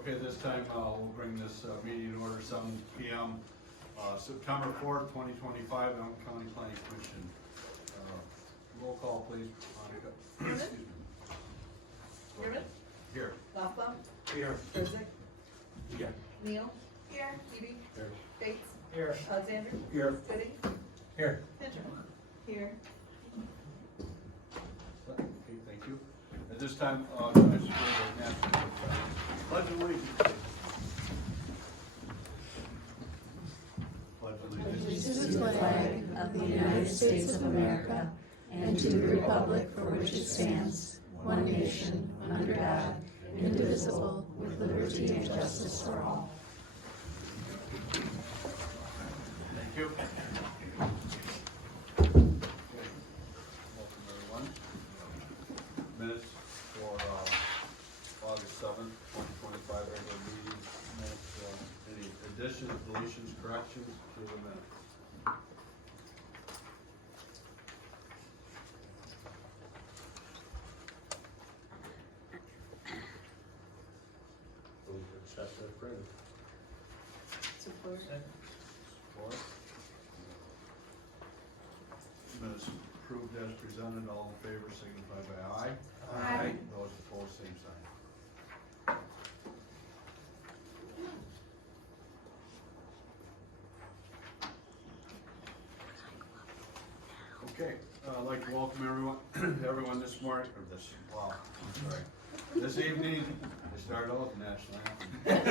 Okay, this time we'll bring this meeting to order, 7 p.m. September 4th, 2025, Emmet County Planning Commission. Roll call, please. Monica. Excuse me. Herman? Here. Lothbaum? Here. Herzig? Here. Neal? Here. Hebe? Here. Bates? Here. Alexander? Here. Gooding? Here. Pitcher? Here. Okay, thank you. At this time, I swear the national pledge of allegiance. Pledge allegiance. To the flag of the United States of America and to the republic for which it stands, one nation, under God, indivisible, with liberty and justice for all. Thank you. Welcome, everyone. Minutes for August 7th, 2025, regular meeting minutes. Any additions, deletions, corrections to the minutes? Move to accept as printed. Support. Support. Minutes approved as presented. All in favor signify by aye. Aye. Those opposed, same sign. Okay, I'd like to welcome everyone this morning, or I'm sorry, this evening. I started out with the national anthem.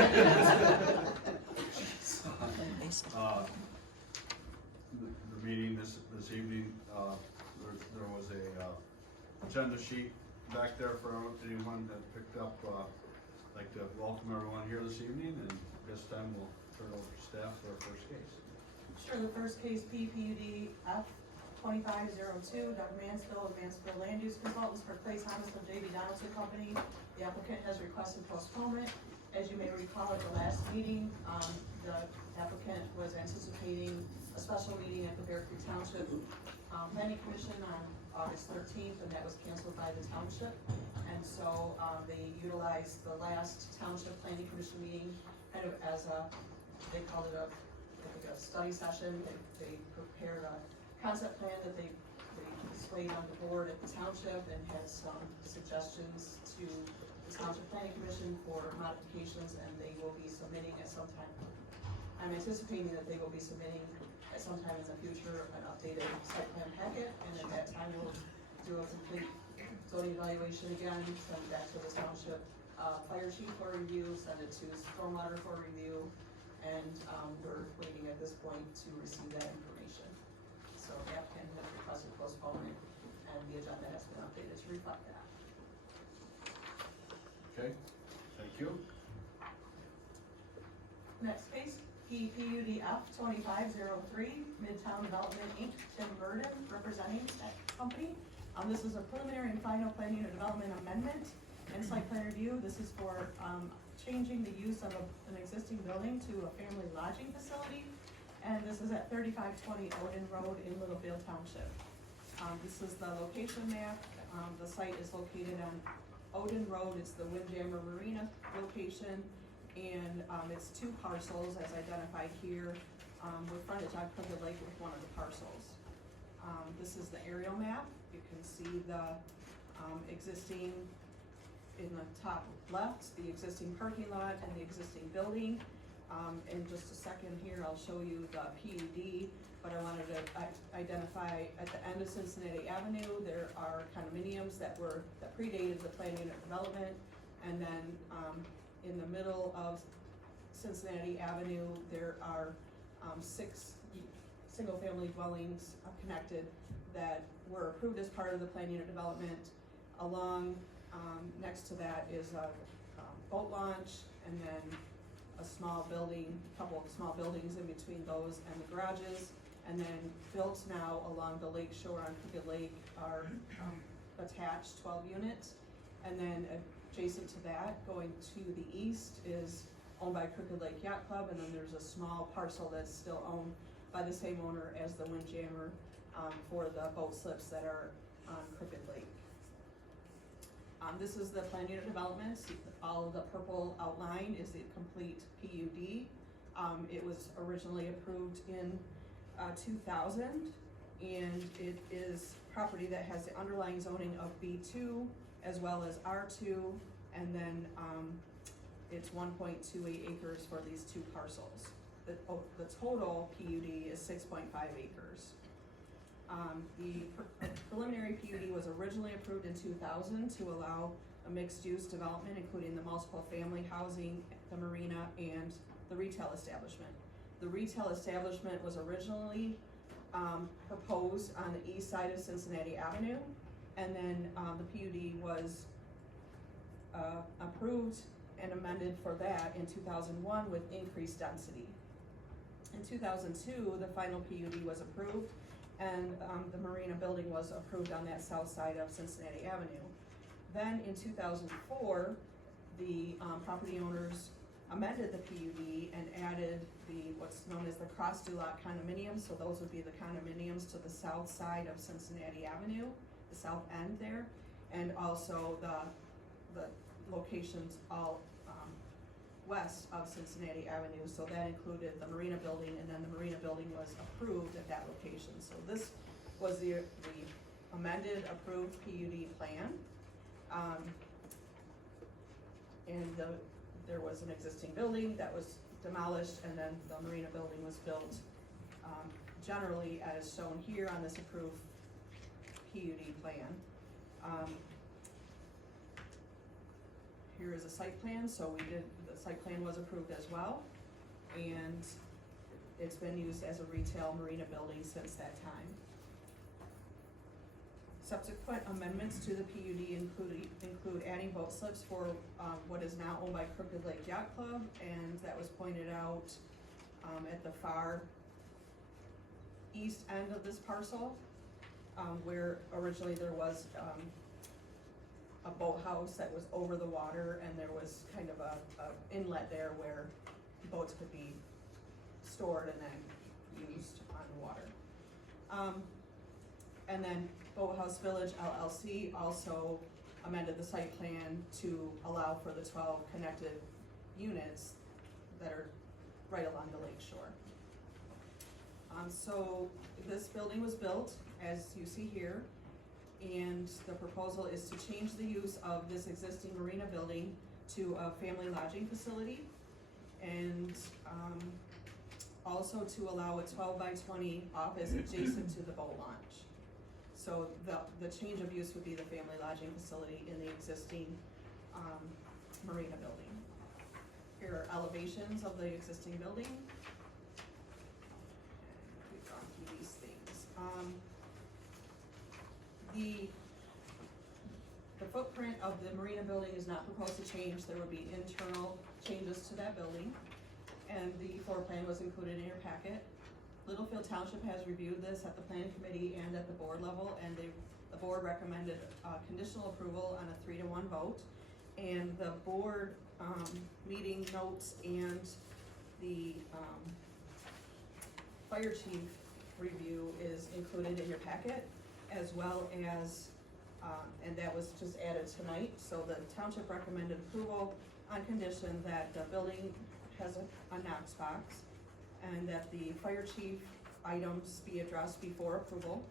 The meeting this evening, there was a agenda sheet back there for anyone that picked up. I'd like to welcome everyone here this evening, and this time we'll turn over to staff for our first case. Sure, the first case, PPUD F2502, Doug Mansfield of Mansfield Land Use Consultants for Clay Thomas of J.B. Donaldson Company. The applicant has requested postponement. As you may recall at the last meeting, the applicant was anticipating a special meeting at the Bear Creek Township Planning Commission on August 13th, and that was canceled by the township. And so they utilized the last Township Planning Commission meeting kind of as they called it a study session. They prepared a concept plan that they displayed on the board at the township and had some suggestions to the Township Planning Commission for modifications, and they will be submitting at some time. I'm anticipating that they will be submitting at some time in the future an updated site plan packet, and at that time we'll do a complete zoning evaluation again, send it back to the township fire chief for review, send it to stormwater for review, and we're waiting at this point to receive that information. So the applicant has requested postponement, and the agenda has been updated to reflect that. Okay, thank you. Next case, PPUD F2503, Midtown Development Inc., Tim Burden, representing that company. This is a preliminary and final plan unit development amendment and site plan review. This is for changing the use of an existing building to a family lodging facility. And this is at 3520 Odin Road in Littlefield Township. This is the location map. The site is located on Odin Road. It's the Windjammer Marina location. And it's two parcels as identified here with frontage on Crooked Lake with one of the parcels. This is the aerial map. You can see the existing, in the top left, the existing parking lot and the existing building. In just a second here, I'll show you the PUD, but I wanted to identify at the end of Cincinnati Avenue, there are condominiums that predated the plan unit development. And then in the middle of Cincinnati Avenue, there are 6 single-family dwellings connected that were approved as part of the plan unit development. Along next to that is a boat launch, and then a small building, a couple of small buildings in between those and the garages. And then built now along the lake shore on Crooked Lake are attached 12 units. And then adjacent to that, going to the east, is owned by Crooked Lake Yacht Club, and then there's a small parcel that's still owned by the same owner as the Windjammer for the boat slips that are on Crooked Lake. This is the plan unit development. All of the purple outline is the complete PUD. It was originally approved in 2000, and it is property that has the underlying zoning of B2 as well as R2, and then it's 1.28 acres for these two parcels. The total PUD is 6.5 acres. The preliminary PUD was originally approved in 2000 to allow a mixed-use development, including the multiple family housing, the marina, and the retail establishment. The retail establishment was originally proposed on the east side of Cincinnati Avenue, and then the PUD was approved and amended for that in 2001 with increased density. In 2002, the final PUD was approved, and the marina building was approved on that south side of Cincinnati Avenue. Then in 2004, the property owners amended the PUD and added what's known as the cross-do-lot condominiums, so those would be the condominiums to the south side of Cincinnati Avenue, the south end there, and also the locations all west of Cincinnati Avenue, so that included the marina building, and then the marina building was approved at that location. So this was the amended approved PUD plan. And there was an existing building that was demolished, and then the marina building was built generally as shown here on this approved PUD plan. Here is a site plan, so the site plan was approved as well, and it's been used as a retail marina building since that time. Subsequent amendments to the PUD include adding boat slips for what is now owned by Crooked Lake Yacht Club, and that was pointed out at the far east end of this parcel, where originally there was a boathouse that was over the water, and there was kind of a inlet there where boats could be stored and then used on the water. And then Boathouse Village LLC also amended the site plan to allow for the 12 connected units that are right along the lake shore. So this building was built, as you see here, and the proposal is to change the use of this existing marina building to a family lodging facility, and also to allow a 12-by-20 office adjacent to the boat launch. So the change of use would be the family lodging facility in the existing marina building. Here are elevations of the existing building. We've gone through these things. The footprint of the marina building is not proposed to change. There would be internal changes to that building, and the floor plan was included in your packet. Littlefield Township has reviewed this at the planning committee and at the board level, and the board recommended conditional approval on a 3-to-1 vote. And the board meeting notes and the fire chief review is included in your packet, as well as, and that was just added tonight. So the township recommended approval on condition that the building has a Knox box, and that the fire chief items be addressed before approval,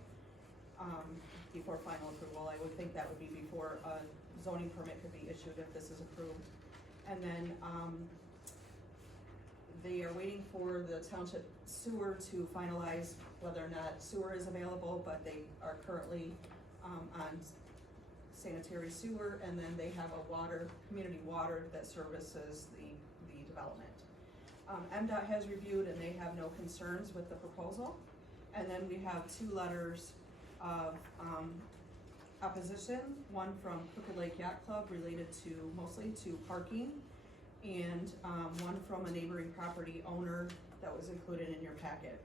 before final approval. I would think that would be before a zoning permit could be issued if this is approved. And then they are waiting for the township sewer to finalize whether or not sewer is available, but they are currently on sanitary sewer, and then they have a community water that services the development. MDOT has reviewed, and they have no concerns with the proposal. And then we have 2 letters of opposition, one from Crooked Lake Yacht Club related mostly to parking, and one from a neighboring property owner that was included in your packet.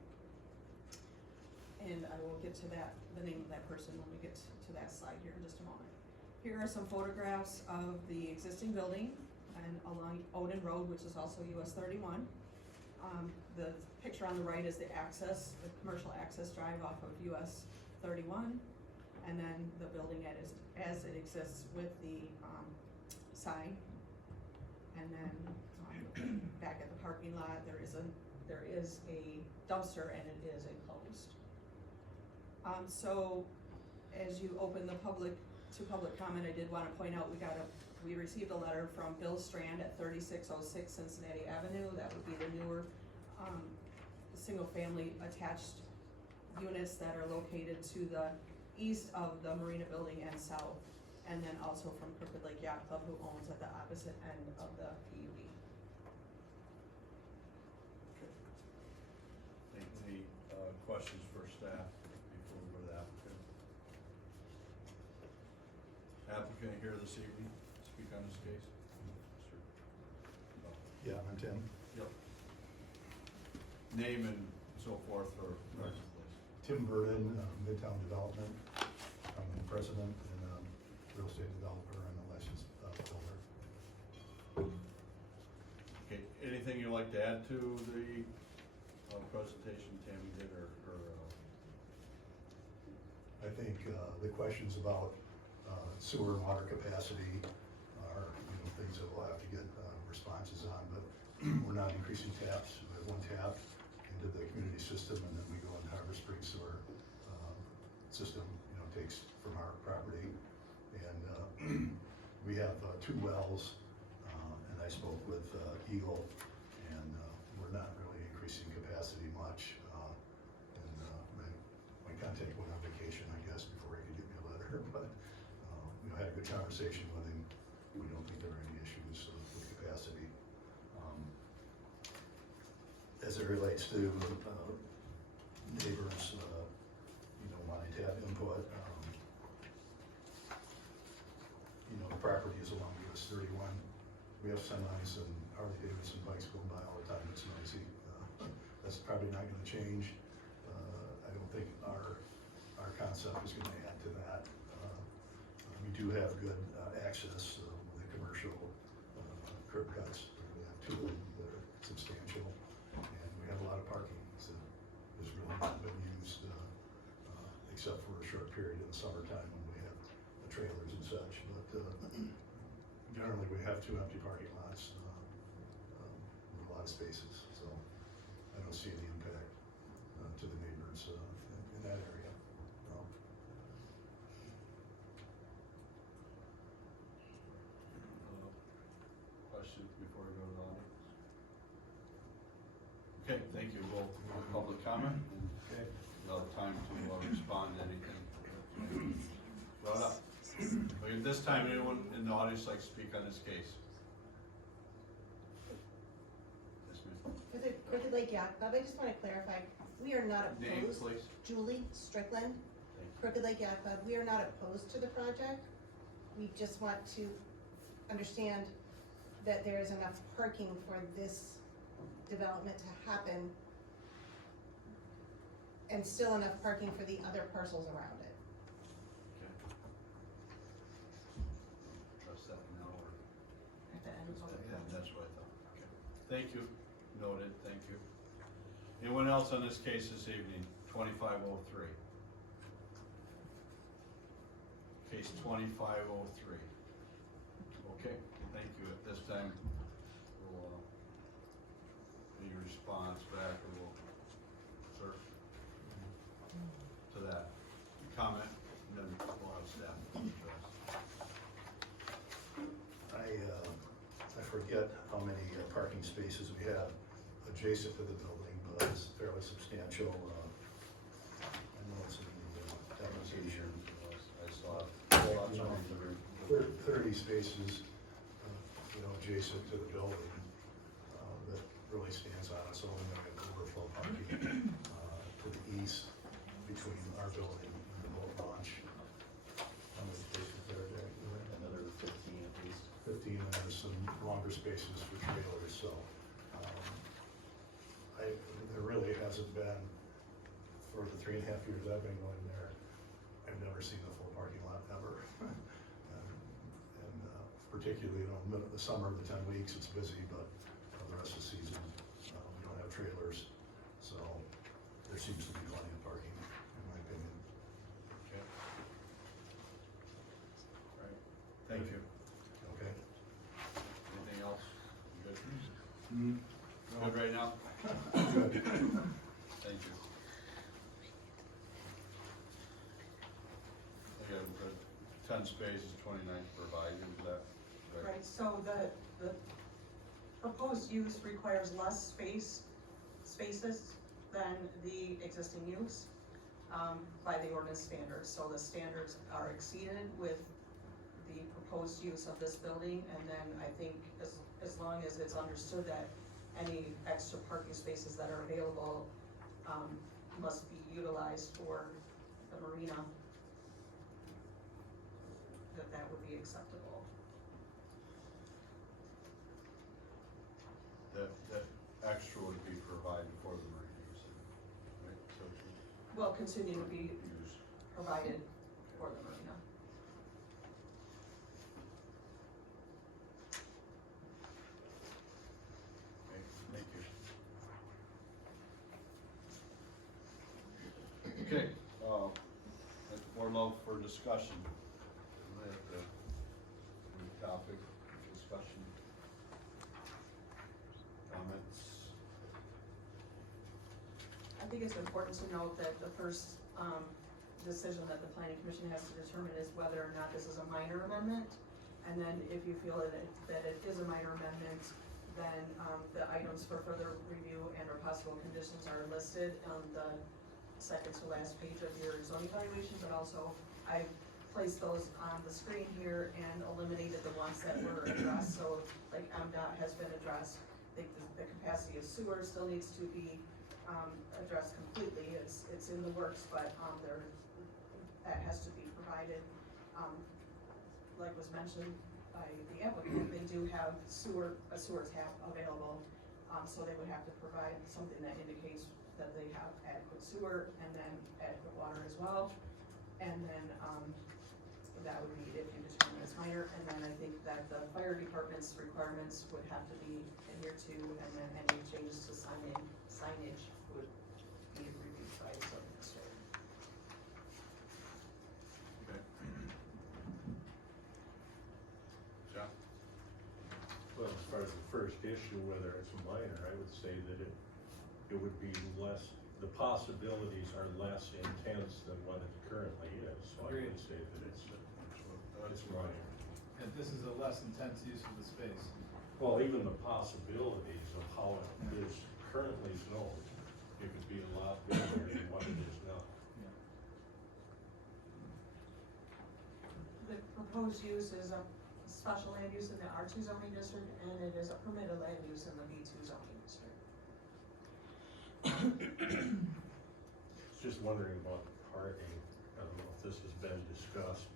And I will get to the name of that person when we get to that slide here in just a moment. Here are some photographs of the existing building and along Odin Road, which is also US 31. The picture on the right is the commercial access drive off of US 31. and then the building as it exists with the, sign. And then, back at the parking lot, there is a dumpster and it is enclosed. So, as you open the public comment, I did wanna point out, we received a letter from Bill Strand at 3606 Cincinnati Avenue. That would be the newer, single-family attached units that are located to the east of the Marina Building and south. And then also from Crooked Lake Yacht Club, who owns at the opposite end of the PUD. Any questions for staff before we go to the applicant? Applicant here this evening, speak on this case? Sure. Yeah, I'm Tim. Yep. Name and so forth for record, please. Tim Burden, Midtown Development. I'm the president and real estate developer and a licensed builder. Okay, anything you'd like to add to the presentation Tammy did, or I think the questions about sewer and water capacity are, things that we'll have to get responses on, but we're not increasing taps. We have one tap into the community system, and then we go into Harbor Spring sewer system, takes from our property. And we have 2 wells, and I spoke with Eagle, and we're not really increasing capacity much. My contact went on vacation, I guess, before he could get me a letter, but had a good conversation with him. We don't think there are any issues with capacity. As it relates to neighbors, wanting to have input, the property is along US 31. We have semis and Harley Davidson bikes going by all the time. It's noisy. That's probably not going to change. I don't think our concept is going to add to that. We do have good access with the commercial curb cuts. We have 2 of them that are substantial, and we have a lot of parking that has really not been used except for a short period in the summertime when we have the trailers and such. But generally, we have 2 empty parking lots with a lot of spaces, so I don't see any impact to the neighbors in that area. questions before we go to the audience? Okay, thank you. We'll public comment. Okay. We'll have time to respond to anything brought up. Okay, this time, anyone in the audience like to speak on this case? Yes, ma'am. For the Crooked Lake Yacht Club, I just want to clarify, we are not Name, opposed. please. Julie Strickland, Thank you. Crooked Lake Yacht Club, we are not opposed to the project. We just want to understand that there is enough parking for this development to happen and still enough parking for the other parcels around it. Okay. Trust that now, or? At the end of the Yeah, that's what I thought. Okay. Thank you. Noted, thank you. Anyone else on this case this evening? 2503. Case 2503. Okay, thank you. At this time, we'll, any response back, or we'll, sir, to that comment, and then we'll have staff address. I forget how many parking spaces we have adjacent to the building, but it's fairly substantial. I know it's in the demonstration. I saw 30 spaces, adjacent to the building, that really stands out. It's only going to have overflow parking to the east between our building and the boat launch. How many spaces there, Jack? Another 15 at least. 15, and there's some longer spaces for trailers, so there really hasn't been, for the 3.5 years I've been going there, I've never seen a full parking lot ever. and particularly, in the summer, the 10 weeks, it's busy, but the rest of the season, we don't have trailers, so there seems to be plenty of parking, in my opinion. Okay. Good right now? Good. Thank you. Again, the 10 spaces, 29 provided, is that right? Right, so the proposed use requires less spaces than the existing use, by the ordinance standards. So the standards are exceeded with the proposed use of this building, and then I think as long as it's understood that any extra parking spaces that are available, must be utilized for the marina, that would be acceptable. That extra would be provided for the marina, you said, right? So it's Will continue to be used. provided for the marina. Okay, thank you. Okay, more love for discussion. Any topic, discussion, comments? I think it's important to note that the first, decision that the planning commission has to determine is whether or not this is a minor amendment. And then if you feel that it is a minor amendment, then, the items for further review and or possible conditions are listed on the second to last page of your zoning evaluation, but also I placed those on the screen here and eliminated the ones that were addressed. So like MDOT has been addressed, the capacity of sewer still needs to be addressed completely. It's in the works, but that has to be provided. Like was mentioned by the applicant, they do have a sewer tap available, so they would have to provide something that indicates that they have adequate sewer and then adequate water as well. And then that would be if you determine it's minor. And then I think that the fire department's requirements would have to be adhered to, and then any changes to signage would be reviewed by the zoning administrator. Okay. John? Well, as far as the first issue, whether it's minor, I would say that it would be less, the possibilities are less intense than what it currently is. So I would say that it's minor. And this is a less intense use of the space. Well, even the possibilities of how it is currently zoned, it could be a lot bigger than what it is now. The proposed use is a special land use in the R2 zoning district, and it is a permitted land use in the B2 zoning district. Just wondering about parking. I don't know if this has been discussed,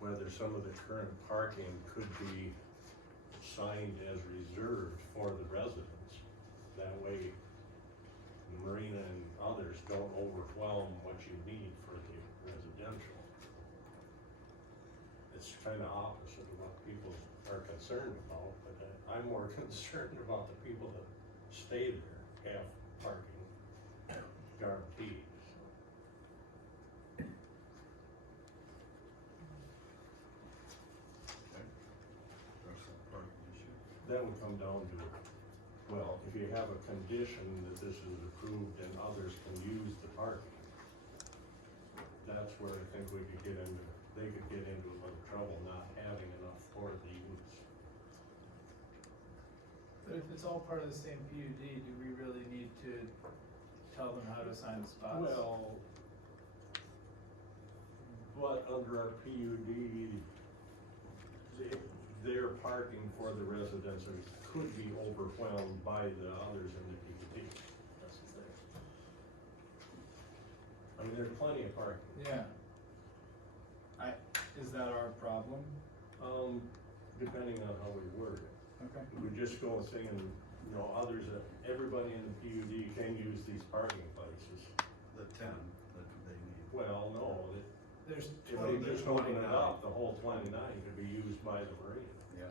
whether some of the current parking could be signed as reserved for the residents. That way, the marina and others don't overwhelm what you need for the residential. It's kind of opposite of what people are concerned about, but I'm more concerned about the people that stay there, have parking guaranteed. Okay. Address that parking issue. That would come down to, well, if you have a condition that this is approved and others can use the parking, that's where I think we could get into, they could get into a little trouble not having enough for the use. But if it's all part of the same PUD, do we really need to tell them how to assign the spots? Well, but under our PUD, their parking for the residents could be overwhelmed by the others in the PUD. That's just there. I mean, there's plenty of parking. Yeah. Is that our problem? Depending on how we word it. Okay. If we just go and saying, you know, others, everybody in the PUD can use these parking places. The 10 that they need. Well, no, There's if 20. they just open it up, the whole 29 could be used by the marina. Yeah.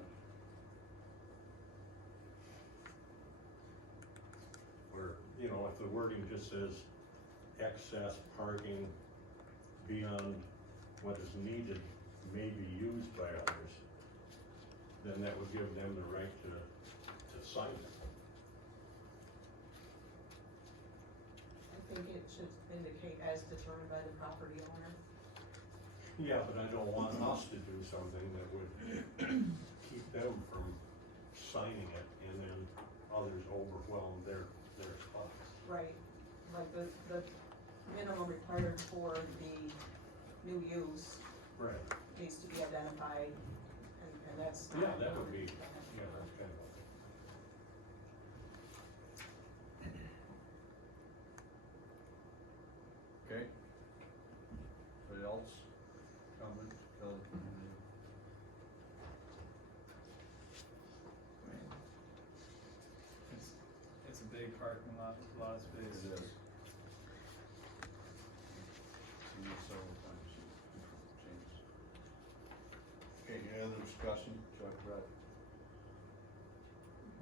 Where, you know, if the wording just says excess parking beyond what is needed may be used by others, then that would give them the right to sign it. think it should indicate as determined by the property owner. Yeah, but I don't want us to do something that would keep them from signing it and then others overwhelm their spots. Right, like the minimum required for the new use Right. needs to be identified, and that's Yeah, not. that would be, yeah, that's kind of. Okay. Anybody else? Comment? Kelly? It's a big parking lot with a lot of space. It is. Seen it several times. Changes. Okay, any other discussion? Chuck, Brett?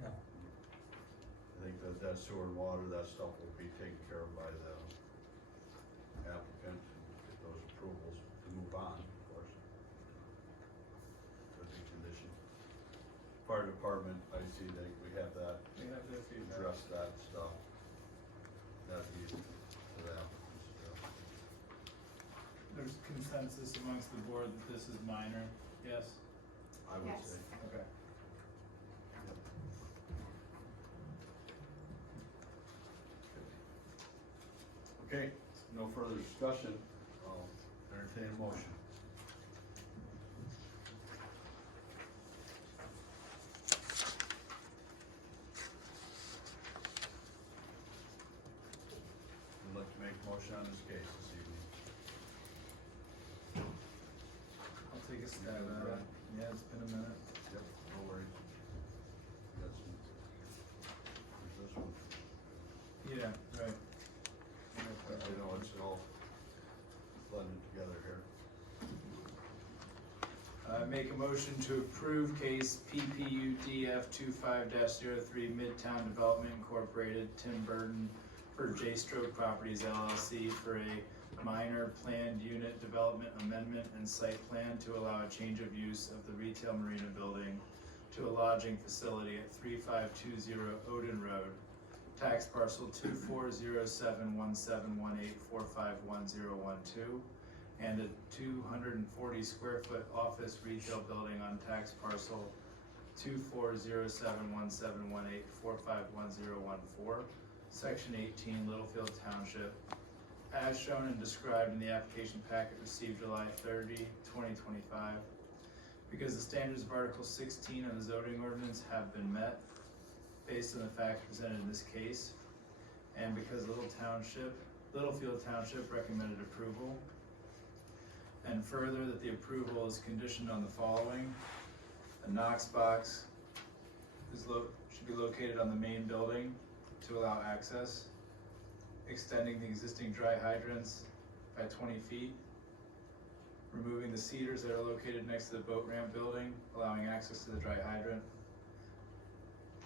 No. I think that sewer and water, that stuff will be taken care of by the applicant, and get those approvals to move on, of course. Could be conditioned. Fire department, I see that we have that, We have their feedback. address that stuff. That'd be to the applicant's stuff. There's consensus amongst the board that this is minor, yes? I would Yes. say. Okay. Okay, no further discussion, I'll entertain a motion. I'd like to make a motion on this case this evening. I'll take a stab at it. Yeah, it's been a minute. Yep, no worries. Got some, there's this one. Yeah, right. I know it's all blended together here. Make a motion to approve case PPUDF 25-03 Midtown Development Incorporated, Tim Burton for J Stroke Properties LLC for a minor planned unit development amendment and site plan to allow a change of use of the retail marina building to a lodging facility at 3520 Odin Road, tax parcel 240717184511012, and a 240 square foot office retail building on tax parcel 240717184511014, section 18, Littlefield Township, as shown and described in the application packet received July 30, 2025. Because the standards of Article 16 of the zoning ordinance have been met, based on the facts presented in this case, and because Littlefield Township recommended approval, and further that the approval is conditioned on the following: a Knox box should be located on the main building to allow access, extending the existing dry hydrants by 20 feet, removing the cedars that are located next to the boat ramp building, allowing access to the dry hydrant,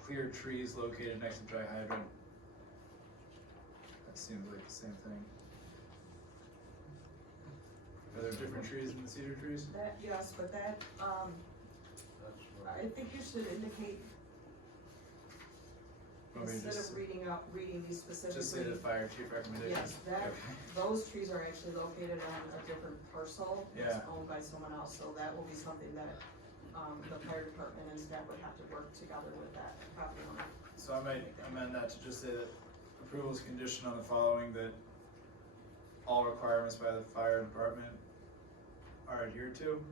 clear trees located next to the dry hydrant. That seems like the same thing. Are there different trees than the cedar trees? That, yes, but that, That's right. I think you should indicate, Want me to instead just- of reading these specifically. Just say the fire chief recommendation? Yes, that, those trees are actually located on a different parcel. It's Yeah. owned by someone else, so that will be something that, the fire department and staff would have to work together with that property owner. So I might amend that to just say that approval is conditioned on the following: that all requirements by the fire department are adhered to.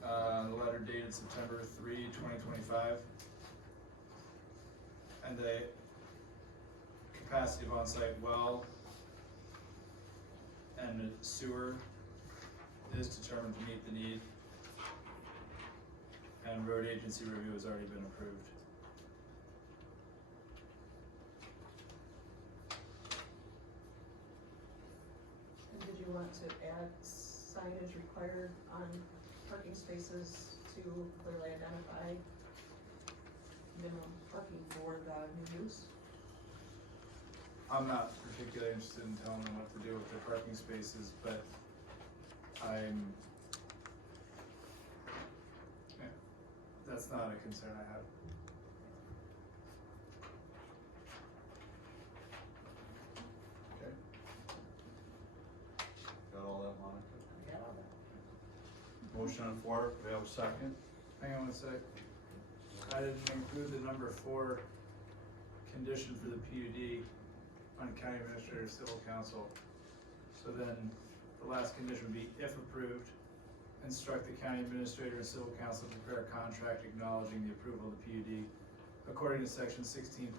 The letter dated September 3, 2025. And the capacity of on-site well and sewer is determined to meet the need. And road agency review has already been approved. And did you want to add signage required on parking spaces to clearly identify minimum parking for the new use? I'm not particularly interested in telling them what to do with their parking spaces, but that's not a concern I have. Motion on the floor, we have a second. Hang on one sec. I didn't include the number 4 condition for the PUD on county administrator civil council. So then the last condition would be, if approved, instruct the county administrator and civil council to prepare a contract acknowledging the approval of the PUD according to section 16.04.2.d.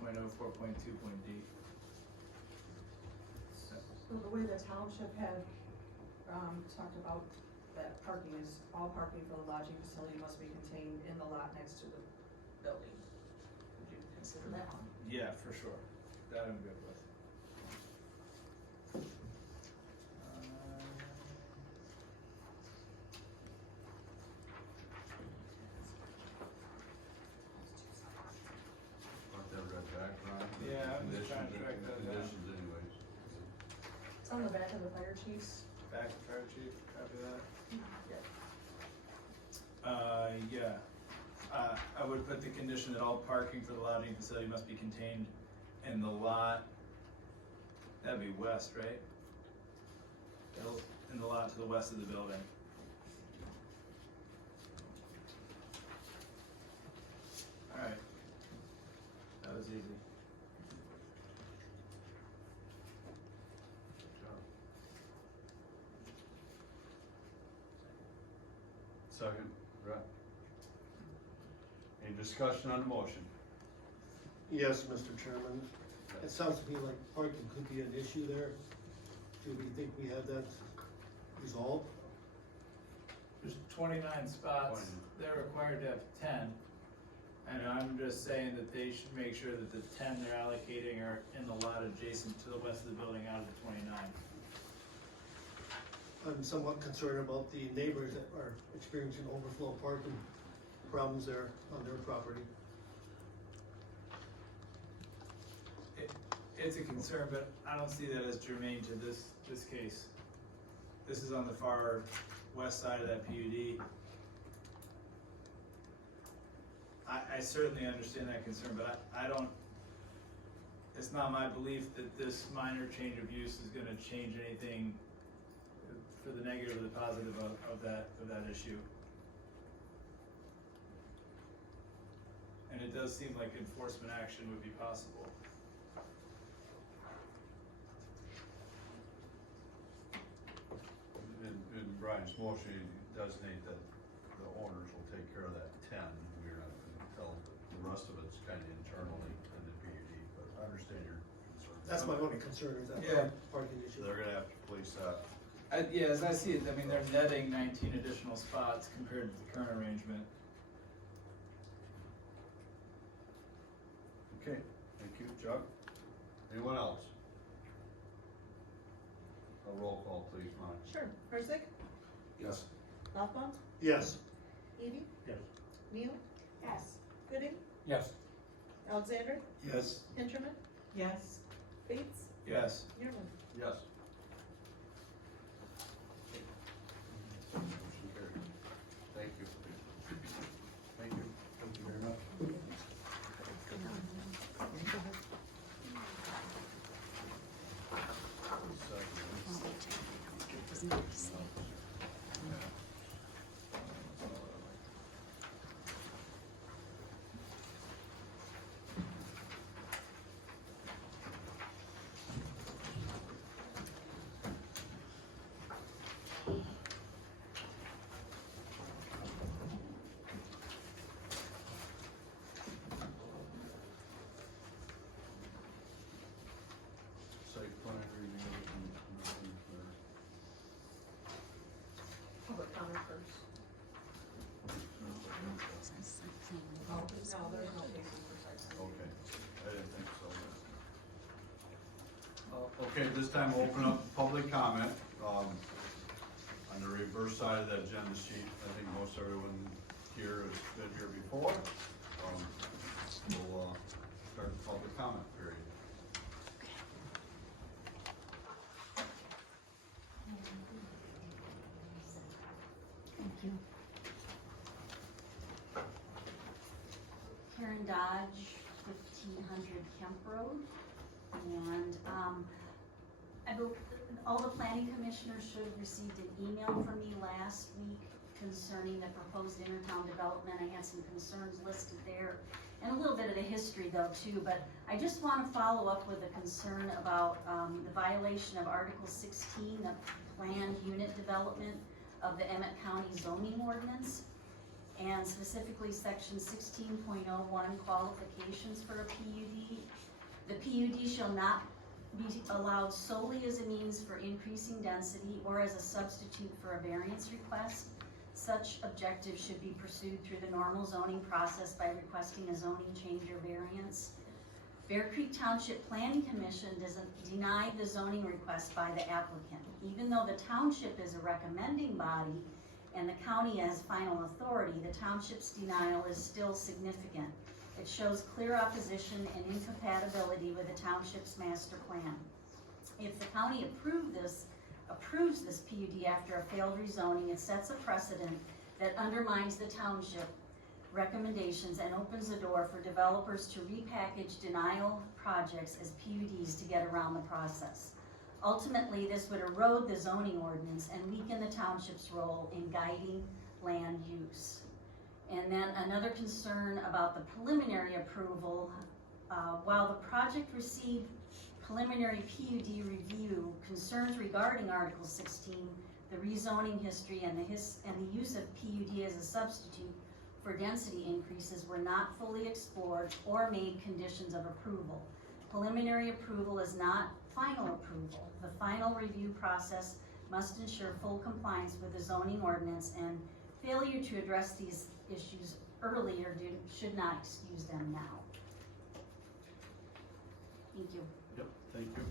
So the way the township had, talked about that parking is, all parking for the lodging facility must be contained in the lot next to the building. Would you consider that one? Yeah, for sure. That I'm good with. Want that read back, Ron? Yeah, I'm just trying to track that down. Conditions anyways. It's on the back of the fire chief's. Back to fire chief, copy that. Yeah. Yeah. I would put the condition that all parking for the lodging facility must be contained in the lot. That'd be west, right? In the lot to the west of the building. Alright. That was easy. Good job. Second, Brett. Any discussion on the motion? Yes, Mr. Chairman. It sounds to me like parking could be an issue there. Do we think we have that resolved? There's 29 spots, 20. they're required to have 10. And I'm just saying that they should make sure that the 10 they're allocating are in the lot adjacent to the west of the building out of the 29. I'm somewhat concerned about the neighbors that are experiencing overflow parking problems there on their property. It's a concern, but I don't see that as germane to this case. This is on the far west side of that PUD. I certainly understand that concern, but I don't, it's not my belief that this minor change of use is gonna change anything for the negative or the positive of that issue. And it does seem like enforcement action would be possible. In Brian's motion, he designate that the owners will take care of that 10. We're not gonna tell, the rest of it's kinda internally in the PUD, but I understand your concern. That's my only concern is that Yeah. parking issue. They're gonna have to police that. Yeah, as I see it, I mean, they're netting 19 additional spots compared to the current arrangement. Okay, thank you, Chuck. Anyone else? A roll call, please, Mike. Sure. Herzig? Yes. Loffbaum? Yes. Eby? Yes. Neal? Yes. Gooding? Yes. Alexander? Yes. Hinterman? Yes. Bates? Yes. Yearman? Yes. Motion carried. Thank you. Thank you. Thank you very much. Site plan review and nothing for. Public comment first. No, there's no casing for site plan. Okay, I didn't think so. Okay, this time we'll open up public comment. On the reverse side of that agenda sheet, I think most everyone here has been here before. We'll start the public comment period. Thank you. Karen Dodge, 1500 Kemp Road. And all the planning commissioners should have received an email from me last week concerning the proposed Intertown development. I had some concerns listed there, and a little bit of the history though too, but I just want to follow up with a concern about the violation of Article 16, the planned unit development of the Emmet County zoning ordinance, and specifically section 16.01, qualifications for a PUD. The PUD shall not be allowed solely as a means for increasing density or as a substitute for a variance request. Such objectives should be pursued through the normal zoning process by requesting a zoning change or variance. Bear Creek Township Planning Commission doesn't deny the zoning request by the applicant. Even though the township is a recommending body and the county has final authority, the township's denial is still significant. It shows clear opposition and incompatibility with the township's master plan. If the county approves this PUD after a failed rezoning, it sets a precedent that undermines the township recommendations and opens the door for developers to repackage denial projects as PUDs to get around the process. Ultimately, this would erode the zoning ordinance and weaken the township's role in guiding land use. And then another concern about the preliminary approval, while the project received preliminary PUD review, concerns regarding Article 16, the rezoning history and the use of PUD as a substitute for density increases were not fully explored or made conditions of approval. Preliminary approval is not final approval. The final review process must ensure full compliance with the zoning ordinance, and failure to address these issues earlier should not excuse them now. Thank you. Yep, thank you.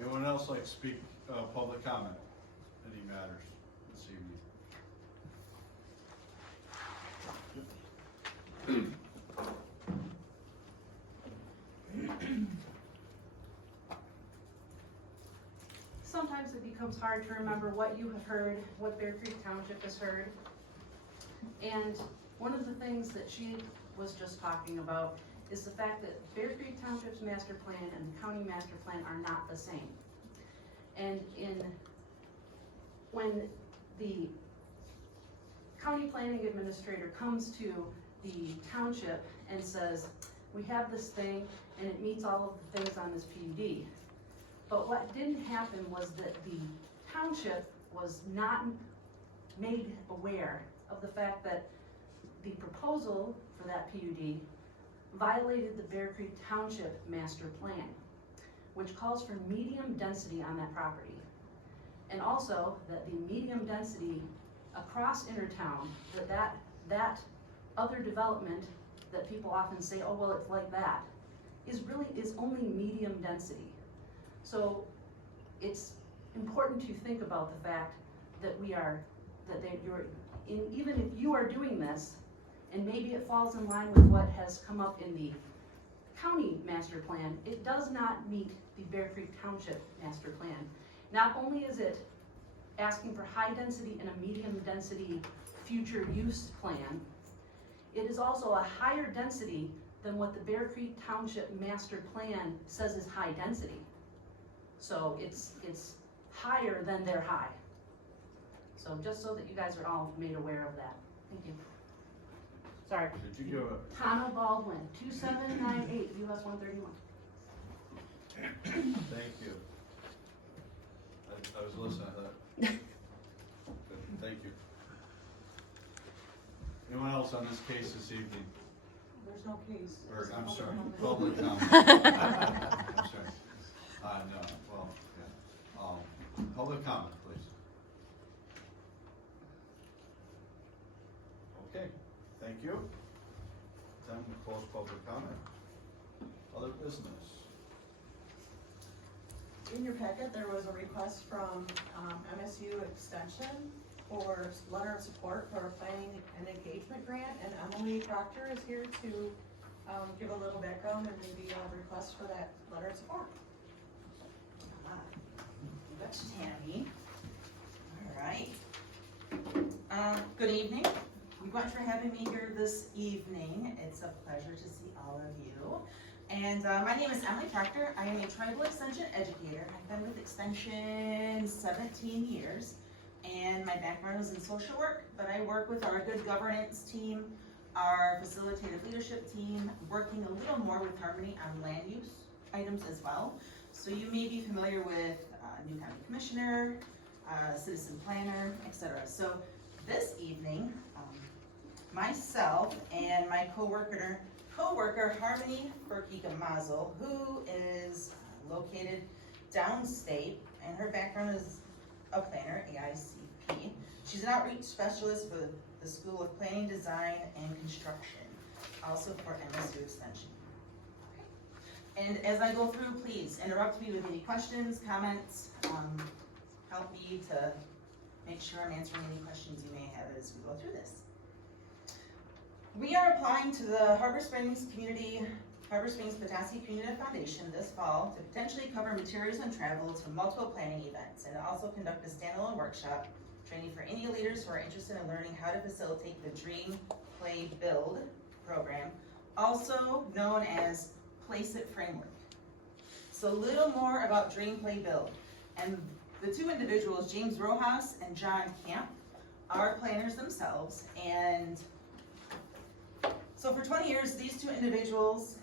Anyone else like to speak, public comment, any matters this evening? Sometimes it becomes hard to remember what you have heard, what Bear Creek Township has heard. And one of the things that she was just talking about is the fact that Bear Creek Township's master plan and the county master plan are not the same. And when the county planning administrator comes to the township and says, we have this thing and it meets all of the things on this PUD. But what didn't happen was that the township was not made aware of the fact that the proposal for that PUD violated the Bear Creek Township master plan, which calls for medium density on that property. And also that the medium density across Intertown, that other development that people often say, oh, well, it's like that, is only medium density. So it's important to think about the fact that even if you are doing this, and maybe it falls in line with what has come up in the county master plan, it does not meet the Bear Creek Township master plan. Not only is it asking for high density and a medium density future use plan, it is also a higher density than what the Bear Creek Township master plan says is high density. So it's higher than their high. So just so that you guys are all made aware of that. Thank you. Sorry. Did you give a? Tano Baldwin, 2798 US 131. Thank you. I was listening to that. Good, thank you. Anyone else on this case this evening? There's no case. Or, I'm sorry, public comment. I'm sorry. No, well, yeah. Public comment, please. Okay, thank you. Time to close public comment. Other business. In your packet, there was a request from MSU Extension for letter of support for a planning and engagement grant, and Emily Proctor is here to give a little background and maybe a request for that letter of support. That's Tammy. All right. Good evening. you much for having me here this evening. It's a pleasure to see all of you. And my name is Emmet Proctor. I am a tribal extension educator. I've been with Extension 17 years, and my background is in social work, but I work with our good governance team, our facilitative leadership team, working a little more with Harmony on land use items as well. So you may be familiar with new county commissioner, citizen planner, etc. So this evening, myself and my co-worker Harmony Berkey-Gamazel, who is located downstate, and her background is a planner, AICP. She's an outreach specialist for the School of Planning, Design, and Construction, also for MSU Extension. Okay. And as I go through, please interrupt me with any questions, comments, help me to make sure I'm answering any questions you may have as we go through this. We are applying to the Harbor Springs Petoskey Community Foundation this fall to potentially cover materials and travel to multiple planning events, and also conduct a standalone workshop training for any leaders who are interested in learning how to facilitate the Dream, Play, Build program, also known as Place It Framework. So a little more about Dream, Play, Build. And the two individuals, James Rojas and John Kamp, are planners themselves, and so for 20 years, these two individuals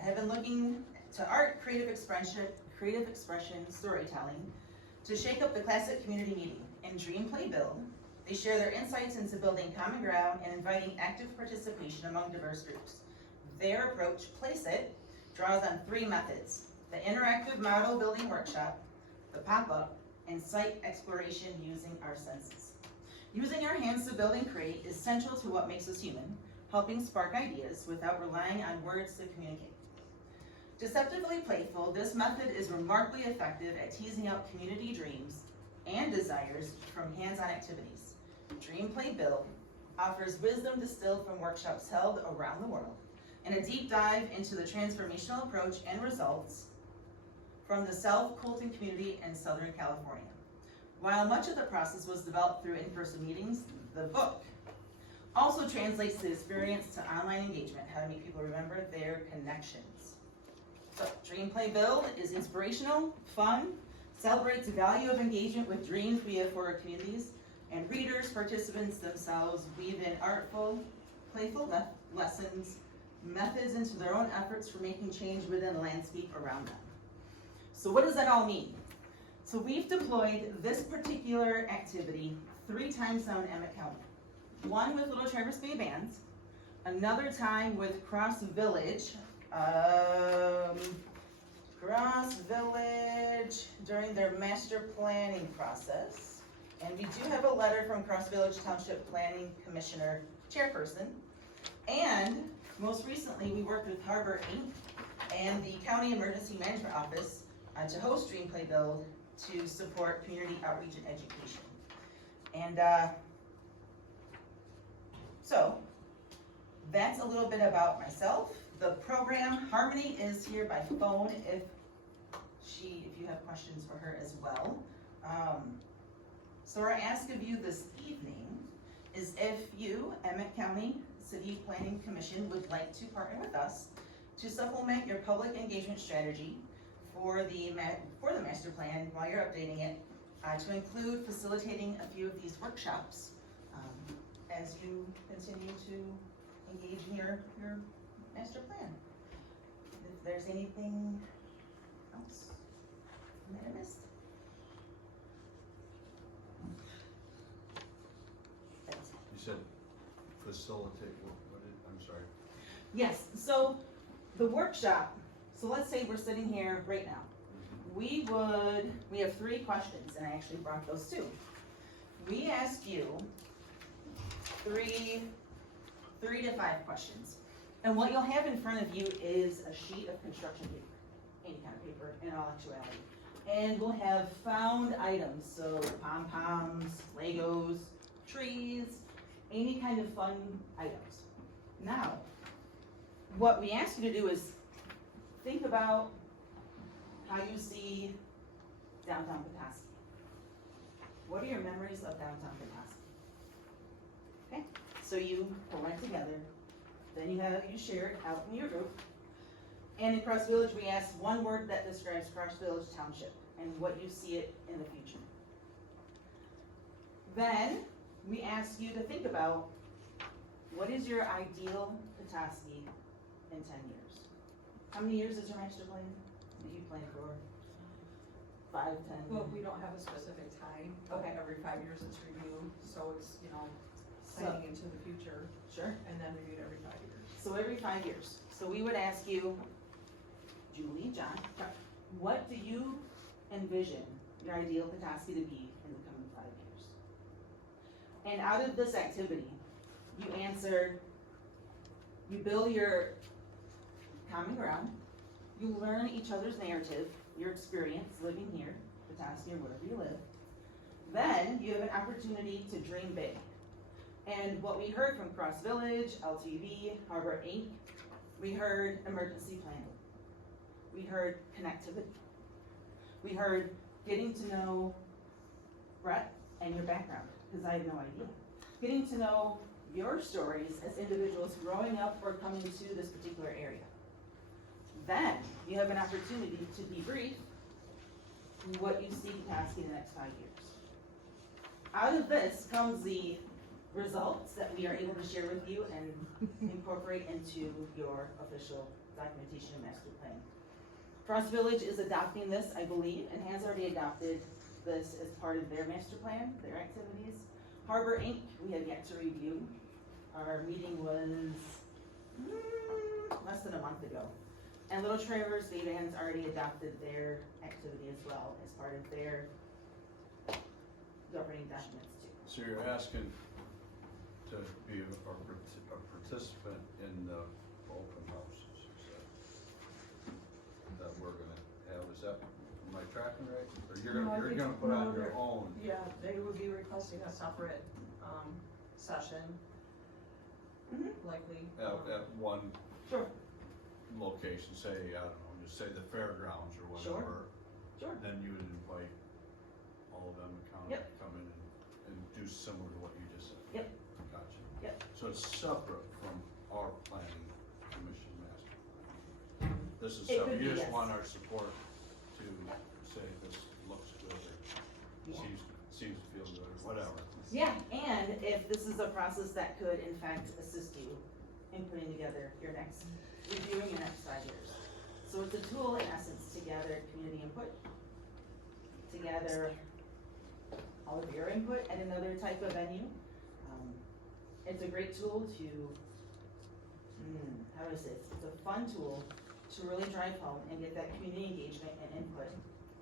have been looking to art, creative expression, storytelling, to shake up the classic community meeting. In Dream, Play, Build, they share their insights into building common ground and inviting active participation among diverse groups. Their approach, Place It, draws on three methods: the interactive model building workshop, the pop-up, and site exploration using our senses. Using our hands to build and create is central to what makes us human, helping spark ideas without relying on words to communicate. Deceptively playful, this method is remarkably effective at teasing out community dreams and desires from hands-on activities. Dream, Play, Build offers wisdom distilled from workshops held around the world, and a deep dive into the transformational approach and results from the South-Colton community in Southern California. While much of the process was developed through in-person meetings, the book also translates the experience to online engagement, how to make people remember their connections. So, Dream, Play, Build is inspirational, fun, celebrates the value of engagement with dreams we have for our communities, and readers, participants themselves weave in artful, playful lessons, methods into their own efforts for making change within the landscape around them. So what does that all mean? So we've deployed this particular activity 3 times now in Emmet County. One with Little Traverse Bay Bands, another time with Cross Village during their master planning process. And we do have a letter from Cross Village Township Planning Commissioner Chairperson. And most recently, we worked with Harbor Inc. and the County Emergency Management Office to host Dream, Play, Build to support community outreach and education. And so that's a little bit about myself. The program, Harmony is here by phone if you have questions for her as well. So our ask of you this evening is if you, Emmet County City Planning Commission, would like to partner with us to supplement your public engagement strategy for the master plan while you're updating it, to include facilitating a few of these workshops as you continue to engage in your master plan. If there's anything else that I missed. You said facilitate, I'm sorry. Yes, so the workshop, so let's say we're sitting here right now. We have 3 questions, and I actually brought those too. We ask you 3 to 5 questions. And what you'll have in front of you is a sheet of construction paper, any kind of paper in all actuality. And we'll have found items, so pom-poms, Legos, trees, any kind of fun items. Now, what we ask you to do is think about how you see downtown Petoskey. What are your memories of downtown Petoskey? Okay, So you pull it together, then you share it out in your group. And in Cross Village, we ask one word that describes Cross Village Township and what you see it in the future. Then we ask you to think about what is your ideal Petoskey in 10 years? How many years is your master plan that you plan for? 5, 10? Well, we don't have a specific time, but Okay. every 5 years it's reviewed, so it's, planning into the future, Sure. and then reviewed every 5 years. So every 5 years. So we would ask you, Julie, John, what do you envision your ideal Petoskey to be in the coming 5 years? And out of this activity, you answered, you build your common ground, you learn each other's narrative, your experience living here, Petoskey or wherever you live. Then you have an opportunity to dream big. And what we heard from Cross Village, LTV, Harbor Inc., we heard emergency planning. We heard connectivity. We heard getting to know Brett and your background, because I have no idea. Getting to know your stories as individuals growing up or coming to this particular area. Then you have an opportunity to debrief what you see Petoskey in the next 5 years. Out of this comes the results that we are able to share with you and incorporate into your official documentation and master plan. Cross Village is adopting this, I believe, and has already adopted this as part of their master plan, their activities. Harbor Inc., we have yet to review. Our meeting was less than a month ago. And Little Traverse Bayvan's already adopted their activity as well as part of their governing documents too. So you're asking to be a participant in the open houses, you said, that we're gonna have, is that, am I tracking right? Or No, I you're think- gonna put no, on your they're- own? Yeah, they would be requesting a separate, session, likely. At one Sure, location, say, I don't know, just say the fairgrounds or Sure. whatever. sure. Then you would invite all of them to come, Yep. come in and do similar to what you just said? Yep. Gotcha. Yep. So it's separate from our planning commission master plan? This is It separate, could you be, just yes. want our support to say this looks good, or seems to feel good, or whatever. Yeah, and if this is a process that could in fact assist you in putting together your next, reviewing your next 5 years. So it's a tool in essence to gather community input, to gather all of your input at another type of venue. It's a great tool to, how do I say this? It's a fun tool to really drive home and get that community engagement and input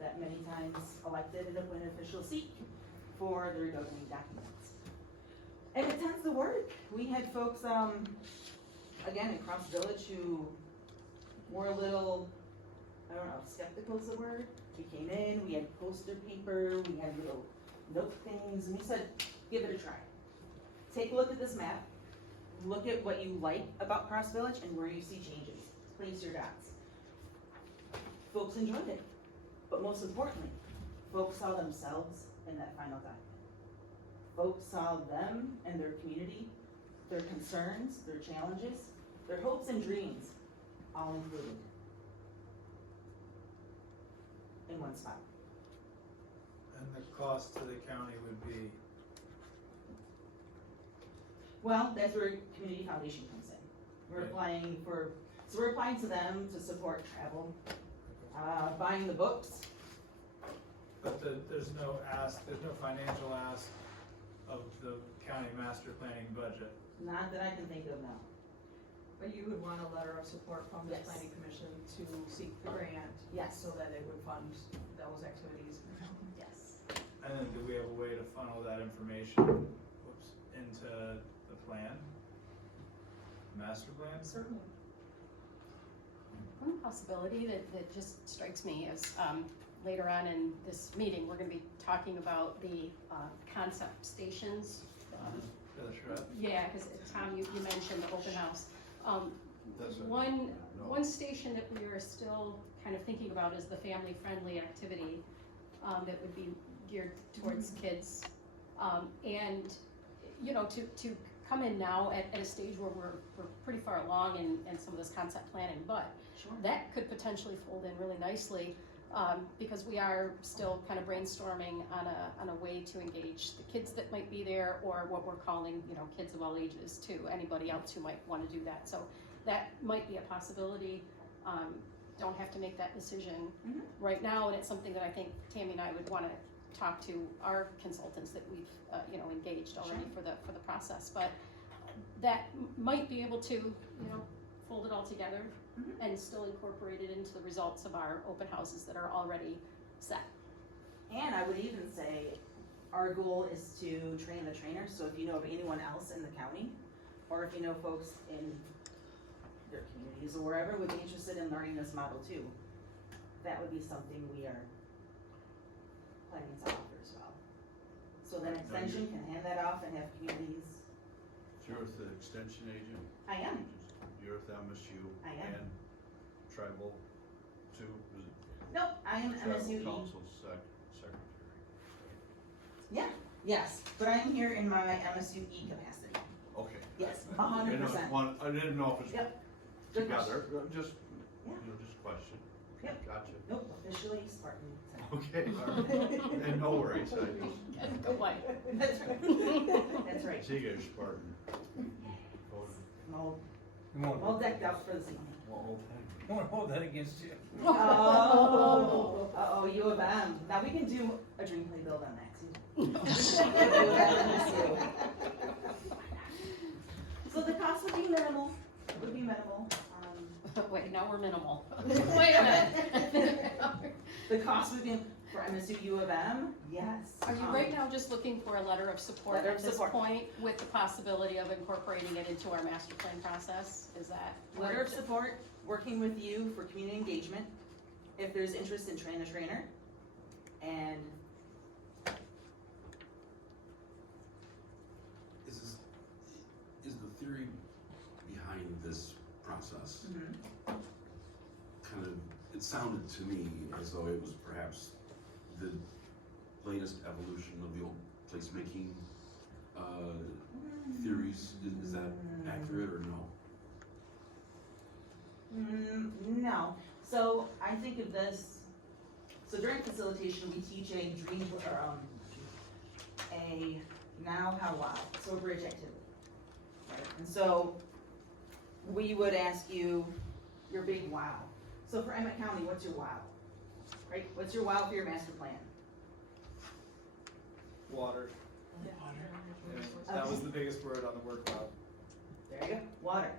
that many times elected and appointed officials seek for their governing documents. And it tends to work. We had folks, again, across the village who were a little, I don't know, skeptical is the word. We came in, we had poster paper, we had little note things, and we said, give it a try. Take a look at this map, look at what you like about Cross Village and where you see changes. Place your dots. Folks enjoyed it, but most importantly, folks saw themselves in that final document. Folks saw them and their community, their concerns, their challenges, their hopes and dreams, all included in one spot. And the cost to the county would be, Well, that's where Community Foundation comes in. We're Right. applying for, so we're applying to them to support travel, buying the books. but there's no financial ask of the county master planning budget. Not that I can think of now. But you would want a letter of support from the Yes. planning commission to seek the grant. Yes. So that it would fund those activities. Yes. And then do we have a way to funnel that information, into the plan? Master plan? Certainly. One possibility that just strikes me is, later on in this meeting, we're gonna be talking about the concept stations. That's right. Yeah, because Tom, you mentioned the open house. That's a- One no. One station that we are still kind of thinking about is the family-friendly activity that would be geared towards kids. And, you know, to come in now at a stage where we're pretty far along in some of this concept planning, but Sure. that could potentially fold in really nicely, because we are still kind of brainstorming on a way to engage the kids that might be there, or what we're calling, you know, kids of all ages too, anybody else who might wanna do that, so that might be a possibility. Don't have to make that decision Mhm. right now, and it's something that I think Tammy and I would wanna talk to our consultants that we've, you know, engaged already Sure. for the process, but that might be able to, you know, fold it all together Mhm. and still incorporate it into the results of our open houses that are already set. And I would even say, our goal is to train the trainers, so if you know of anyone else in the county, or if you know folks in your communities or wherever would be interested in learning this model too, that would be something we are planning to offer as well. So then Extension can hand that off and have communities. You're with the extension agent? I am. You're with MSU I am. and tribal too? Is it Nope, I am tribal MSU. council secretary? Yeah, yes, but I'm here in my MSU capacity. Okay. Yes, I 100%. I didn't know if it's Yep. Good question. together, just, Yeah. just question. Yep. Gotcha. Nope, officially Spartan. Okay, all right. And no worries, I just, Go away. That's right. That's right. see you, Spartan. All decked out for this evening. Won't hold that against you. Oh, uh-oh, U of M. Now we can do a dream play build on that too. U of M, MSU. So the cost would be minimal, it would be minimal. Wait, now we're minimal. Wait a minute. The cost would be for MSU U of M, yes. Are you right now just looking for a letter of support Letter of at this support. point, with the possibility of incorporating it into our master plan process? Is that? Letter of support, working with you for community engagement, if there's interest in train the trainer, and Is the theory behind this process kind of, it sounded to me as though it was perhaps the latest evolution of the old placemaking theories. Is that accurate or no? No. So I think of this, so during facilitation, we teach a dream, or a now, how, wow, so a bridge activity. Right? And so we would ask you your big wow. So for Emmet County, what's your wow? Right? What's your wow for your master plan? Water. Yeah, that was the biggest word on the word cloud. There you go, water.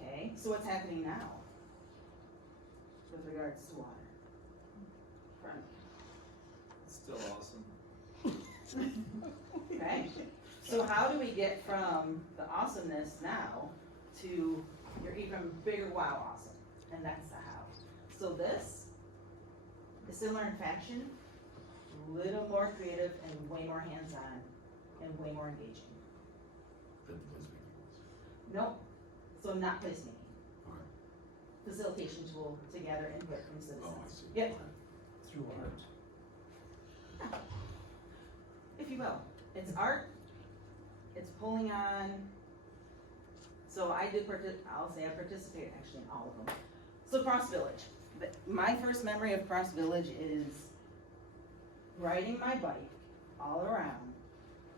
Okay, so what's happening now with regards to water? Front. It's still awesome. Okay, so how do we get from the awesomeness now to your even bigger wow awesome? And that's the how. So this is similar in fashion, little more creative and way more hands-on and way more engaging. Than placemaking was? Nope, so not placemaking. Okay. Facilitation tool to gather input from citizens. Oh, I see. Yep. Okay. Through art. If you will. It's art, it's pulling on, so I did I'll say I participated actually in all of them. So Cross Village, my first memory of Cross Village is riding my bike all around,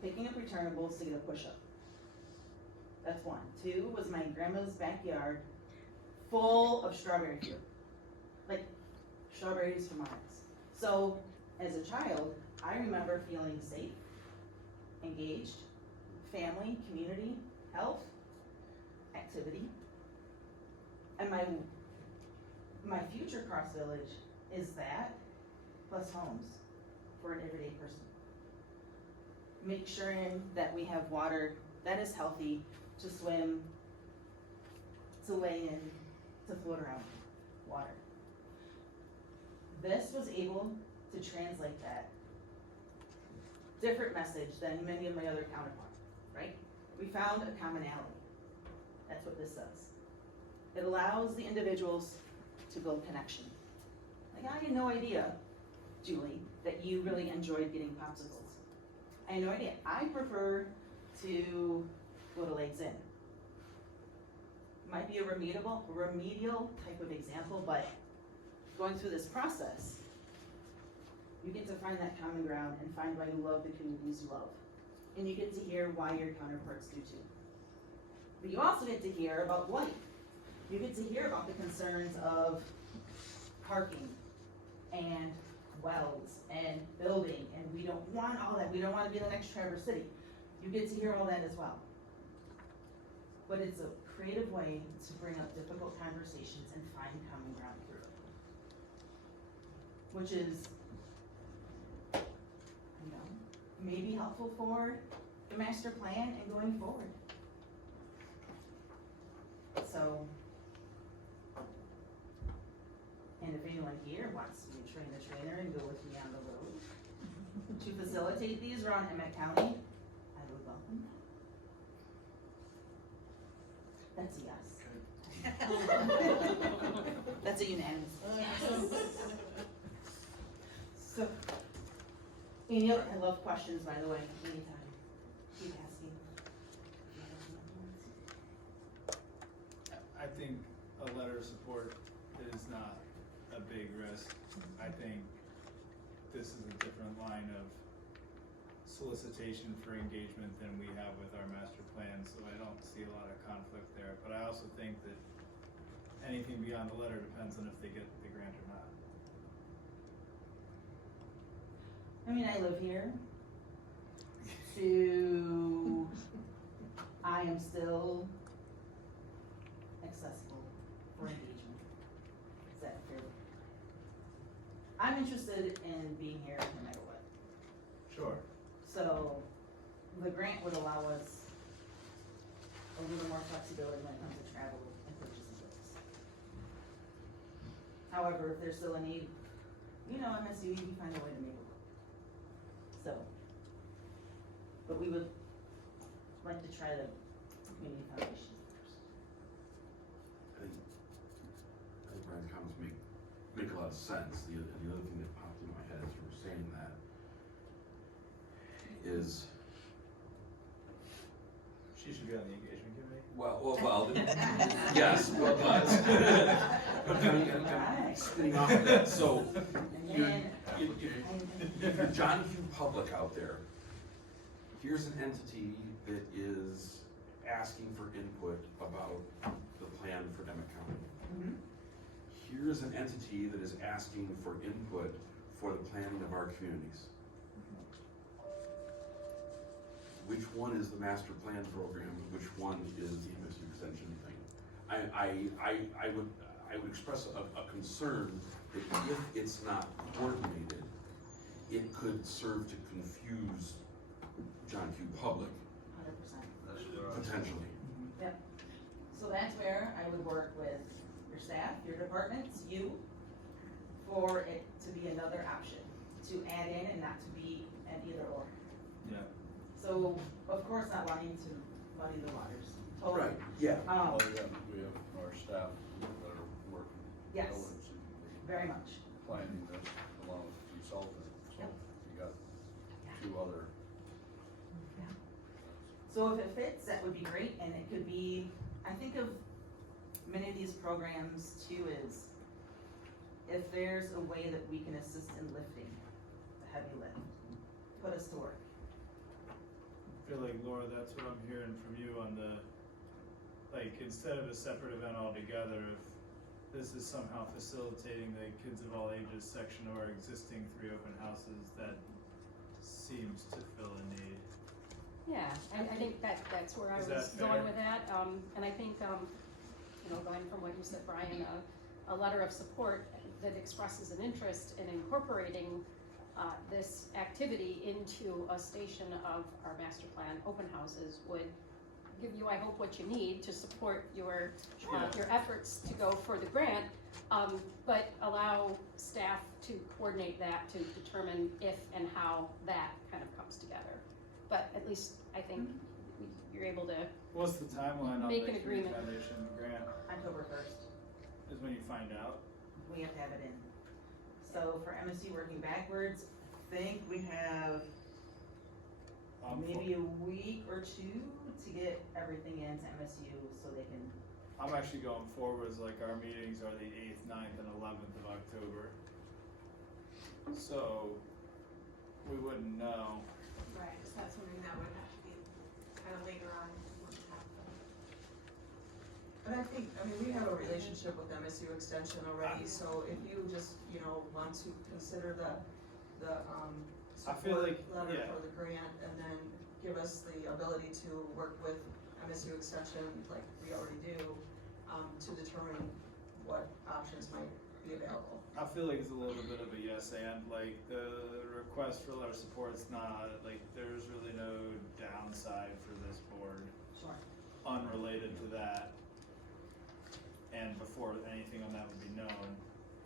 picking up returnables to get a push-up. That's one. Two was my grandma's backyard full of strawberry fruit. Like strawberries for miles. So as a child, I remember feeling safe, engaged, family, community, health, activity. And my future Cross Village is that, plus homes for an everyday person. Make sure that we have water that is healthy to swim, to lay in, to float around, water. This was able to translate that different message than many of my other counterparts, right? We found a commonality. That's what this does. It allows the individuals to build connection. Like, I had no idea, Julie, that you really enjoyed getting popsicles. I had no idea. I prefer to go to Lakes Inn. Might be a remedial type of example, but going through this process, you get to find that common ground and find why you love the communities you love. And you get to hear why your counterparts do too. But you also get to hear about blight. You get to hear about the concerns of parking and wells and building, and we don't want all that. We don't want to be the next Traverse City. You get to hear all that as well. But it's a creative way to bring up difficult conversations and find common ground through it. Which is, you know, maybe helpful for the master plan and going forward. So, and if anyone here wants to train the trainer and go with me on the road to facilitate these around Emmet County, I would welcome that. That's a yes. That's a unanimous. So, I love questions, by the way, anytime. Keep asking. I think a letter of support is not a big risk. I think this is a different line of solicitation for engagement than we have with our master plan, so I don't see a lot of conflict there. But I also think that anything beyond the letter depends on if they get the grant or not. I mean, I live here, so I am still accessible for engagement. Is that fair? I'm interested in being here no matter what. Sure. So the grant would allow us a little more flexibility when it comes to travel and purchasing goods. However, if there's still a need, you know, MSU, you can find a way to make it work. So, but we would like to try the community foundation first. I think Brian's comments make a lot of sense. The other thing that popped in my head as you were saying that is, She should be on the engagement committee. well, yes, but kind of spinning off of that. So, if you're John Q. Public out there, here's an entity that is asking for input about the plan for Emmet County. Mm-hmm. Here's an entity that is asking for input for the planning of our communities. Which one is the master plan program? Which one is the MSU Extension thing? I would express a concern that if it's not coordinated, it could serve to confuse John Q. Public 100%. potentially. Yep. So that's where I would work with your staff, your departments, you, for it to be another option, to add in and not to be an either or. Yeah. So, of course, not wanting to muddy the waters, totally. Right, yeah. Well, we have our staff that are working Yes. diligently Very much. planning this along with the consultant, so Yep. you got two other. So if it fits, that would be great, and it could be, I think of many of these programs too is, if there's a way that we can assist in lifting, the heavy lift, put us to work. I feel like, Laura, that's what I'm hearing from you on the, like, instead of a separate event altogether, if this is somehow facilitating the kids of all ages section of our existing 3 open houses, that seems to fill a need. Yeah, I think that's where I Is was that going fair? with that, and I think, you know, going from what you said, Brian, a letter of support that expresses an interest in incorporating this activity into a station of our master plan open houses would give you, I hope, what you need to support your efforts to go for the grant, but allow staff to coordinate that to determine if and how that kind of comes together. But at least I think you're able to, What's the timeline on the Make an Community agreement. Foundation grant? October 1st, Is when you find out? we have to have it in. So for MSU working backwards, I think we have maybe a week or two to get everything into MSU so they can, I'm actually going forwards, like our meetings are the 8th, 9th, and 11th of October. So, we wouldn't know. Right, so that's something that would have to be kind of later on. And I think, I mean, we have a relationship with MSU Extension already, so if you just, you know, want to consider the I feel support like, letter yeah. for the grant, and then give us the ability to work with MSU Extension, like we already do, to determine what options might be available. I feel like it's a little bit of a yes and, like, the request for letter support's not, like, there's really no downside for this board sure. unrelated to that. And before anything on that would be known,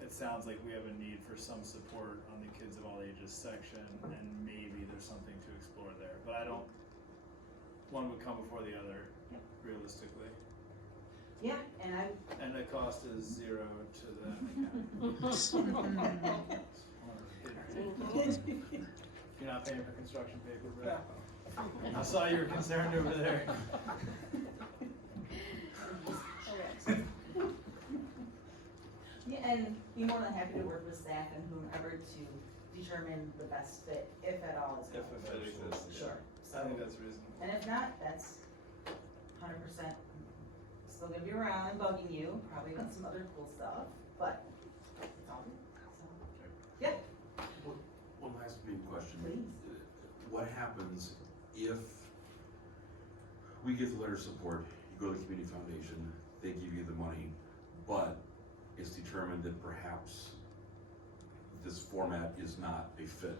it sounds like we have a need for some support on the kids of all ages section, and maybe there's something to explore there, but I don't, one would come before the other, Yep. realistically. Yeah, And the cost is 0 to the You're not paying for construction paper, Brett? I saw you were concerned over there. yeah, and be more than happy to work with staff and whomever to determine the best fit, if at all is If going. it exists, yeah. Sure. I think that's reasonable. And if not, that's 100% still gonna be around and bugging you, probably about some other cool stuff, but it's all good, so. Yeah, One last big question. Please. What happens if we get the letter of support, you go to the community foundation, they give you the money, but it's determined that perhaps this format is not a fit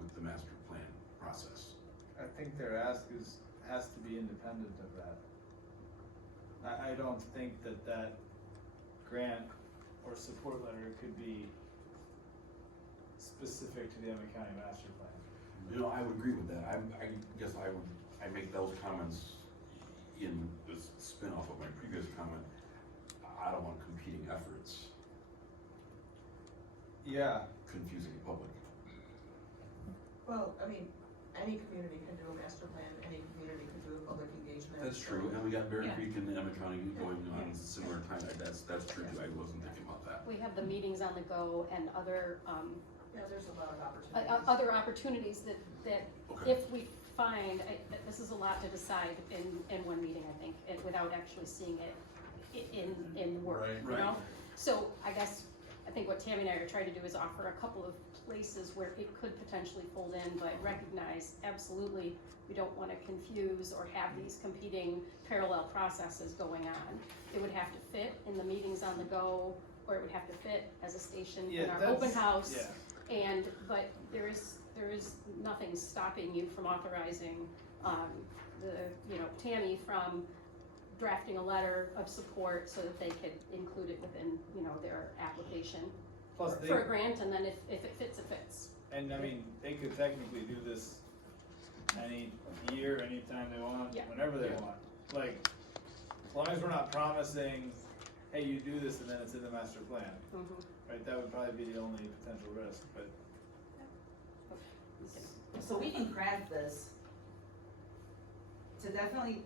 with the master plan process? I think their ask has to be independent of that. I don't think that grant or support letter could be specific to the Emmet County master plan. You know, I would agree with that. I guess I make those comments in the spin-off of my previous comment. I don't want competing efforts Yeah. confusing the public. Well, I mean, any community can do a master plan, any community can do a public engagement. That's so- true, and we got Bear Yeah. Creek and Emmet County going on similar time, that's true too, I wasn't thinking about that. We have the meetings on the go and other, Yeah, there's a lot of opportunities. other opportunities that Okay. if we find, that this is a lot to decide in one meeting, I think, and without actually seeing it in work, Right. you know? So I guess, I think what Tammy and I are trying to do is offer a couple of places where it could potentially fold in, but recognize absolutely we don't wanna confuse or have these competing parallel processes going on. It would have to fit in the meetings on the go, or it would have to fit as a station in our open house. Yeah. But there is nothing stopping you from authorizing, Tammy from drafting a letter of support so that they could include it within, their application Plus for a grant, and then if it fits, it fits. and I mean, they could technically do this any year, anytime they want, Yeah. whenever they Yeah. want. Like, as long as we're not promising, hey, you do this and then it's in the master plan, right? That would probably be the only potential risk, but so we can craft this to definitely,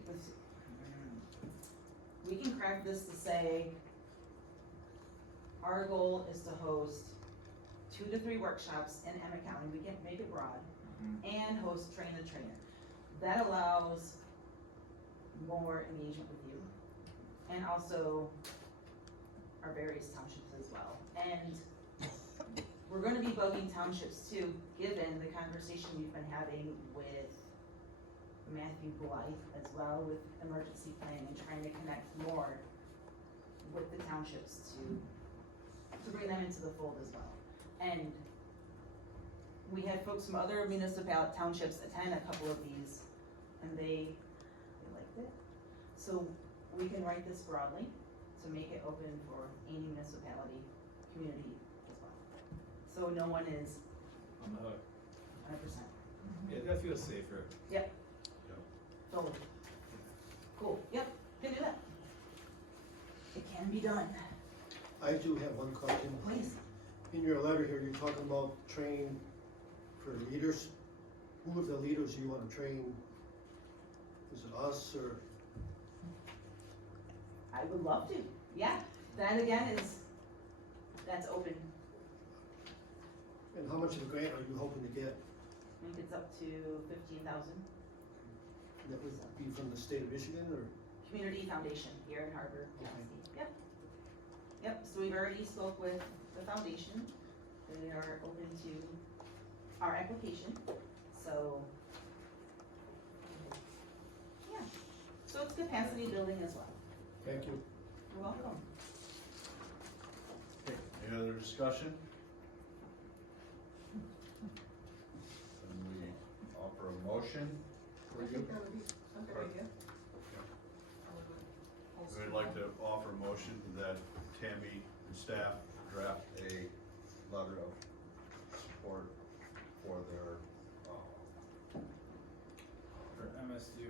we can craft this to say, our goal is to host 2 to 3 workshops in Emmet County, we can make it broad, and host train the trainer. That allows more engagement with you, and also our various townships as well. And we're gonna be bugging townships too, given the conversation we've been having with Matthew Blythe as well, with emergency planning, and trying to connect more with the townships to bring them into the fold as well. And we had folks from other townships attend a couple of these, and they liked it. So we can write this broadly to make it open for any municipality, community as well. So no one is on the hook. 100%. Yeah, that feels safer. Totally. Cool, yep, can do that. It can be done. I do have one question. Please. In your letter here, you're talking about training for leaders. who are the leaders you wanna train? Is it us or? I would love to, yeah, that again that's open. And how much of a grant are you hoping to get? I think it's up to 15,000. That would be from the state of Michigan or? Community Foundation here in Harbor. Okay. Yep. Yep, so we've already spoke with the foundation. They are open to our application, so. Yeah, so it's capacity building as well. Thank you. You're welcome. Okay, any other discussion? Then we offer a motion for I you. think that would be a good idea. We'd like to offer a motion that Tammy and staff draft a letter of support for their, For MSU.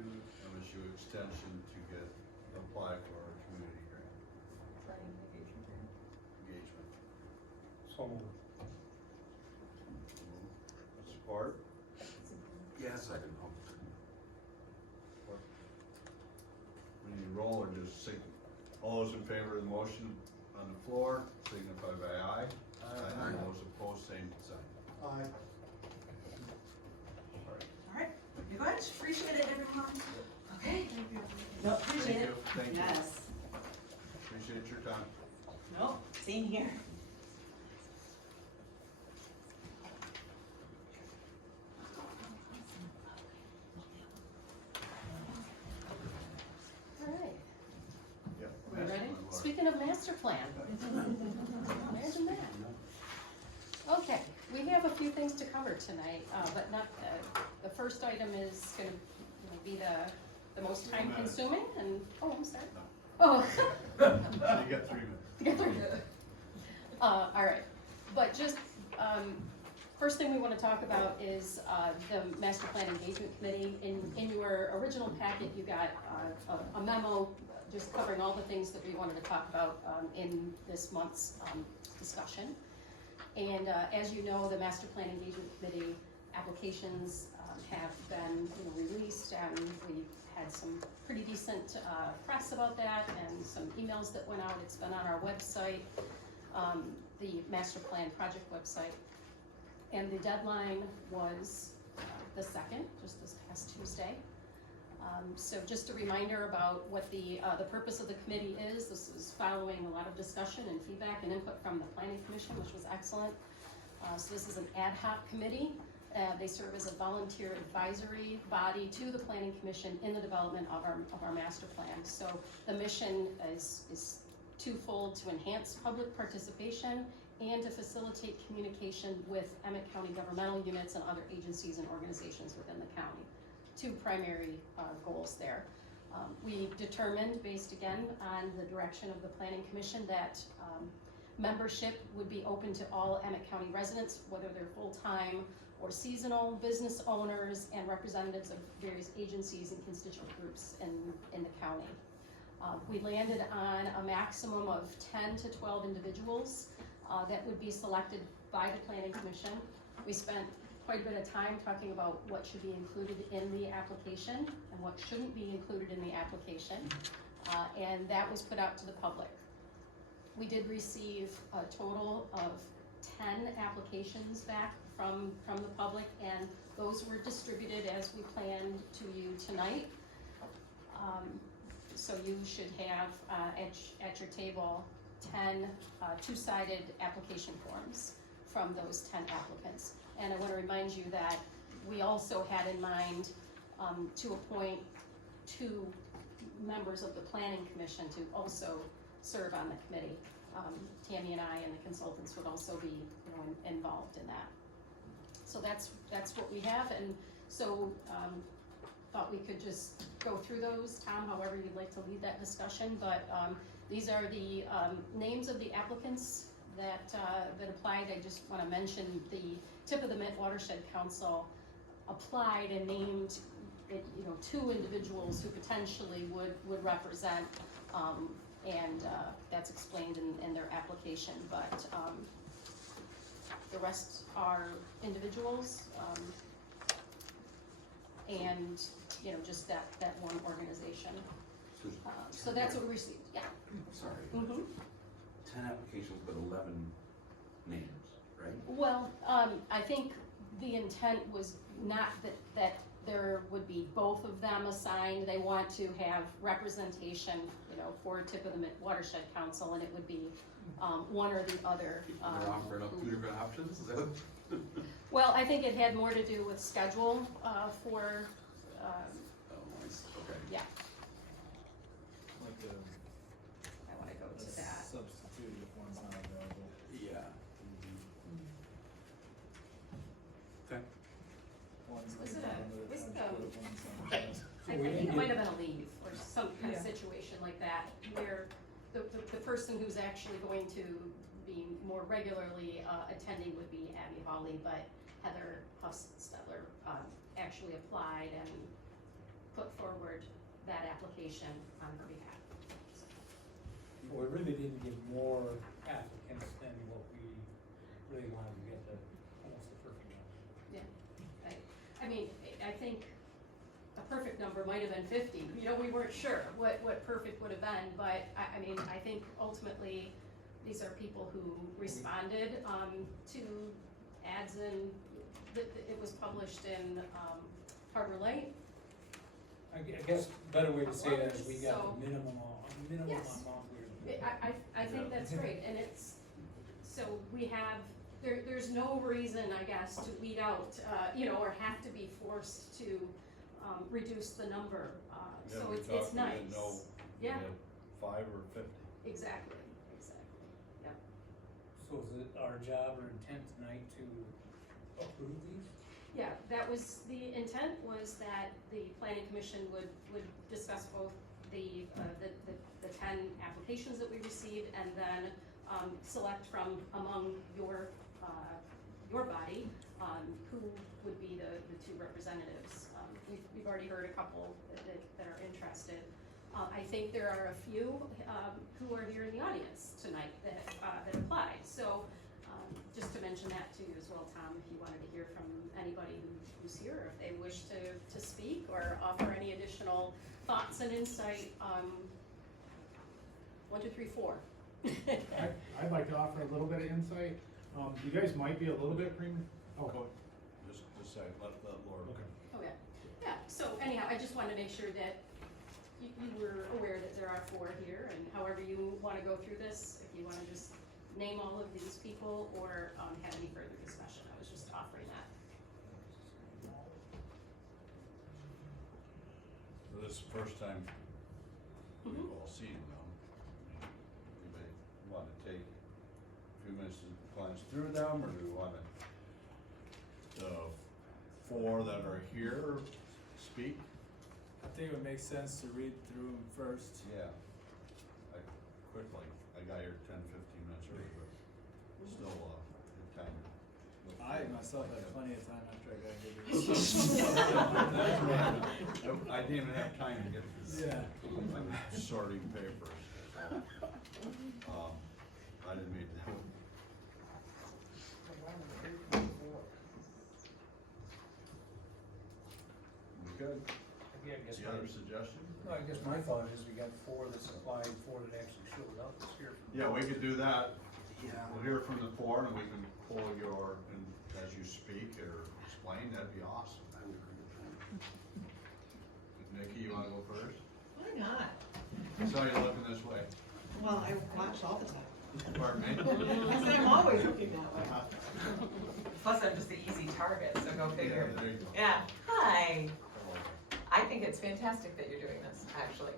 MSU Extension to apply for a community grant engagement. So moved. Support? Yes, I can help. We need to roll or just sig, all those in favor of the motion on the floor, signify by aye. Aye. Those opposed, same sign. Aye. Sorry. All right, you guys, appreciate it, everyone. Okay. No, appreciate Thank it. you, thank you. Yes. Appreciate your time. No, same here. All right, Yep. we ready? Master plan, Laura. Speaking of master plan. Imagine that. Okay, we have a few things to cover tonight, but not, the first item is gonna be the most time consuming and, oh, I'm sorry. No. Oh. You got 3 minutes. All right, but just, first thing we wanna talk about is, the Master Plan Engagement Committee. In your original packet, you got, a memo just covering all the things that we wanted to talk about, in this month's, discussion. And, as you know, the Master Plan Engagement Committee applications, have been, released, and we've had some pretty decent, press about that, and some emails that went out. It's been on our website, the master plan project website. And the deadline was the 2nd, just this past Tuesday. So just a reminder about what the purpose of the committee is. This is following a lot of discussion and feedback and input from the Planning Commission, which was excellent. So this is an ad hoc committee. They serve as a volunteer advisory body to the Planning Commission in the development of our master plan. So the mission is twofold: to enhance public participation and to facilitate communication with Emmet County governmental units and other agencies and organizations within the county. Two primary goals there. We determined, based again on the direction of the Planning Commission, that membership would be open to all Emmet County residents, whether they're full-time or seasonal, business owners, and representatives of various agencies and constituent groups in the county. We landed on a maximum of 10 to 12 individuals that would be selected by the Planning Commission. We spent quite a bit of time talking about what should be included in the application and what shouldn't be included in the application, and that was put out to the public. We did receive a total of 10 applications back from the public, and those were distributed as we planned to you tonight. So you should have at your table 10 two-sided application forms from those 10 applicants. And I want to remind you that we also had in mind to appoint 2 members of the Planning Commission to also serve on the committee. Tammy and I and the consultants would also be involved in that. So that's what we have, and so thought we could just go through those. Tom, however you'd like to lead that discussion, but these are the names of the applicants that applied. I just want to mention the Tip of the Mint Watershed Council applied and named 2 individuals who potentially would represent, and that's explained in their application, but the rest are individuals. and, you know, just that one organization. So So that's what we received, yeah. Sorry, Mm-hmm. 10 applications, but 11 names, right? Well, I think the intent was not that there would be both of them assigned. They want to have representation, you know, for Tip of the Watershed Council, and it would be one or the other. They're offering up 2 different options, is that what? Well, I think it had more to do with schedule for, Oh, nice, okay. yeah, Like a I wanna go to that. substitute if one's not available. Yeah. Okay. One's Was like it a- on the was it township, a- one's on the- I think it might have been a leave or some kind of situation like that, where the person who's actually going to be more regularly attending would be Abby Hawley, but Heather Hustler actually applied and put forward that application on her behalf. Well, we really didn't get more applicants than what we really wanted to get the, almost the perfect one. I mean, I think a perfect number might have been 50, you know, we weren't sure what perfect would have been, but I mean, I think ultimately, these are people who responded to ads it was published in Harbor Light. I guess a better way to say that is we got So- the minimum on Yes. monthly. I think that's great, and it's, so we have, there's no reason, I guess, to weed out, you know, or have to be forced to reduce the number, Yeah, so we it's talked, we nice. didn't know we Yeah, had 5 or 50. exactly, yep. So is it our job or intent tonight to approve these? Yeah, that was, the intent was that the planning commission would discuss both the 10 applications that we received, and then select from among your body, who would be the 2 representatives. We've already heard a couple that are interested. I think there are a few who are here in the audience tonight that applied. So just to mention that to you as well, Tom, if you wanted to hear from anybody who's here, or if they wish to speak or offer any additional thoughts and insight. 1, 2, 3, 4. I'd like to offer a little bit of insight. You guys might be a little bit Just say, let Laura. Okay. Okay, yeah, so anyhow, I just wanted to make sure that you were aware that there are 4 here, and however you wanna go through this, if you wanna just name all of these people or have any further discussion, I was just offering that. So this is the first time we've Mhm. all seen them. Anybody want to take a few minutes to glance through them, or do we want the 4 that are here speak? I think it would make sense to read through them first. Yeah. Quickly, I got here 10, 15 minutes early, but still, good time. I myself had plenty of time after I got here. I didn't even have time to get this. Yeah. I'm sorting papers. I didn't mean that. We good? Yeah, I guess Any other suggestions? No, I guess my thought is we got 4 that's applied, 4 that actually showed up this year. Yeah, we could do that. Yeah. We'll hear from the 4 and we can pull your, and as you speak or explain, that'd be awesome. I would agree with that. Nikki, you wanna go first? Why not? I saw you looking this way. Well, I watch all the time. Pardon me? I said I'm always looking that way. Plus, I'm just the easy target, so go figure. Yeah, there you go. Yeah, hi. I think it's fantastic that you're doing this, actually.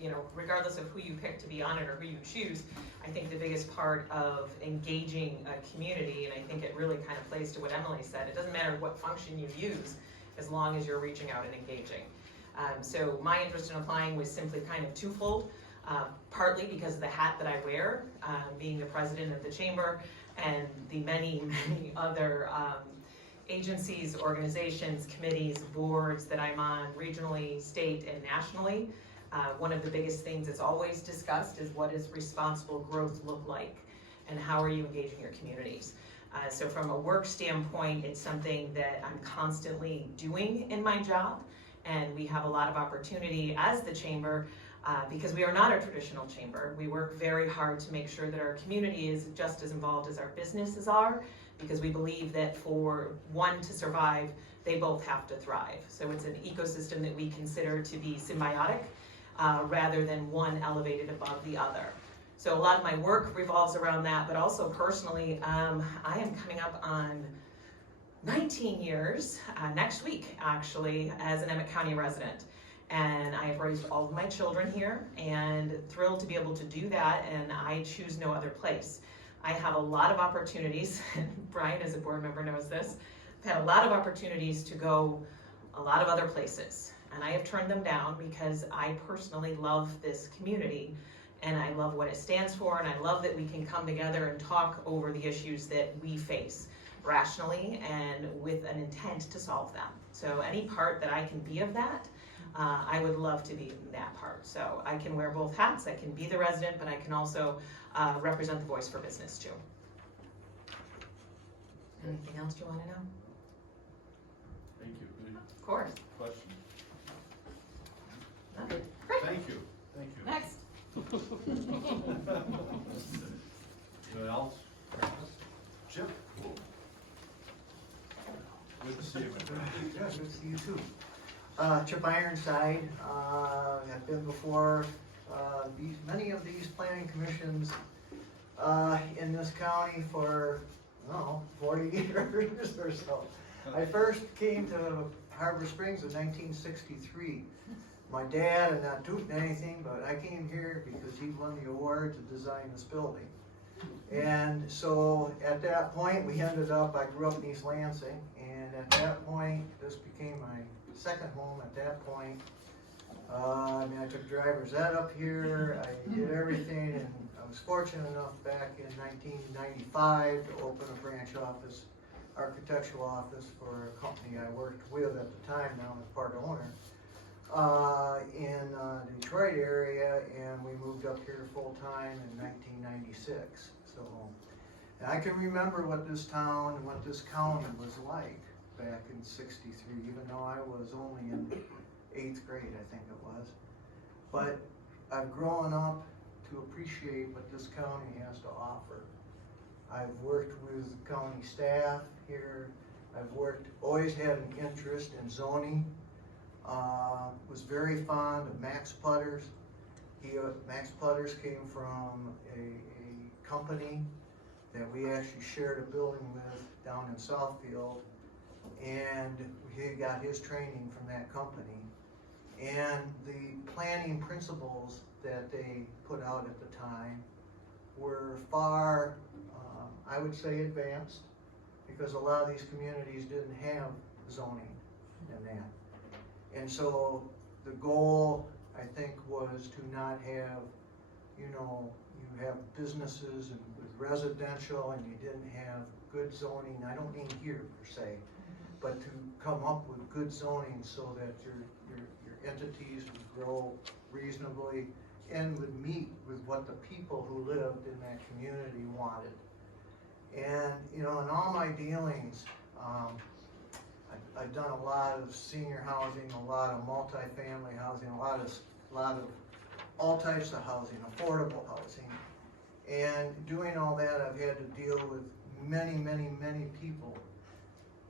You know, regardless of who you pick to be on it or who you choose, I think the biggest part of engaging a community, and I think it really kind of plays to what Emily said, it doesn't matter what function you use, as long as you're reaching out and engaging. So my interest in applying was simply kind of twofold, partly because of the hat that I wear, being the president of the chamber, and the many, many other agencies, organizations, committees, boards that I'm on regionally, state, and nationally. One of the biggest things that's always discussed is what does responsible growth look like, and how are you engaging your communities? So from a work standpoint, it's something that I'm constantly doing in my job. And we have a lot of opportunity as the chamber, because we are not a traditional chamber. We work very hard to make sure that our community is just as involved as our businesses are, because we believe that for one to survive, they both have to thrive. So it's an ecosystem that we consider to be symbiotic, rather than one elevated above the other. So a lot of my work revolves around that, but also personally, I am coming up on 19 years, next week actually, as an Emmet County resident. And I have raised all of my children here and thrilled to be able to do that, and I choose no other place. I have a lot of opportunities, and Brian as a board member knows this, I've had a lot of opportunities to go a lot of other places, and I have turned them down because I personally love this community, and I love what it stands for, and I love that we can come together and talk over the issues that we face rationally and with an intent to solve them. So any part that I can be of that, I would love to be in that part. So I can wear both hats. I can be the resident, but I can also represent the voice for business too. Anything else you want to know? Thank you. Any Of course. questions? Okay. Great. Thank you, thank you. Next. Anyone else? Jim? Good to see you, my friend. Yeah, good to see you too. Chip Ironside, I've been before many of these planning commissions in this county for, I don't know, 40 years or so. I first came to Harbor Springs in 1963. My dad, and not tooting anything, but I came here because he won the award to design this building. And so at that point, we ended up, I grew up in East Lansing, and at that point, this became my second home at that point. I mean, I took driver's ed up here, I did everything, and I was fortunate enough back in 1995 to open a branch office, architectural office for a company I worked with at the time, now I'm a part owner, in the Detroit area, and we moved up here full-time in 1996. So, and I can remember what this town and what this county was like back in '63, even though I was only in 8th grade, I think it was. But I've grown up to appreciate what this county has to offer. I've worked with county staff here. I've always had an interest in zoning. Was very fond of Max Putters. Max Putters came from a company that we actually shared a building with down in Southfield, and he got his training from that company. And the planning principles that they put out at the time were far, I would say, advanced, because a lot of these communities didn't have zoning and that. And so the goal, I think, was to not have, you know, you have businesses and with residential and you didn't have good zoning. I don't mean here per se, but to come up with good zoning so that your entities would grow reasonably and would meet with what the people who lived in that community wanted. And, you know, in all my dealings, I've done a lot of senior housing, a lot of multifamily housing, a lot of all types of housing, affordable housing. And doing all that, I've had to deal with many, many, many people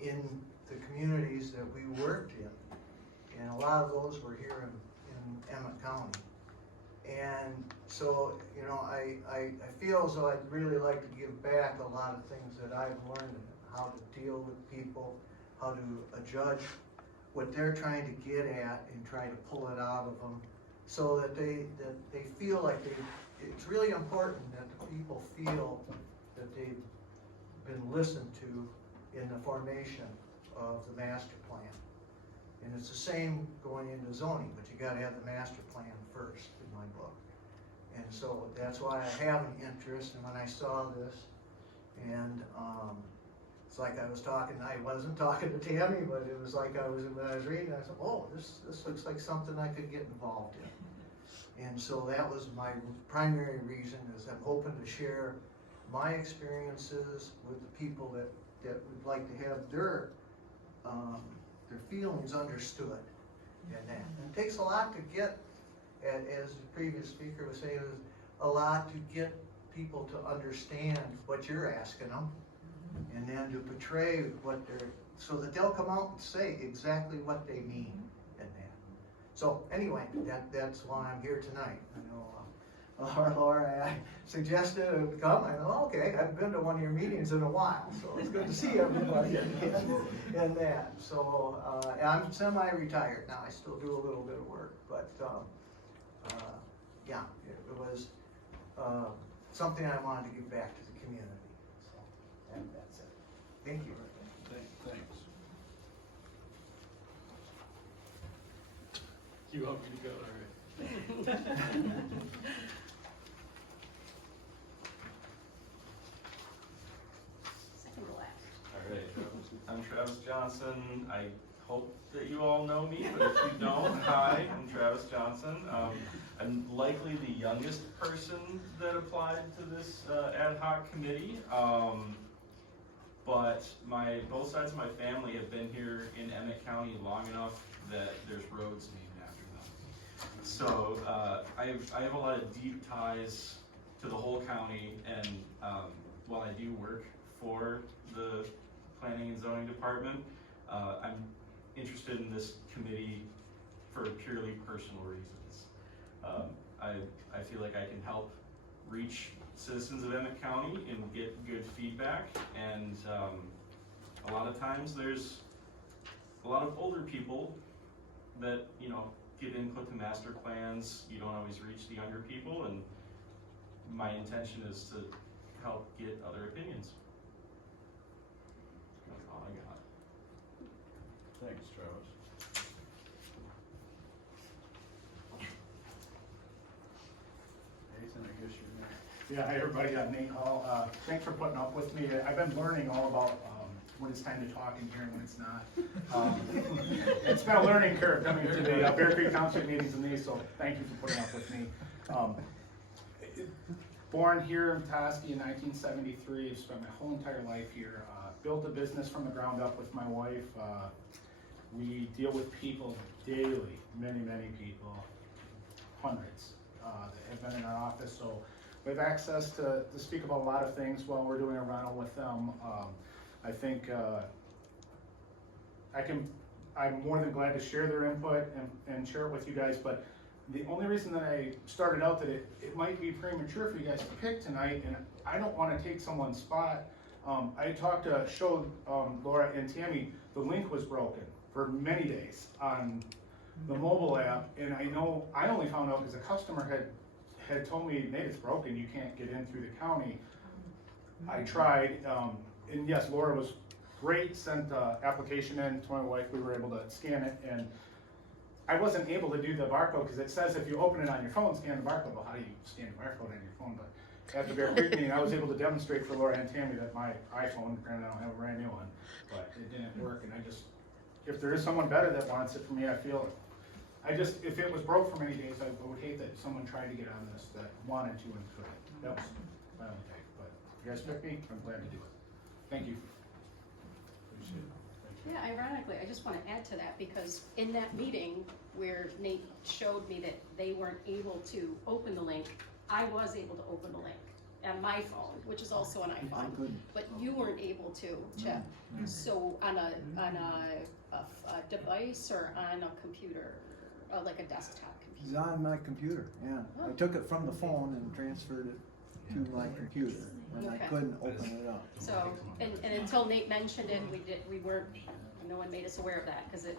in the communities that we worked in. And a lot of those were here in Emmet County. And so, you know, I feel as though I'd really like to give back a lot of things that I've learned, how to deal with people, how to judge what they're trying to get at and try to pull it out of them, so that they feel like it's really important that the people feel that they've been listened to in the formation of the master plan. And it's the same going into zoning, but you gotta have the master plan first in my book. And so that's why I have an interest, and when I saw this, and it's like I was talking, I wasn't talking to Tammy, but it was like when I was reading, I said, oh, this looks like something I could get involved in. And so that was my primary reason, is I'm hoping to share my experiences with the people that would like to have their feelings understood and that. And it takes a lot to get, as the previous speaker was saying, a lot to get people to understand what you're asking them, and then to portray what they're, so that they'll come out and say exactly what they mean in that. So anyway, that's why I'm here tonight. I know Laura, I suggested it would come. I know, okay, I haven't been to one of your meetings in a while, so it's good to see everybody and that. So I'm semi-retired now. I still do a little bit of work, but yeah, it was something I wanted to give back to the community. So that's it. Thank you. Thanks. You want me to go, all right? Second to last. All right, I'm Travis Johnson. I hope that you all know me, but if you don't, hi, I'm Travis Johnson. I'm likely the youngest person that applied to this ad hoc committee, but both sides of my family have been here in Emmet County long enough that there's roads named after them. So I have a lot of deep ties to the whole county, and while I do work for the Planning and Zoning Department, I'm interested in this committee for purely personal reasons. I feel like I can help reach citizens of Emmet County and get good feedback, and a lot of times there's a lot of older people that, you know, give input to master plans. You don't always reach the younger people, and my intention is to help get other opinions. That's all I got. Thanks, Travis. Nathan, I guess you're next. Yeah, hi everybody, I'm Nate Hall. Thanks for putting up with me. I've been learning all about when it's time to talk in here and when it's not. It's been a learning curve coming to the Bear Creek Township meetings and these, so thank you for putting up with me. Born here in Petoskey in 1973, spent my whole entire life here. Built a business from the ground up with my wife. We deal with people daily, many people, hundreds that have been in our office. So we have access to speak about a lot of things while we're doing a rental with them. I think I'm more than glad to share their input and share it with you guys, but the only reason that I started out that it might be premature for you guys to pick tonight, and I don't want to take someone's spot. I showed Laura and Tammy, the link was broken for many days on the mobile app, and I know I only found out because a customer had told me, Nate, it's broken, you can't get in through the county. I tried, and yes, Laura was great, sent the application in to my wife, we were able to scan it, and I wasn't able to do the barcode because it says if you open it on your phone, scan the barcode. Well, how do you scan the barcode on your phone? But at the Bear Creek meeting, I was able to demonstrate for Laura and Tammy that my iPhone, granted I don't have a brand new one, but it didn't work, and if there is someone better that wants it for me, I feel it. If it was broke for many days, I would hate that someone tried to get on this that wanted to and couldn't. That was my own take, but if you guys pick me, I'm glad to do it. Thank you. Appreciate it. Yeah, ironically, I just want to add to that because in that meeting where Nate showed me that they weren't able to open the link, I was able to open the link on my phone, which is also an iPhone, but you weren't able to, Chip. So on a device or on a computer, like a desktop It's computer? on my computer, yeah. I took it from the phone and transferred it to my computer, and I Okay. couldn't open it up. So, and until Nate mentioned it, we weren't, no one made us aware of that because it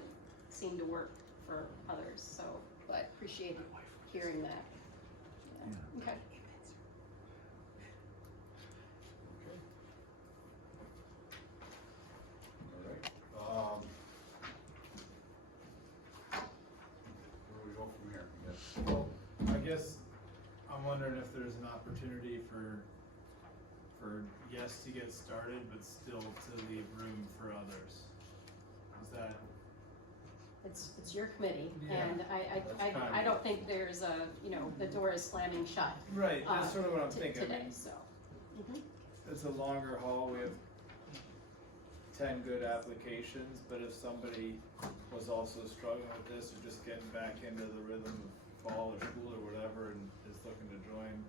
seemed to work for others, so, but appreciate hearing that. Yeah. Okay. All right. Where do we go from here? I guess. Well, I guess I'm wondering if there's an opportunity for yes to get started, but still to leave room for others. Is that? It's your committee, Yeah, and I don't think there's the door is slamming shut. Right, that's sort of what I'm thinking. Today, so. it's a longer haul, we have 10 good applications, but if somebody was also struggling with this or just getting back into the rhythm of fall or school or whatever and is looking to join.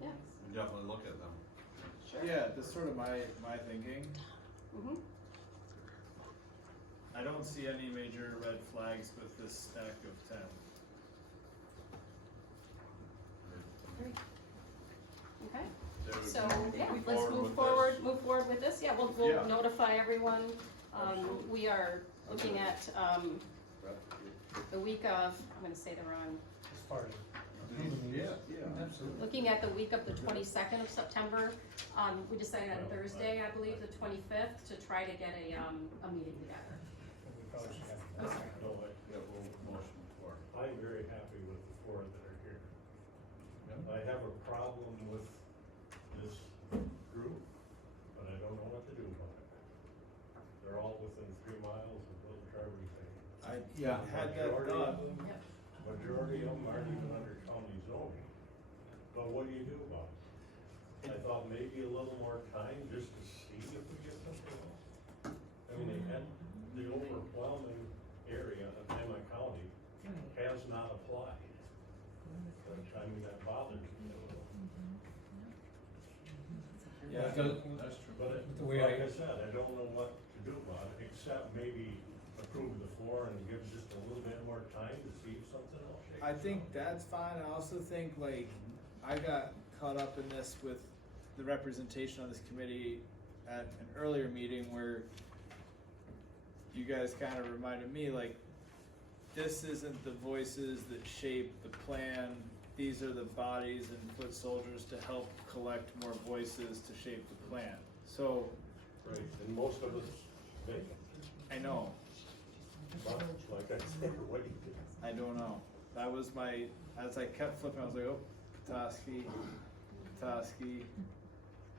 Yeah. We definitely look at them. Sure. Yeah, that's sort of my thinking. Mm-hmm. I don't see any major red flags with this stack of 10. Okay, David, so, can we yeah, move let's forward move forward with this, yeah, we'll Yeah. notify everyone. Absolutely. We are looking at, the week of, I'm gonna say the wrong, As far as. Yeah, Absolutely. looking at the week of the 22nd of September. We decided on Thursday, I believe, the 25th, to try to get a meeting together. We probably should have. No, Yeah, we'll motion for it. I'm very happy with the four that are here. I have a problem with this group, but I don't know what to do about it. They're all within 3 miles of Little Traverse. I had that thought. Majority of them aren't even under county zoning. But what do you do about it? I thought maybe a little more time just to see if we get something else. I mean, they had, the overwhelming area of Emmet County has not applied. I mean, that bothers me a little. Yeah, that's true. But The way like I- I said, I don't know what to do about it, except maybe approve the four and give just a little bit more time to see if something else shakes I think out. that's fine. I also think like I got caught up in this with the representation on this committee at an earlier meeting where you guys kind of reminded me like this isn't the voices that shape the plan. These are the bodies and foot soldiers to help collect more voices to shape the plan. So Right, and most of us think, I know, but like I said, what do you do? I don't know. That was my, as I kept flipping, I was like, oh, Petoskey,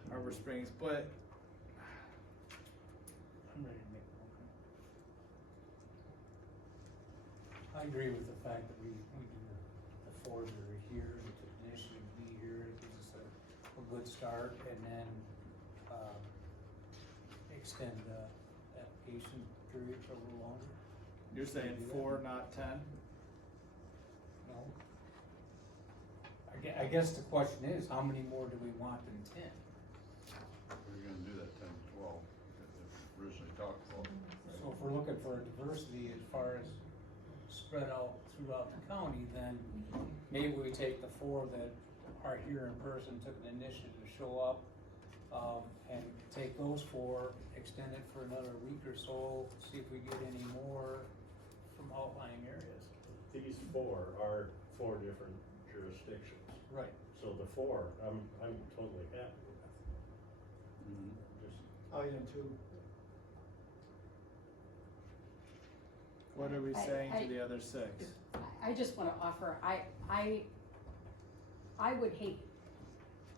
Harbor Springs, but I'm ready to make a motion. I agree with the fact that we do the four that are here, that took initiative to be here, it gives us a good start, and then, extend the application period for a little longer. you're saying 4, not 10? No. I guess the question is, how many more do we want than 10? We're gonna do that 10, 12, that originally talked about. So if we're looking for a diversity as far as spread out throughout the county, then maybe we take the four that are here in person, took an initiative to show up, and take those four, extend it for another week or so, see if we get any more from outlying areas. These four are 4 different jurisdictions. Right. So the 4, I'm totally happy with. Just, I am too. What are we saying to the other 6? I just wanna offer, I would hate,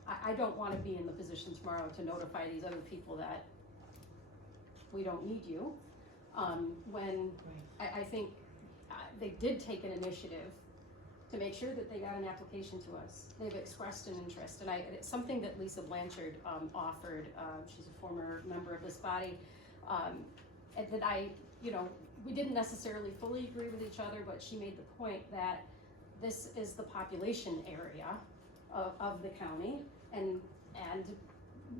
I don't wanna be in the position tomorrow to notify these other people that we don't need you. When I think they did take an initiative to make sure that they got an application to us. They've expressed an interest, and it's something that Lisa Blanchard offered. She's a former member of this body, and that we didn't necessarily fully agree with each other, but she made the point that this is the population area of the county, and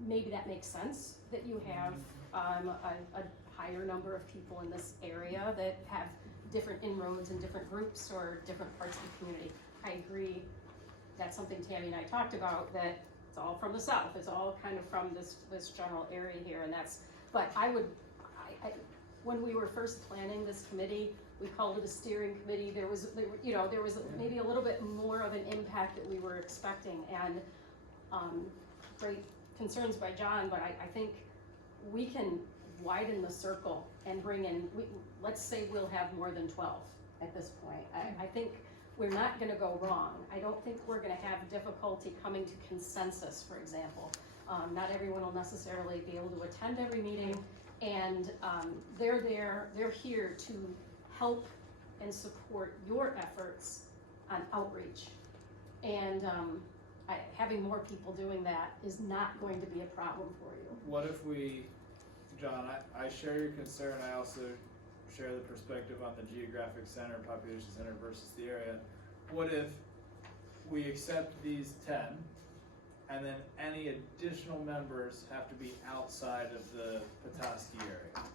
maybe that makes sense, that you have a higher number of people in this area that have different inroads and different groups or different parts of the community. I agree, that's something Tammy and I talked about, that it's all from the south, it's all kind of from this general area here, and that's, but when we were first planning this committee, we called it a steering committee. There was maybe a little bit more of an impact that we were expecting, and great concerns by John, but I think we can widen the circle and bring in, let's say we'll have more than 12 at this point. I think we're not gonna go wrong. I don't think we're gonna have difficulty coming to consensus, for example. Not everyone will necessarily be able to attend every meeting, and they're here to help and support your efforts on outreach. And having more people doing that is not going to be a problem for you. What if we, John, I share your concern, I also share the perspective on the geographic center, population center versus the area. What if we accept these 10, and then any additional members have to be outside of the Petoskey area?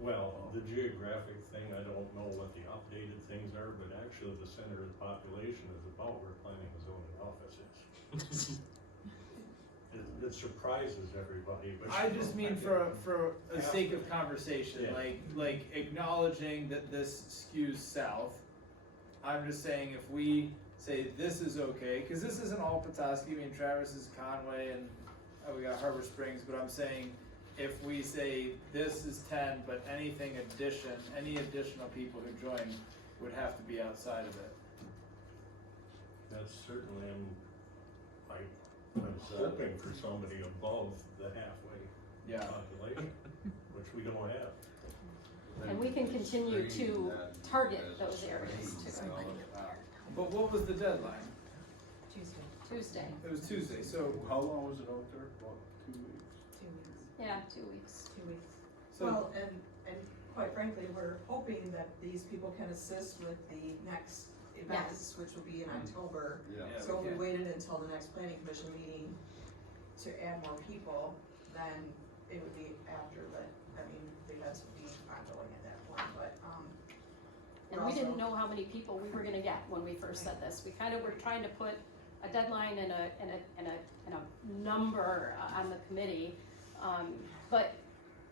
Well, the geographic thing, I don't know what the updated things are, but actually the center of the population is about where planning and zoning office is. It surprises everybody, but. I just mean for the sake of conversation, Yeah. like acknowledging that this skews south. I'm just saying if we say this is okay, cause this isn't all Petoskey, I mean Travis is Conway and we got Harbor Springs, but I'm saying if we say this is 10, but any additional people who join would have to be outside of it. That's certainly, I'm hoping for somebody above the halfway population, which we don't have. And we can continue to target those areas too. But what was the deadline? Tuesday. It was Tuesday, so. How long was it out there? About 2 weeks? Yeah, 2 weeks. 2 weeks. So- Well, and quite frankly, we're hoping that these people can assist with the next events, which will be in October. Yeah. So if we waited until the next planning commission meeting to add more people, then it would be after the events would be ongoing at that point, but, And we didn't know how many people we were gonna get when we first said this. We kind of were trying to put a deadline and a number on the committee. But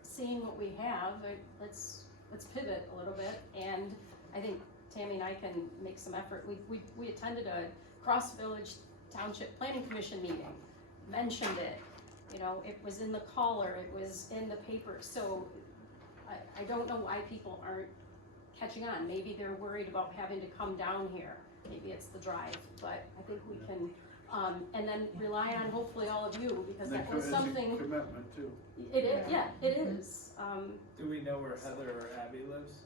seeing what we have, let's pivot a little bit. And I think Tammy and I can make some effort. We attended a Cross Village Township Planning Commission meeting, mentioned it. You know, it was in the caller, it was in the paper. So I don't know why people aren't catching on. Maybe they're worried about having to come down here. Maybe it's the drive, but I think we can, and then rely on hopefully all of you, because that was something. Commitment too. It is, yeah, it is. Do we know where Heather or Abby lives?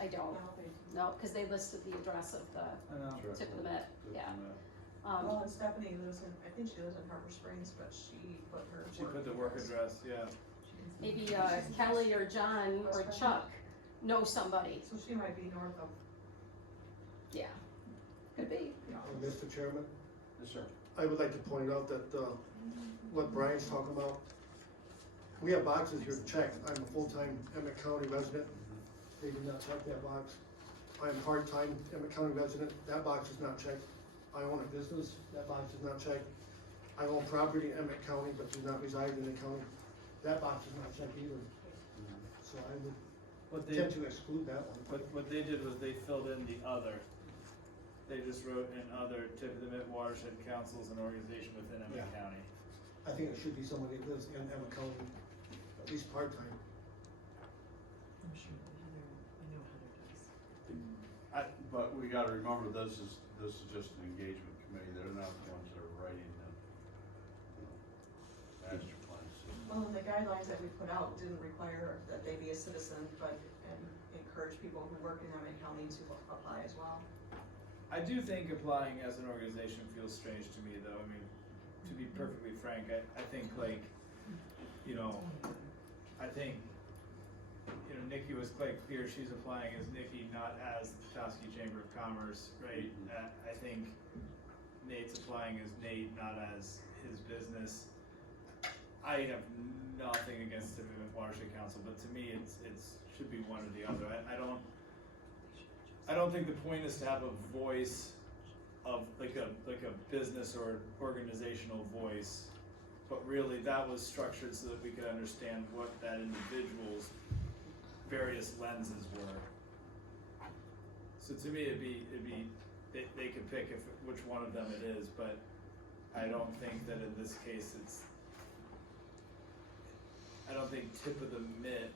I don't, no, cause they listed the address of the I know. tip of the Met, yeah. well, and Stephanie lives I think she lives in Harbor Springs, but she put her. She put the work address, yeah. Maybe Kelly or John or Chuck know somebody, So she might be north of. yeah, could be. Mr. Chairman, Yes, sir. I would like to point out that, what Brian's talking about, we have boxes here to check. I'm a full-time Emmet County resident. They did not check that box. I am part-time Emmet County resident. That box is not checked. I own a business. That box is not checked. I own property in Emmet County but do not reside in the county. That box is not checked either. So I would tend to exclude that one. What they did was they filled in the other. They just wrote in other tip of the Mid watershed councils and organization within Emmet Yeah. County. I think it should be somebody that lives in Emmet County, at least part-time. But we gotta remember, this is just an engagement committee, they're not the ones that are writing the, master plans. Well, and the guidelines that we put out didn't require that they be a citizen, but, and encourage people who work in Emmet County to apply as well. I do think applying as an organization feels strange to me though, I mean, to be perfectly frank, I think like, I think, Nikki was quite clear, she's applying as Nikki, not as the Petoskey Chamber of Commerce, right? I think Nate's applying as Nate, not as his business. I have nothing against the Watershed Council, but to me, it's should be one or the other. I don't think the point is to have a voice of like a business or organizational voice, but really that was structured so that we could understand what that individual's various lenses were. So to me, it'd be they could pick which one of them it is, but I don't think that in this case I don't think tip of the mitt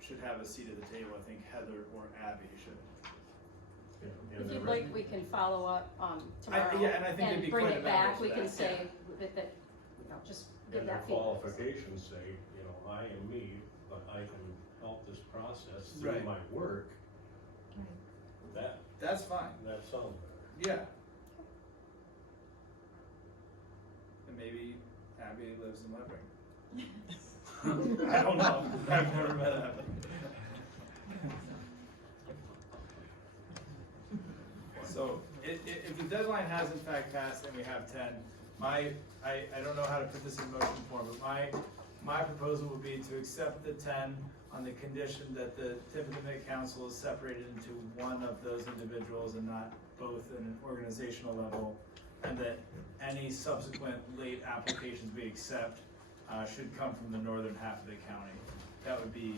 should have a seat at the table. I think Heather or Abby should. If you'd like, we can follow up, tomorrow. And I think it'd be bring quite it a back, matter we for can that, say that, just give And their that feedback. qualifications say, I am me, but I can help this process through Right. my work. That's fine, That sounds better. yeah. And maybe Abby lives in Lebanon. I don't know, I've never met Abby. So, if the deadline has in fact passed and we have 10, I don't know how to put this in motion form, but my proposal would be to accept the 10 on the condition that the tip of the Mid Council is separated into one of those individuals and not both in an organizational level, and that any subsequent late applications we accept should come from the northern half of the county. That would be,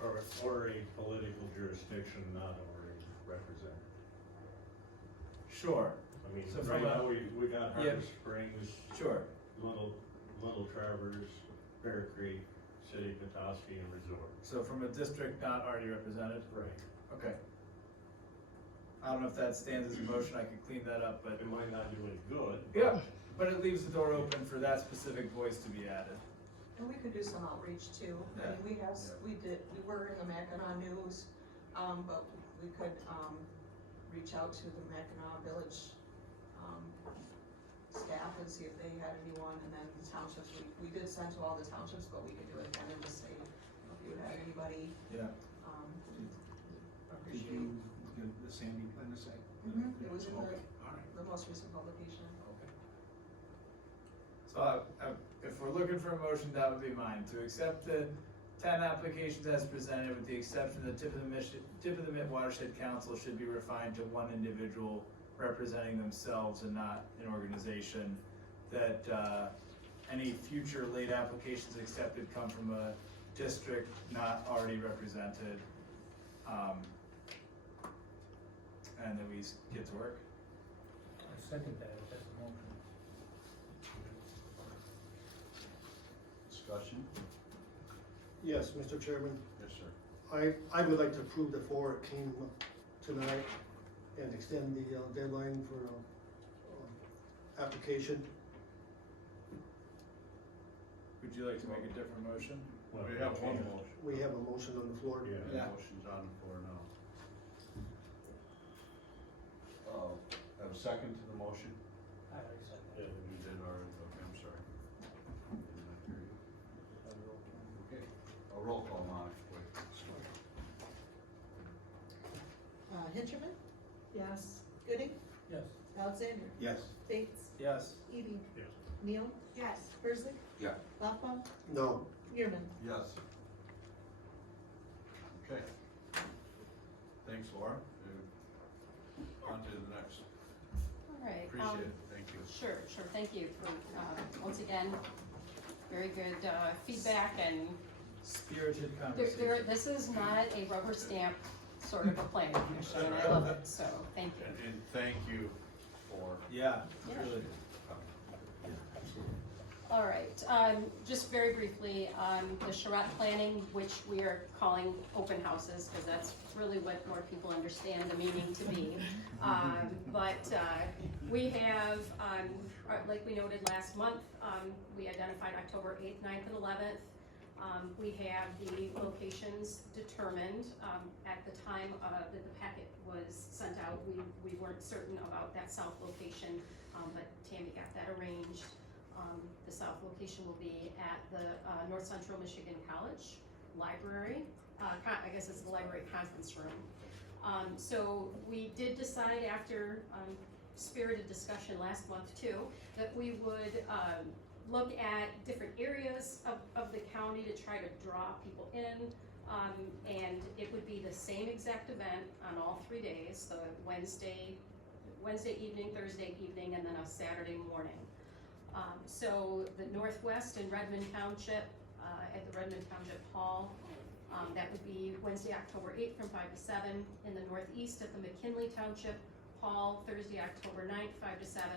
Or a political jurisdiction, not a representative. sure. I mean, So right from a- now, we got Yeah. Harbor Springs, Sure. Little Traverse, Bear Creek, City of Petoskey, and Resort. So from a district not already represented? Right. Okay. I don't know if that stands as a motion, I could clean that up, but. It might not do any good. Yeah, but it leaves the door open for that specific voice to be added. And we could do some outreach too. I mean, we were in the Mackinac News, but we could, reach out to the Mackinac Village, staff and see if they had anyone, and then the townships, we did send to all the townships, but we could do it again and just say, if you had anybody, Yeah. Did appreciate. you give the Sandy plan a site? It was in Okay, all right. the most recent publication. Okay. So if we're looking for a motion, that would be mine, to accept the 10 applications as presented with the exception that tip of the Mid Watershed Council should be refined to one individual representing themselves and not an organization. That any future late applications accepted come from a district not already represented. And then we get to work. I second that, if that's a motion. Discussion? Yes, Mr. Chairman, Yes, sir. I would like to approve the 4 that came tonight and extend the deadline for application. Would you like to make a different motion? We have one motion. We have a motion on the floor. Yeah. Motion's on the floor now. Have a second to the motion? I already said Yeah, that. you did already, okay, I'm sorry. Did not hear you. Okay, a roll call, Monica, wait. Hinterman, Yes. Gooding, Yes. Alexander, Yes. Bates, Yes. Eby, Yes. Neal, Yes. Herzig, Yeah. Loffbaum, No. Yearman. Yes. Okay. Thanks, Laura. On to the next. All right. Appreciate it, thank you. Sure, thank you for, once again, very good, feedback, and Spirited there, conversation. this is not a rubber stamp sort of a planning commission, and I love it, so, thank you. And thank you for. Yeah, Yeah. really. All right, just very briefly, the charrette planning, which we are calling open houses, because that's really what more people understand the meaning to be. We have, like we noted last month, we identified October 8th, 9th, and 11th. We have the locations determined. At the time that the packet was sent out, we weren't certain about that south location, but Tammy got that arranged. The south location will be at the North Central Michigan College Library. I guess it's the library conference room. So we did decide after spirited discussion last month too, that we would look at different areas of the county to try to draw people in. And it would be the same exact event on all 3 days, the Wednesday evening, Thursday evening, and then a Saturday morning. So the Northwest in Redmond Township, at the Redmond Township Hall, that would be Wednesday, October 8th from 5 to 7. In the Northeast at the McKinley Township Hall, Thursday, October 9th, 5 to 7.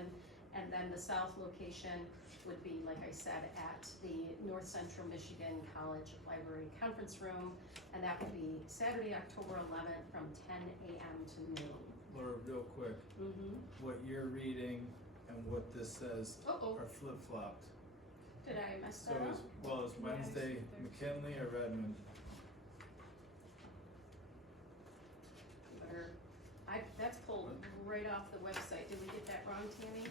And then the south location would be, like I said, at the North Central Michigan College Library Conference Room. And that would be Saturday, October 11th from 10 a.m. to noon. Laura, real quick, what you're reading and what this says Uh-oh. are flip-flopped. Did I mess So that up? is Wednesday McKinley or Redmond? Better That's pulled right off the website. Did we get that wrong, Tammy?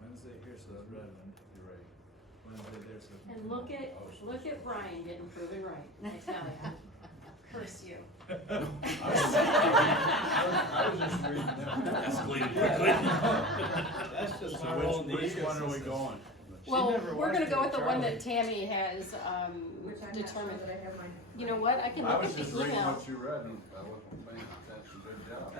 Wednesday here says Redmond, you're right. Wednesday there says. And look at Brian getting proven right, I tell ya. Curse you. I was just reading that. Escalated quickly. That's just So my role in the which one are we ecosystem. going? Well, never we're gonna watched go it, with the one Charlie. that Tammy has, Which I'm not sure determined. that I have my. You know what, I can I look was at the just reading email. what you read and I wasn't paying attention. Good job.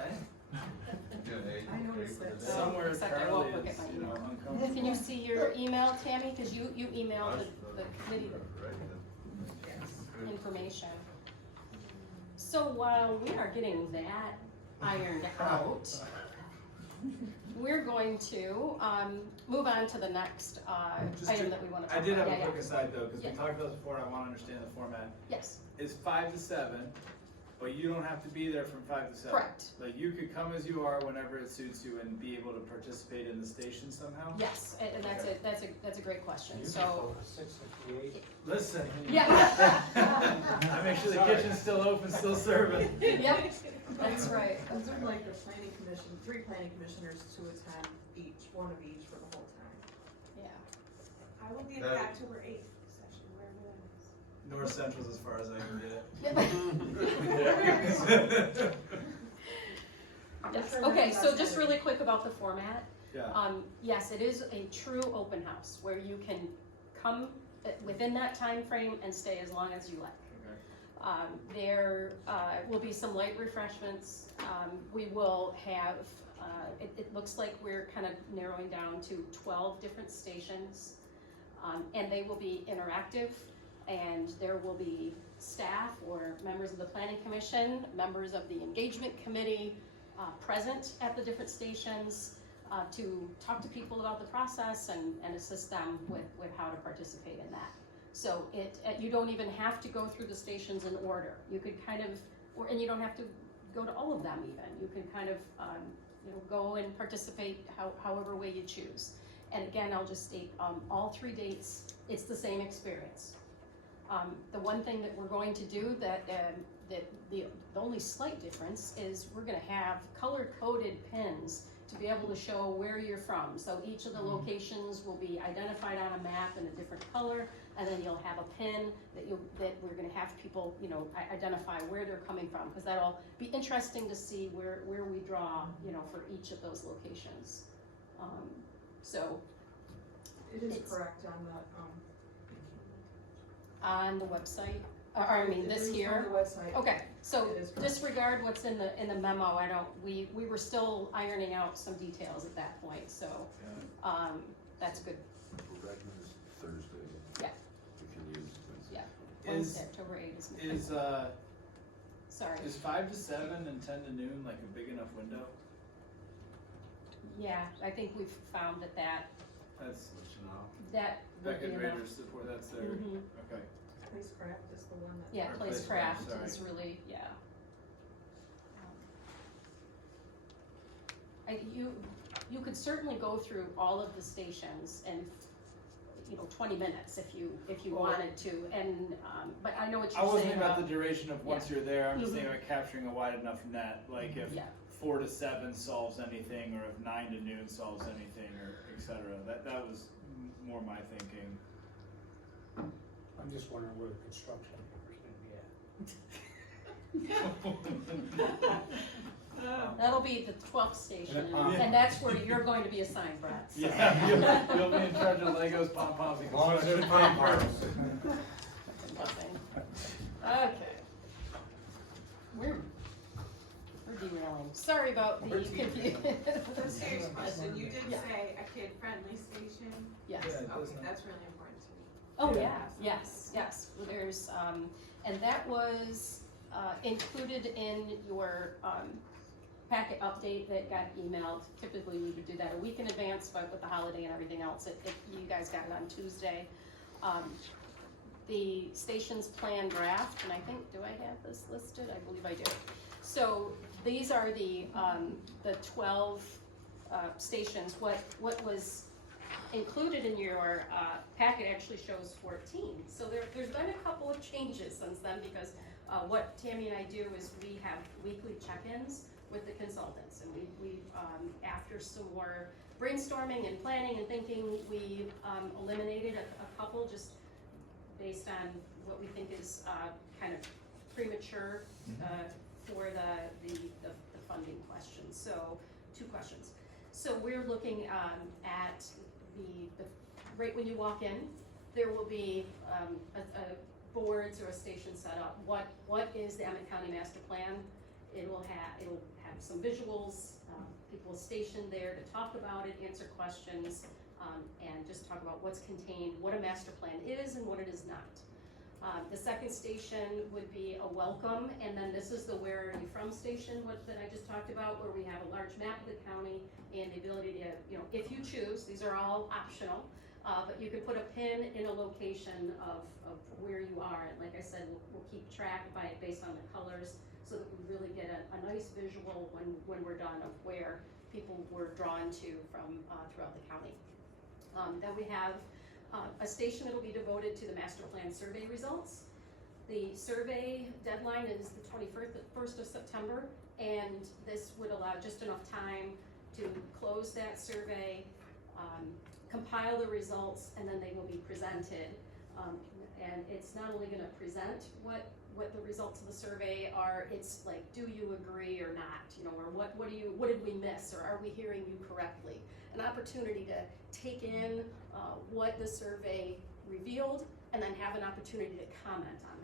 I noticed that. Somewhere Except I Charlie won't look is, at my you know, email. uncomfortable. Can you see your email, Tammy? Cause you emailed the committee information. So while we are getting that ironed out, we're going to, move on to the next, Just item to- that we wanna talk I about. did have Yeah, a quick yeah. aside though, because Yeah. we talked about this before, I wanna understand the format. Yes, It's 5 to 7, but you don't have to be there from 5 to 7. correct. Like you could come as you are whenever it suits you and be able to participate in the station somehow? Yes, and that's Okay. that's a great question, so. 6:58. Listen. Yeah. I make sure the kitchen's still open, still serving. Yep, that's right, I that's would right. like the planning commission, 3 planning commissioners to attend each, one of each for the whole time. Yeah. I will be at That- the October 8th session, wherever that is. North Central's as far as I can get. Yes, okay, so just really quick about the format. Yeah. Yes, it is a true open house where you can come within that time frame and stay as long as you like. Okay. There will be some light refreshments. We will have, it looks like we're kind of narrowing down to 12 different stations. And they will be interactive, and there will be staff or members of the planning commission, members of the engagement committee, present at the different stations to talk to people about the process and assist them with how to participate in that. So you don't even have to go through the stations in order. You could kind of, and you don't have to go to all of them even. You can kind of, go and participate however way you choose. And again, I'll just state, all 3 dates, it's the same experience. The one thing that we're going to do that the only slight difference is we're gonna have color-coded pins to be able to show where you're from. So each of the locations will be identified on a map in a different color, and then you'll have a pin that we're gonna have people, identify where they're coming from, because that'll be interesting to see where we draw, for each of those locations. So It is It's- correct on the, on the website, this it is here. on the website. Okay, so It is correct. disregard what's in the memo, we were still ironing out some details at that point, so, that's good, Redmond is Thursday. Yeah. We can use Wednesday. yeah. Is- Wednesday, October 8th is. Sorry, Is 5 to 7 and 10 to noon like a big enough window? yeah, I think we've found that That's, would Beckett be enough. Raiders support, that's their, Mhm. okay. Spacecraft is the one that. Yeah, Or Placecraft Placecraft, is really, yeah. You could certainly go through all of the stations in, 20 minutes if you Well, wanted to, and, but I know what I you're wasn't saying thinking about about. the duration of once you're there, I'm just Mhm. thinking about capturing a wide enough net, like if Yeah. 4 to 7 solves anything, or if 9 to noon solves anything, or et cetera. That was more my thinking. I'm just wondering where the construction workers gonna be at. That'll be the 12th station, Yeah. and that's where you're going to be assigned, Brett. so. Yeah, you'll be in charge of Legos, pom-poms, and construction. That's interesting. Okay. We're derailing. Sorry about the confusion. A serious question, you did Yeah. say a kid-friendly station? Yes. Yeah, it Okay, doesn't- that's really important to me. Oh, Yeah. yeah, yes. There's, and that was, included in your, packet update that got emailed. Typically, we would do that a week in advance, but with the holiday and everything else, you guys got it on Tuesday. The station's plan draft, and I think, do I have this listed? I believe I do. So these are the 12, stations. What was included in your packet actually shows 14. So there's been a couple of changes since then, because What Tammy and I do is we have weekly check-ins with the consultants, and we after some more brainstorming and planning and thinking, we eliminated a couple just based on what we think is kind of premature for the funding questions. So, 2 questions. So we're looking at the right when you walk in, there will be a boards or a station set up. What is the Emmet County Master Plan? It'll have some visuals, people stationed there to talk about it, answer questions, and just talk about what's contained, what a master plan is and what it is not. The second station would be a welcome, and then this is the where are you from station, that I just talked about, where we have a large map of the county and the ability to, if you choose, these are all optional, but you could put a pin in a location of where you are, and like I said, we'll keep track based on the colors, so that we really get a nice visual when we're done of where people were drawn to from throughout the county. Then we have a station that will be devoted to the master plan survey results. The survey deadline is the 21st of September, and this would allow just enough time to close that survey, compile the results, and then they will be presented. And it's not only going to present what the results of the survey are, it's like, do you agree or not, or what did we miss, or are we hearing you correctly? An opportunity to take in what the survey revealed, and then have an opportunity to comment on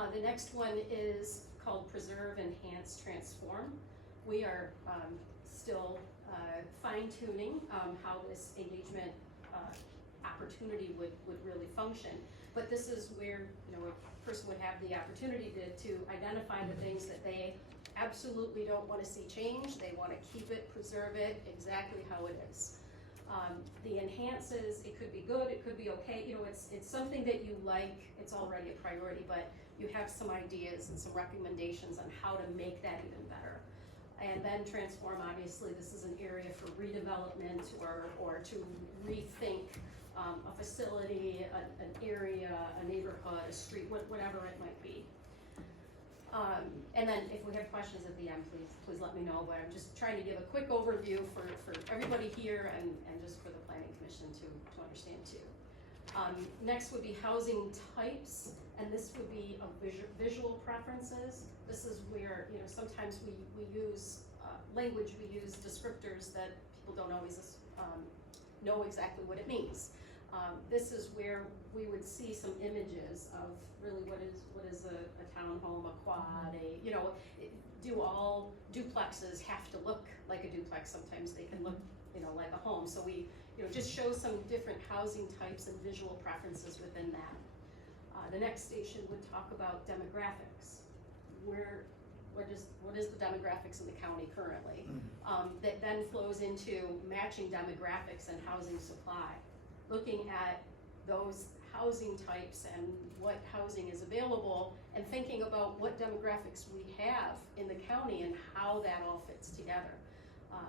that. The next one is called Preserve, Enhance, Transform. We are still fine-tuning how this engagement opportunity would really function. But this is where a person would have the opportunity to identify the things that they absolutely don't want to see change. They want to keep it, preserve it exactly how it is. The enhances, it could be good, it could be okay. It's something that you like, it's already a priority, but you have some ideas and some recommendations on how to make that even better. And then transform, obviously, this is an area for redevelopment or to rethink a facility, an area, a neighborhood, a street, whatever it might be. And then if we have questions at the end, please let me know, but I'm just trying to give a quick overview for everybody here and just for the Planning Commission to understand too. Next would be housing types, and this would be visual preferences. This is where, sometimes we use language, we use descriptors that people don't always know exactly what it means. This is where we would see some images of really what is a townhome, a quad, do all duplexes have to look like a duplex? Sometimes they can look, like a home. So we, just show some different housing types and visual preferences within that. The next station would talk about demographics. What is the demographics in the county currently? That then flows into matching demographics and housing supply. Looking at those housing types and what housing is available, and thinking about what demographics we have in the county and how that all fits together.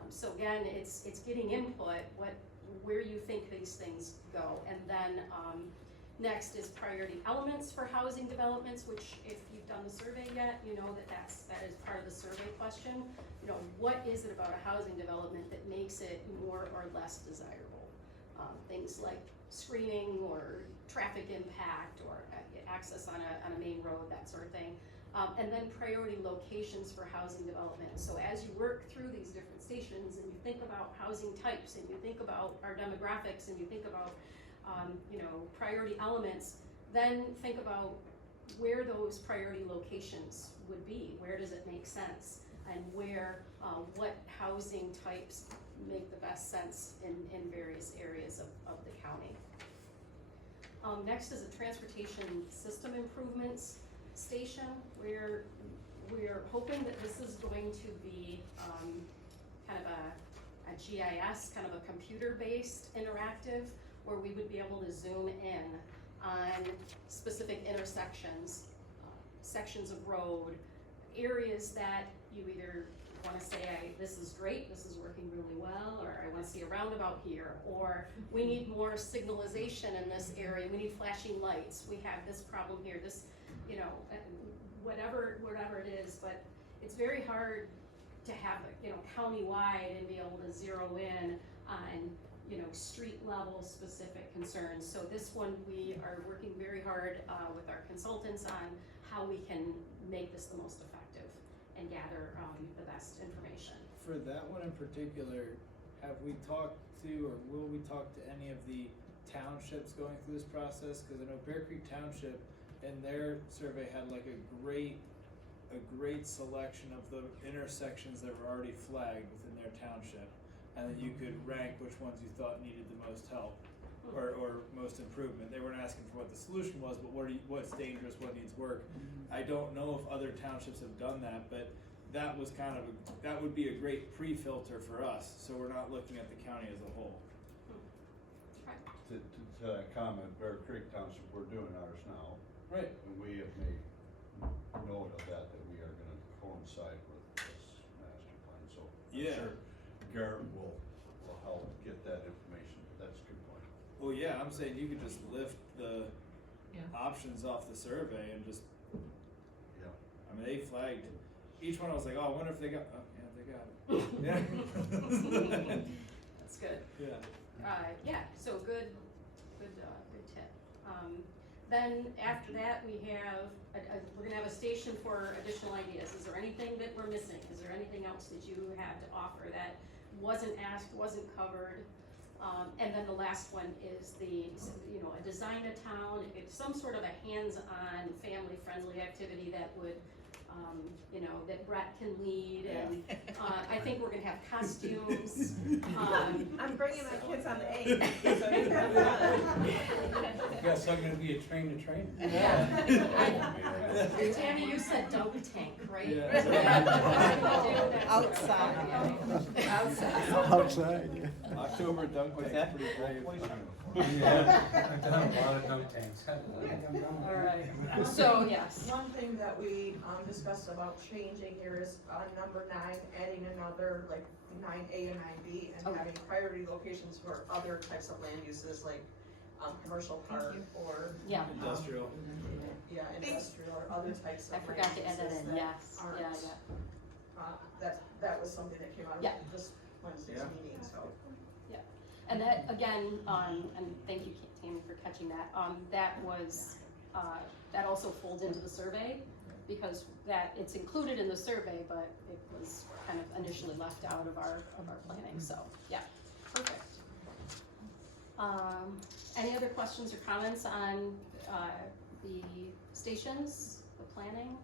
So again, it's getting input, where you think these things go, and then next is priority elements for housing developments, which if you've done the survey yet, you know that is part of the survey question. What is it about a housing development that makes it more or less desirable? Things like screening or traffic impact or access on a main road, that sort of thing. And then priority locations for housing development. So as you work through these different stations and you think about housing types and you think about our demographics and you think about priority elements, then think about where those priority locations would be. Where does it make sense? And what housing types make the best sense in various areas of the county. Next is a transportation system improvements station, where we're hoping that this is going to be kind of a GIS, kind of a computer-based interactive, where we would be able to zoom in on specific intersections, sections of road, areas that you either want to say, this is great, this is working really well, or I want to see a roundabout here, or we need more signalization in this area, we need flashing lights, we have this problem here, you know, whatever it is, but it's very hard to have it, you know, countywide and be able to zero in on, you know, street level specific concerns. So this one, we are working very hard with our consultants on how we can make this the most effective and gather the best information. For that one in particular, have we talked to, or will we talk to any of the townships going through this process? Cause I know Bear Creek Township in their survey had like a great selection of the intersections that were already flagged within their township. And then you could rank which ones you thought needed the most help or most improvement. They weren't asking for what the solution was, but what's dangerous, what needs work. I don't know if other townships have done that, but that was kind of that would be a great pre-filter for us, so we're not looking at the county as a whole. To comment, Bear Creek Township, we're doing ours now. Right. And we have made note of that we are gonna coincide with this master plan, so. Yeah. I'm sure Garrett will help get that information, that's a good point. Well, yeah, I'm saying you could just lift the options off the survey and just, Yeah. I mean, they flagged, each one I was like, oh, I wonder if they got, oh, yeah, they got it. Yeah. That's good. Yeah. So good tip. Then after that, we have, we're gonna have a station for additional ideas. Is there anything that we're missing? Is there anything else that you have to offer that wasn't asked, wasn't covered? And then the last one is you know, a design a town, it's some sort of a hands-on, family-friendly activity that would, you know, that Brett can lead, and I think we're gonna have costumes. I'm bringing my kids on the 8th, so you have fun. Yeah, so I'm gonna be a train to train. Tammy, you said dunk tank, right? Yeah. Outside. Outside, yeah. October dunk tank, pretty brave. Yeah, I've done a lot of dunk tanks. All right, so yes. One thing that we discussed about changing here is on number 9, adding another like 9A and 9B and having priority locations for other types of land uses like commercial park or Industrial. Industrial or other types of I forgot to add that land in, uses yes, that aren't, that was something that came out of this Wednesday's meeting, so. And that, again, and thank you, Tammy, for catching that, that was, that also folds into the survey, because it's included in the survey, but it was kind of initially left out of our planning, so, yeah, perfect. Any other questions or comments on, the stations, the planning?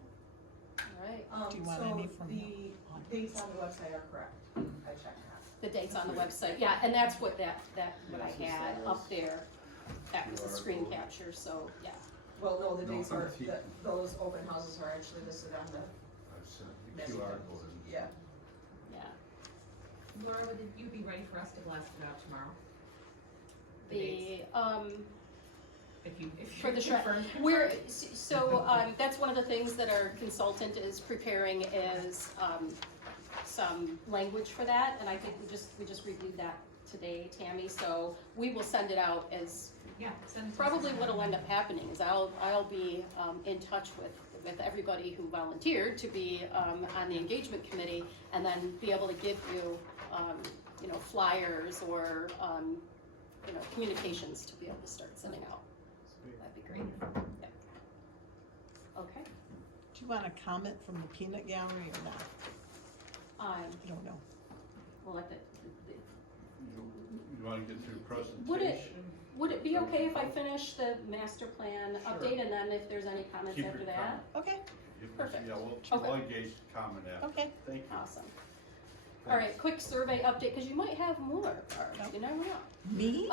All right. Do you want any from the dates on the website are correct, I checked that. The dates on the website, yeah, and that's what what I had up there, that was the screen capture, so, yeah. Well, no, the dates are, those open houses are actually listed on the. The QR code. Yeah. Yeah. Laura, would you be ready for us to blast it out tomorrow? For the shred, that's one of the things that our consultant is preparing is, some language for that, and I think we just reviewed that today, Tammy, so we will send it out as, probably what'll end up happening is I'll be, in touch with everybody who volunteered to be, on the engagement committee, and then be able to give you, you know, flyers or, you know, communications to be able to start sending out. That'd be great. Yeah. Okay. Do you want a comment from the peanut gallery or not? I don't know. We'll let You wanna get through presentation? Would it be okay if I finish the master plan update, and then if there's any comments Keep after your that? Okay. Perfect. Yeah, we'll engage comment after. Okay. Thank you. Awesome. All right, quick survey update, because you might have more, Barb, you never know. Me?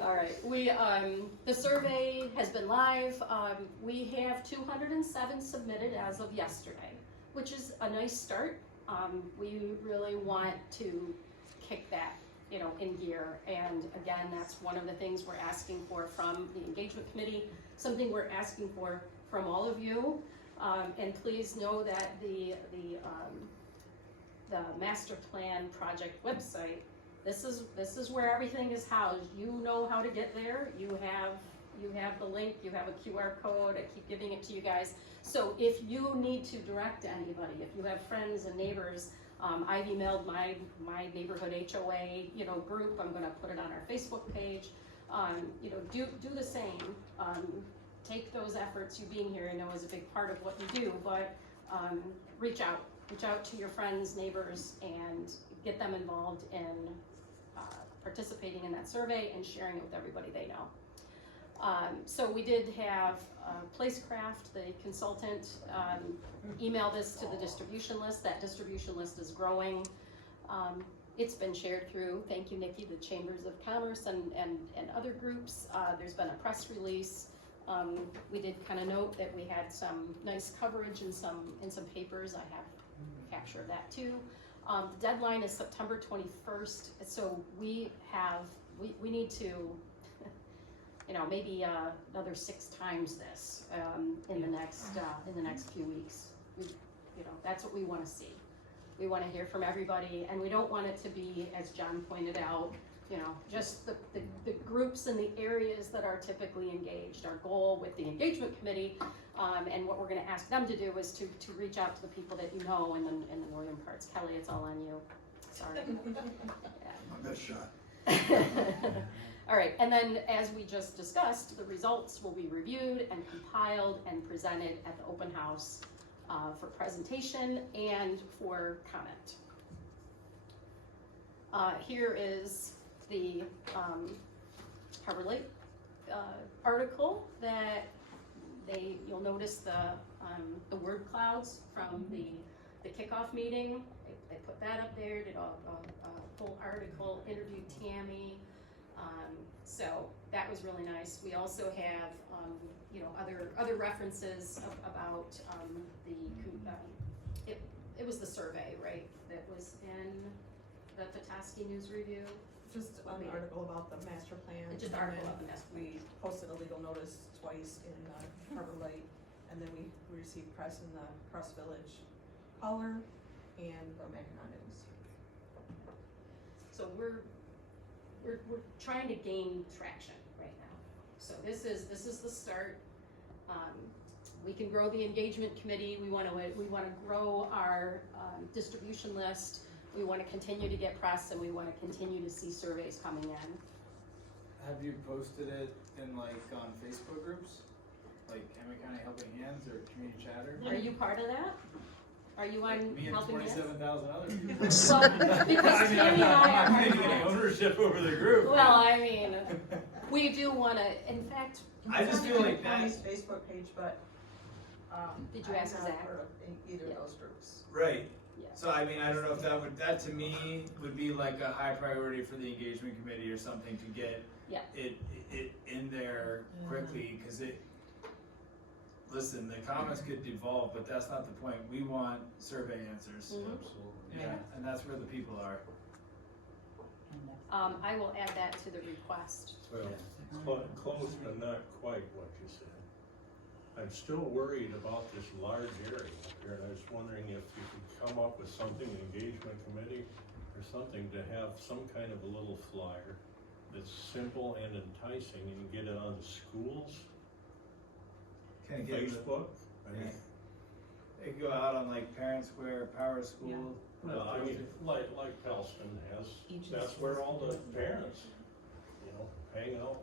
All right, the survey has been live. We have 207 submitted as of yesterday, which is a nice start. We really want to kick that, you know, in gear. And again, that's one of the things we're asking for from the engagement committee, something we're asking for from all of you. And please know that the master plan project website, this is where everything is housed. You know how to get there. You have, you have the link, you have a QR code, I keep giving it to you guys. So if you need to direct anybody, if you have friends and neighbors, I've emailed my neighborhood HOA, group, I'm gonna put it on our Facebook page. Do the same. Take those efforts, you being here, I know is a big part of what you do, but reach out to your friends, neighbors, and get them involved in participating in that survey and sharing it with everybody they know. So we did have Placecraft, the consultant, email this to the distribution list. That distribution list is growing. It's been shared through, thank you Nikki, the Chambers of Commerce and other groups. There's been a press release. We did kind of note that we had some nice coverage in some papers. I have a capture of that too. The deadline is September 21st, so we need to, maybe another 6 times this in the next few weeks. That's what we want to see. We want to hear from everybody, and we don't want it to be, as John pointed out, just the groups in the areas that are typically engaged. Our goal with the engagement committee, and what we're going to ask them to do is to reach out to the people that you know in the northern parts. Kelly, it's all on you. Sorry. My best shot. All right, and then as we just discussed, the results will be reviewed and compiled and presented at the open house for presentation and for comment. Here is the Harbor Lake article that you'll notice the word clouds from the kickoff meeting. They put that up there, did a full article, interviewed Tammy. So that was really nice. We also have other references about it was the survey, right? That was in the Petoskey News Review. Just an article about the master plan. Just an article about the master plan. We posted a legal notice twice in Harbor Light, and then we received press in the Cross Village Caller and the Mackinac News. So we're trying to gain traction right now. So this is the start. We can grow the engagement committee. We want to grow our distribution list. We want to continue to get press, and we want to continue to see surveys coming in. Have you posted it in on Facebook groups, like Emmet County Helping Hands or Community Chatter? Are you part of that? Are you on Me and Helping Hands? 27,000 others. Well, because Tammy and I are I'm not getting ownership over the group. Well, I mean, we do want to. In fact, I just feel like County's that. Facebook page, but Did you ask I'm Zach? not part of either of those groups. Right. Yeah. So I mean, I don't know if that to me would be like a high priority for the engagement committee or something to get it in there quickly, because listen, the comments could devolve, but that's not the point. We want survey answers. Mm-hmm. Absolutely. Yeah, and that's where the people are. I will add that to the request. Well, close but not quite what you said. I'm still worried about this large area up here, and I was wondering if you could come up with something, engagement committee, or something to have some kind of a little flyer that's simple and enticing and get it on the schools, Facebook. I mean, They go out on Parent Square, Power School. well, I mean, like Pelston has, that's where all the parents, hang out.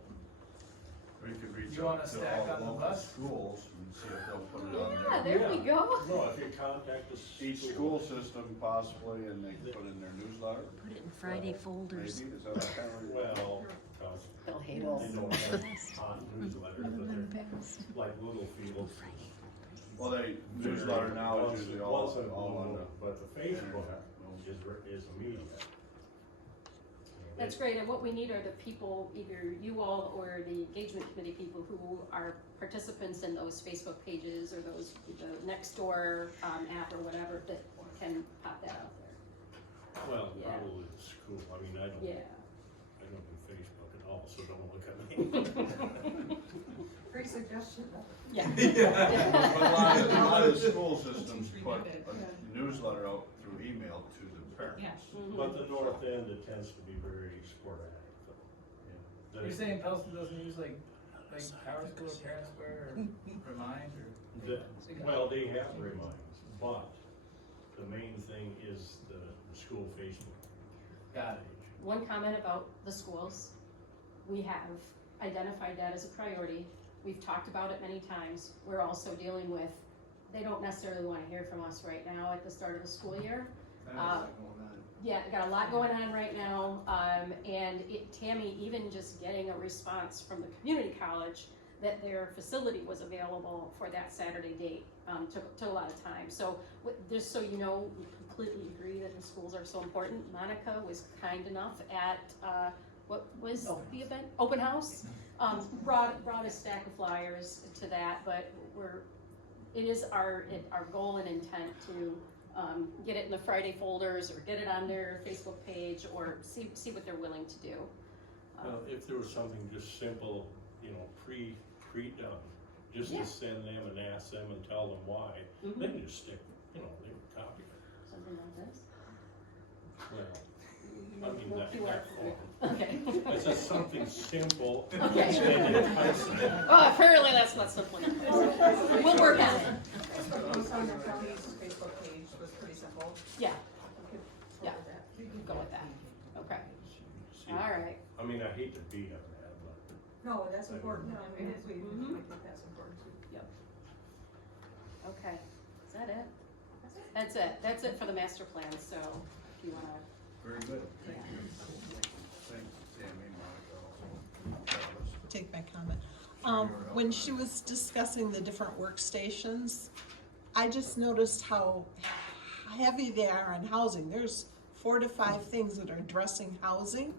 We could reach You want out a to stack all on the local bus? schools and see if they'll put it on Yeah, there. there we go. No, if you contact the Each school system possibly, and they can put in their newsletter. Put it in Friday folders. Maybe, is that kind of? Well, They'll hate they us. don't have hot newsletters, but they're like Littlefield. Well, newsletter now is usually all on the. But the Facebook is immediate. That's great, and what we need are the people, either you all or the engagement committee people who are participants in those Facebook pages or the Nextdoor app or whatever that can pop that out there. Well, Yeah. probably the school, I mean, I don't do Facebook at all, so don't look at me. Great suggestion. Yeah. But a lot of school systems put a newsletter out through email to the parents. But the north end, it tends to be very sporadic. You're saying Pelston doesn't use like Power School or Parent Square or Remind or? Well, they have reminds, but the main thing is the school Facebook. Got it. One comment about the schools. We have identified that as a priority. We've talked about it many times. We're also dealing with, they don't necessarily wanna hear from us right now at the start of the school year. Yeah, got a lot going on right now, and Tammy, even just getting a response from the community college that their facility was available for that Saturday date, took a lot of time. So, just so you know, we completely agree that the schools are so important. Monica was kind enough at, what was the event? Open house. Brought a stack of flyers to that, but it is our goal and intent to get it in the Friday folders or get it on their Facebook page or see what they're willing to do. Well, if there was something just simple, you know, pre-done, just to send them and ask them and tell them why, they can just stick, you know, they would copy it. Something like this? Well, I mean, that form. Okay. It's just something simple. Okay. and enticing. Oh, apparently that's not simple enough. We'll work on it. Post on the county's Facebook page was pretty simple. Yeah. We could Yeah. forward that. You can go with that. Okay. See, All right. I mean, I hate to beat on that, but. No, that's important. No, I mean, it is. we Mhm. might think that's important too. Yep. Okay. Is that it? That's it. That's it for the master plan. So if you wanna. Very good, thank you. Thanks, Tammy, Monica, also. Take my comment. When she was discussing the different workstations, I just noticed how heavy they are on housing. There's 4 to 5 things that are addressing housing.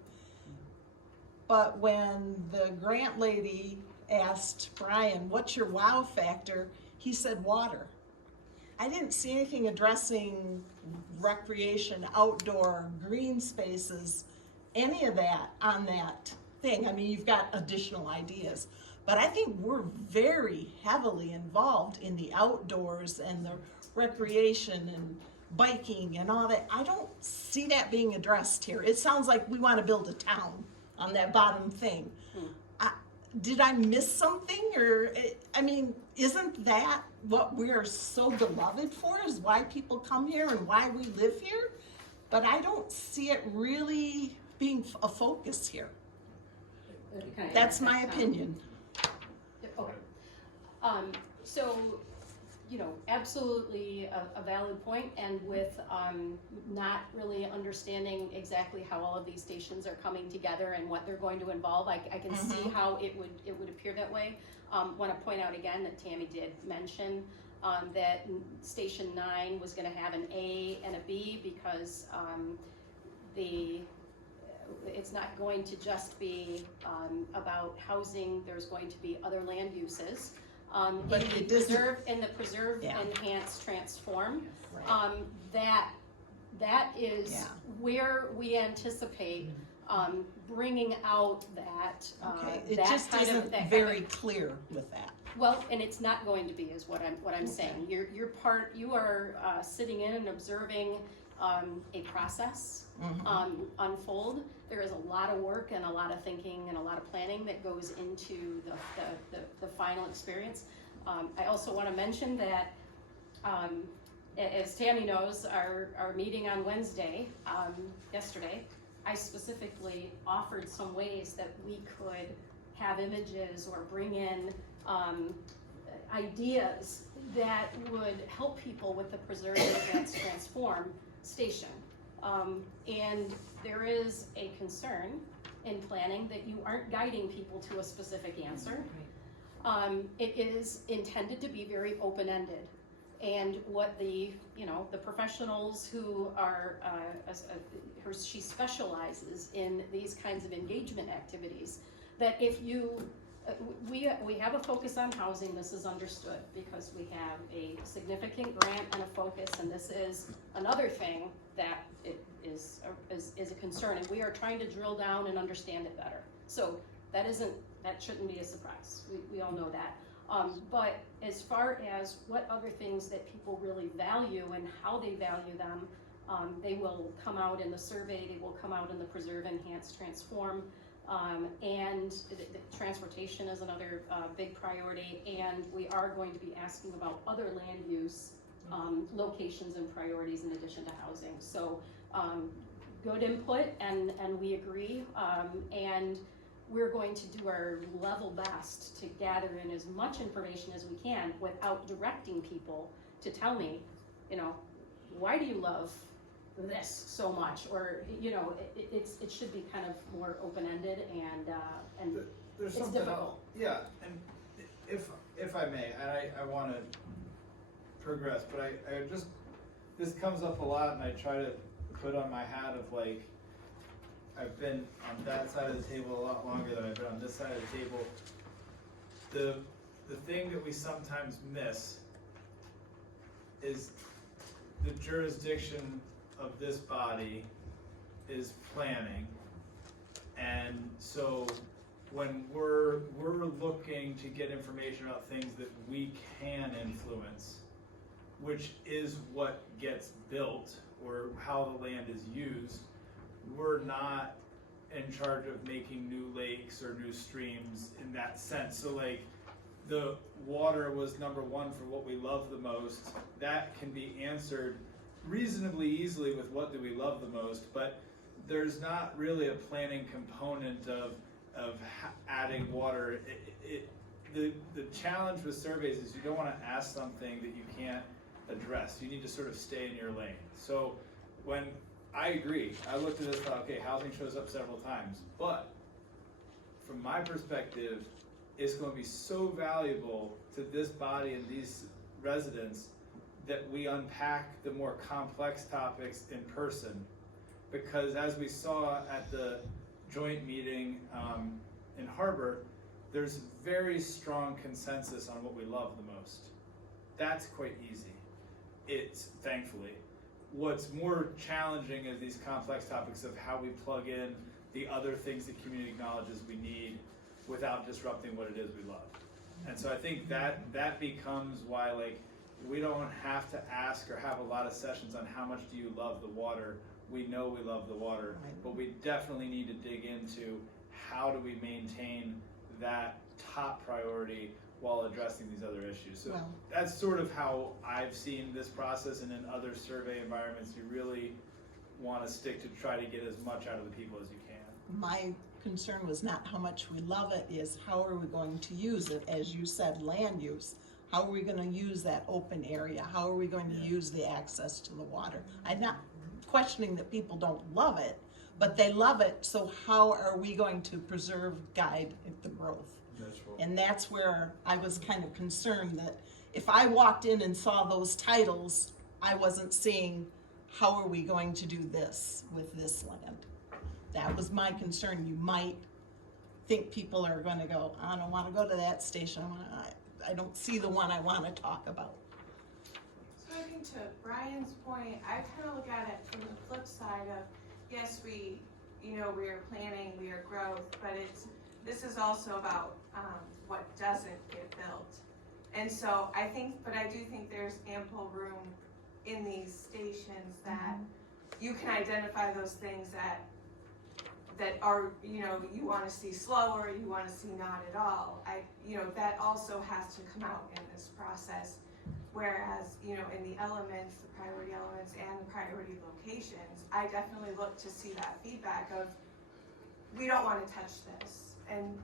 But when the grant lady asked Brian, what's your wow factor? He said water. I didn't see anything addressing recreation, outdoor, green spaces, any of that on that thing. I mean, you've got additional ideas, but I think we're very heavily involved in the outdoors and the recreation and biking and all that. I don't see that being addressed here. It sounds like we want to build a town on that bottom thing. Did I miss something? Or, I mean, isn't that what we're so beloved for, is why people come here and why we live here? But I don't see it really being a focus here. Okay. That's my opinion. Okay. So, you know, absolutely a valid point, and with not really understanding exactly how all of these stations are coming together and what they're going to involve, I can see how it would appear that way. Want to point out again that Tammy did mention that Station 9 was going to have an A and a B because it's not going to just be about housing. There's going to be other land uses. But in the it doesn't- preserve, Yeah. enhance, transform. That is where we anticipate bringing out that Okay, it that just kind of- isn't that kind very of- clear with that. Well, and it's not going to be, is what I'm saying. You are sitting in and observing a process unfold. There is a lot of work and a lot of thinking and a lot of planning that goes into the final experience. I also want to mention that, as Tammy knows, our meeting on Wednesday, yesterday, I specifically offered some ways that we could have images or bring in ideas that would help people with the Preserve, Enhance, Transform station. And there is a concern in planning that you aren't guiding people to a specific answer. It is intended to be very open-ended. And what the professionals who are, she specializes in these kinds of engagement activities, that if you, we have a focus on housing, this is understood, because we have a significant grant and a focus, and this is another thing that it is a concern, and we are trying to drill down and understand it better. So that shouldn't be a surprise, we all know that. But as far as what other things that people really value and how they value them, they will come out in the survey, they will come out in the Preserve, Enhance, Transform And the transportation is another big priority, and we are going to be asking about other land use locations and priorities in addition to housing. So good input, and we agree, and we're going to do our level best to gather in as much information as we can without directing people to tell me, you know, why do you love this so much, or you know, it should be kind of more open-ended, and There's it's something difficult. else. Yeah, and if I may, and I want to progress, but I just, this comes up a lot, and I try to put on my hat of like, I've been on that side of the table a lot longer than I've been on this side of the table. The thing that we sometimes miss is the jurisdiction of this body is planning, and so when we're looking to get information about things that we can influence, which is what gets built or how the land is used, we're not in charge of making new lakes or new streams in that sense. So like, the water was number one for what we love the most. That can be answered reasonably easily with what do we love the most, but there's not really a planning component of adding water. The challenge with surveys is you don't want to ask something that you can't address. You need to sort of stay in your lane. So when I agree, I looked at this, thought, okay, housing shows up several times, but from my perspective, it's going to be so valuable to this body and these residents that we unpack the more complex topics in person. Because as we saw at the joint meeting in Harbor, there's very strong consensus on what we love the most. That's quite easy. It's thankfully. What's more challenging is these complex topics of how we plug in the other things the community acknowledges we need without disrupting what it is we love. And so I think that becomes why, like, we don't have to ask or have a lot of sessions on how much do you love the water. We know we love the water, but we definitely need to dig into how do we maintain that top priority while addressing these other issues. So that's sort of how I've seen this process, and in other survey environments, you really want to stick to try to get as much out of the people as you can. My concern was not how much we love it, is how are we going to use it? As you said, land use. How are we going to use that open area? How are we going to use the access to the water? I'm not questioning that people don't love it, but they love it, so how are we going to preserve, guide the growth? And that's where I was kind of concerned that if I walked in and saw those titles, I wasn't seeing how are we going to do this with this land. That was my concern. You might think people are going to go, I don't want to go to that station. I don't see the one I want to talk about. So I think to Brian's point, I kind of look at it from the flip side of, yes, we are planning, we are growth, but this is also about what doesn't get built. And so I do think there's ample room in these stations that you can identify those things that are, you want to see slower, you want to see not at all. That also has to come out in this process. Whereas, in the elements, the priority elements and the priority locations, I definitely look to see that feedback of, we don't want to touch this. And,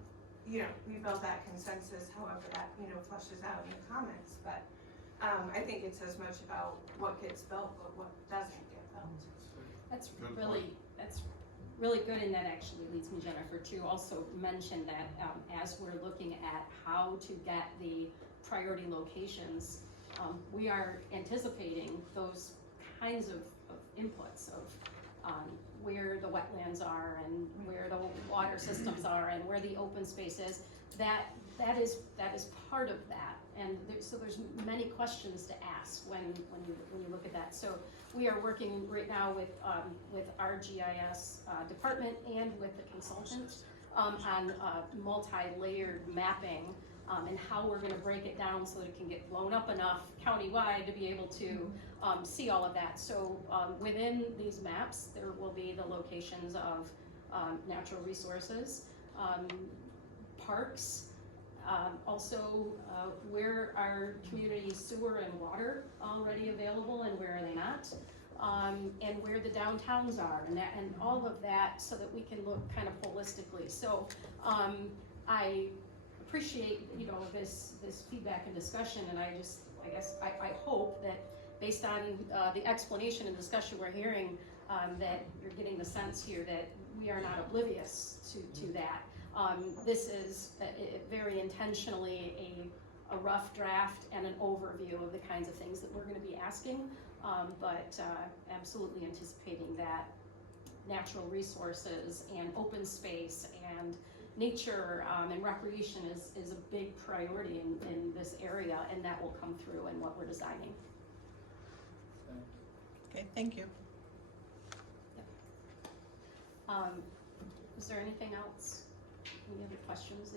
we build that consensus, however that, flushes out in the comments. But I think it's as much about what gets built, but what doesn't get built. That's really good, and that actually leads me, Jennifer, to also mention that as we're looking at how to get the priority locations, we are anticipating those kinds of inputs of where the wetlands are and where the water systems are and where the open space is. That is part of that, and so there's many questions to ask when you look at that. So we are working right now with our GIS department and with the consultant on multi-layered mapping and how we're going to break it down so that it can get blown up enough countywide to be able to see all of that. So within these maps, there will be the locations of natural resources, parks, also where are community sewer and water already available and where are they not? And where the downtowns are and all of that so that we can look kind of holistically. So I appreciate, you know, this feedback and discussion, and I hope that based on the explanation and discussion we're hearing, that you're getting the sense here that we are not oblivious to that. This is very intentionally a rough draft and an overview of the kinds of things that we're going to be asking, but absolutely anticipating that natural resources and open space and nature and recreation is a big priority in this area, and that will come through in what we're designing. Okay, thank you. Is there anything else? Any other questions?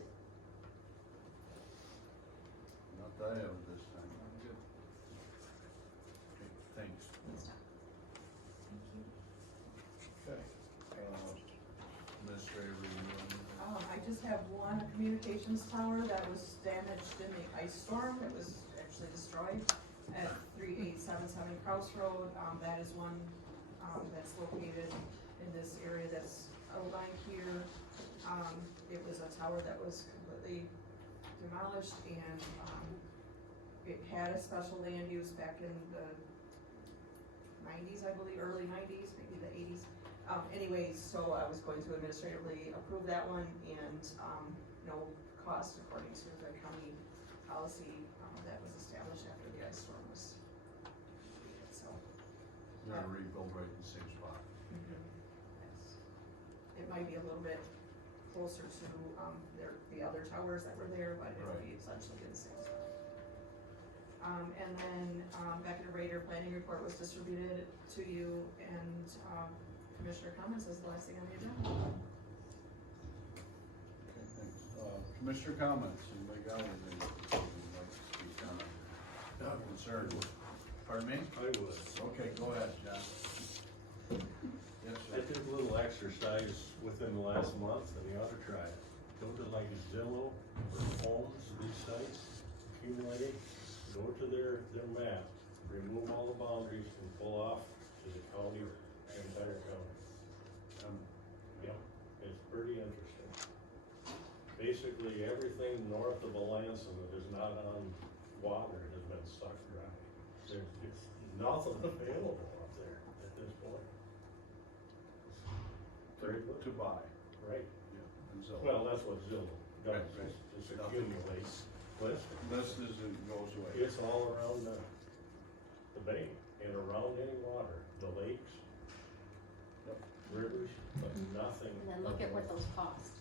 Not that I have this time. I'm good. Okay, thanks. Okay, Administrator review. I just have one communications tower that was damaged in the ice storm. It was actually destroyed at 3877 Kraus Road. That is one that's located in this area that's outlined here. It was a tower that was completely demolished, and it had a special land use back in the 90s, I believe, early 90s, maybe the 80s. Anyways, so I was going to administratively approve that one, and no cost according to the county policy that was established after the ice storm was completed, so. You're gonna rebuild right in the same spot. Yes. It might be a little bit closer to the other towers that were there, but it'll be essentially in the same spot. And then Becky Rader planning report was distributed to you, and Commissioner comments is the last thing on the agenda. Okay, thanks. Commissioner comments, anybody got anything you'd like to speak on? Concerned? Pardon me? I would. Okay, go ahead, John. Yes, I did a little exercise within the last month, and you ought to try it. Go to like Zillow or Homes, these sites, accumulate, go to their map, remove all the boundaries and pull off to the county, the entire county. Yep, it's pretty interesting. Basically, everything north of Alanson that is not on water has been sucked dry. It's nothing available up there at this point. To buy. Right. Yeah. And so. Well, that's what Zillow does, Right. just accumulates listings. Listings and goes away. It's all around the bay and around any water, the lakes, rivers, but nothing. And then look at what those cost.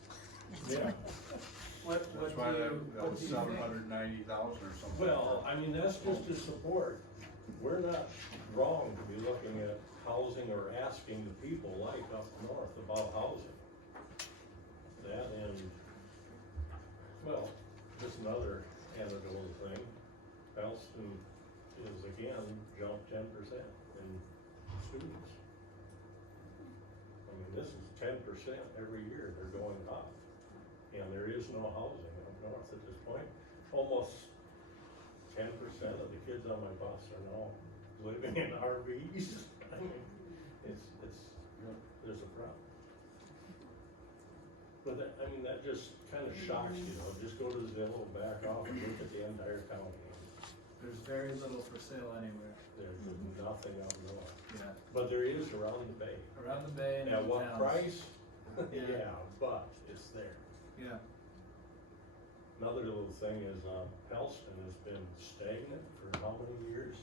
Yeah. That's why that was 790,000 or something. Well, I mean, that's just to support. We're not wrong to be looking at housing or asking the people like up north about housing. That and, well, just another anecdotal thing. Charleston is again jumped 10% in students. I mean, this is 10% every year, they're going up. And there is no housing up north at this point. Almost 10% of the kids on my bus are now living in RVs. I mean, there's a problem. But that, I mean, that just kind of shocks you, just go to Zillow, back off and look at the entire county. There's very little for sale anywhere. There's nothing up north. Yeah. But there is around the bay. Around the bay and At in what towns. price? Yeah. Yeah, but it's there. Yeah. Another little thing is, Helston has been stagnant for how many years?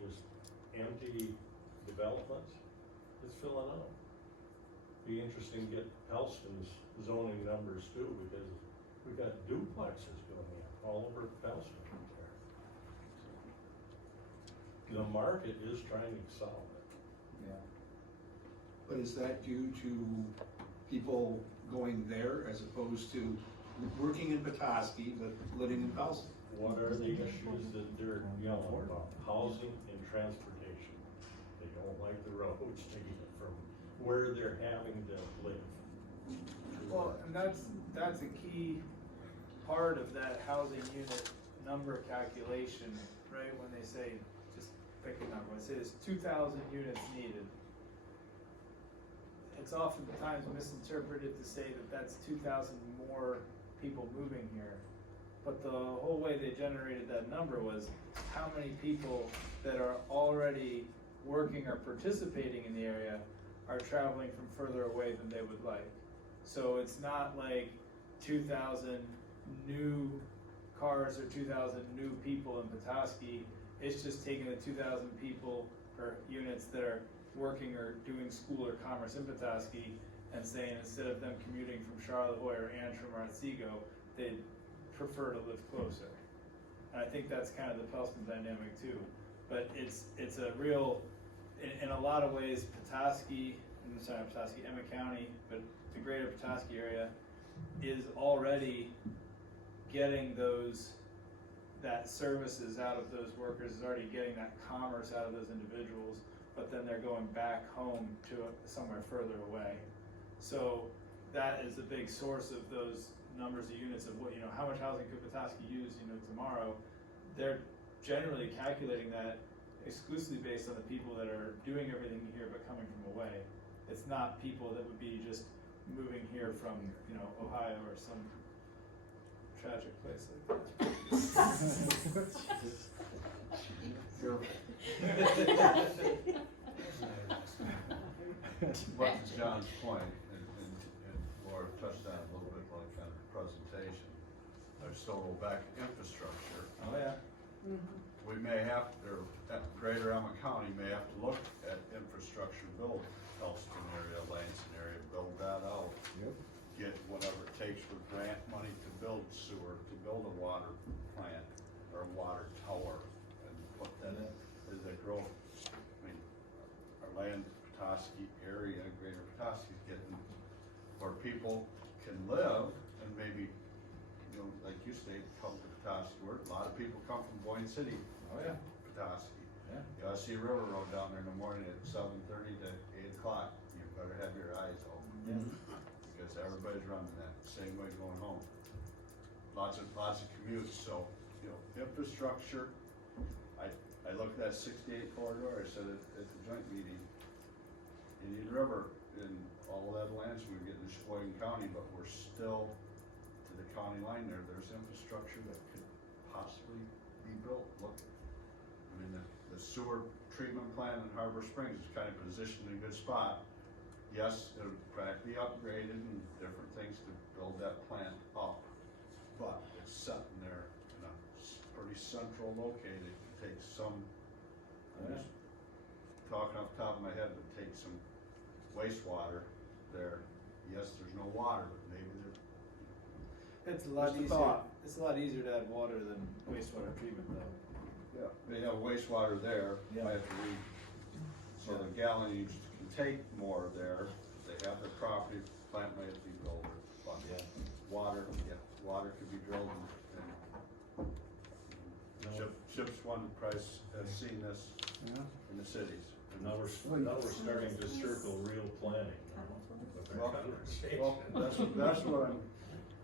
Just empty developments. It's filling out. Be interesting to get Helston's zoning numbers too, because we've got duplexes going in all over Helston up there. The market is trying to solve it. Yeah. But is that due to people going there as opposed to working in Petoskey but living in Helston? What are the issues that they're yelling about? Housing and transportation. They don't like the roads to get from where they're having to live. Well, and that's a key part of that housing unit number calculation, right? When they say, just pick a number, let's say there's 2,000 units needed. It's oftentimes misinterpreted to say that that's 2,000 more people moving here. But the whole way they generated that number was how many people that are already working or participating in the area are traveling from further away than they would like. So it's not like 2,000 new cars or 2,000 new people in Petoskey. It's just taking the 2,000 people or units that are working or doing school or commerce in Petoskey and saying instead of them commuting from Charlevoix or Antrim or Otsego, they'd prefer to live closer. And I think that's kind of the Pelsman dynamic too. But it's a real, in a lot of ways, Emmet County, but the greater Petoskey area is already getting that services out of those workers, is already getting that commerce out of those individuals, but then they're going back home to somewhere further away. So that is a big source of those numbers of units of what, how much housing could Petoskey use, tomorrow. They're generally calculating that exclusively based on the people that are doing everything here but coming from away. It's not people that would be just moving here from, Ohio or some tragic place like that. But to John's point, and Laura touched on it a little bit like on the presentation, there's still back infrastructure. Oh, yeah. We may have, or Greater Emmet County may have to look at infrastructure build, Elston area, Lansing area, build that out. Yep. Get whatever it takes for grant money to build sewer, to build a water plant or a water tower, and put that in as they grow. I mean, our land Petoskey area, Greater Petoskey is getting where people can live and maybe, like you state, come to Petoskey. A lot of people come from Boyne City. Oh, yeah. Petoskey. Yeah. You gotta see River Road down there in the morning at 7:30 to 8 o'clock. You better have your eyes open. Yeah. Because everybody's running that same way going home. Lots of commutes, so, infrastructure. I looked at that 68 corridor, I said it at the joint meeting. Indian River and all of that lands, we're getting to Sheboygan County, but we're still to the county line there. There's infrastructure that could possibly be built. Look, I mean, the sewer treatment plant in Harbor Springs is kind of positioned in a good spot. Yes, it'll probably be upgraded and different things to build that plant up, but it's sitting there in a pretty central located. It could take some, I'm just talking off the top of my head, but take some wastewater there. Yes, there's no water, but maybe there. It's a lot Just a easier. thought. It's a lot easier to add water than wastewater treatment, though. Yeah, they have wastewater there. Yeah. I have to read. So the gallonage can take more there. They have the property, plant might have to be built, but water could be drilled and Chip's one price has seen this in the cities. And now we're starting to circle real planning. With our conversation. Well, that's what I'm,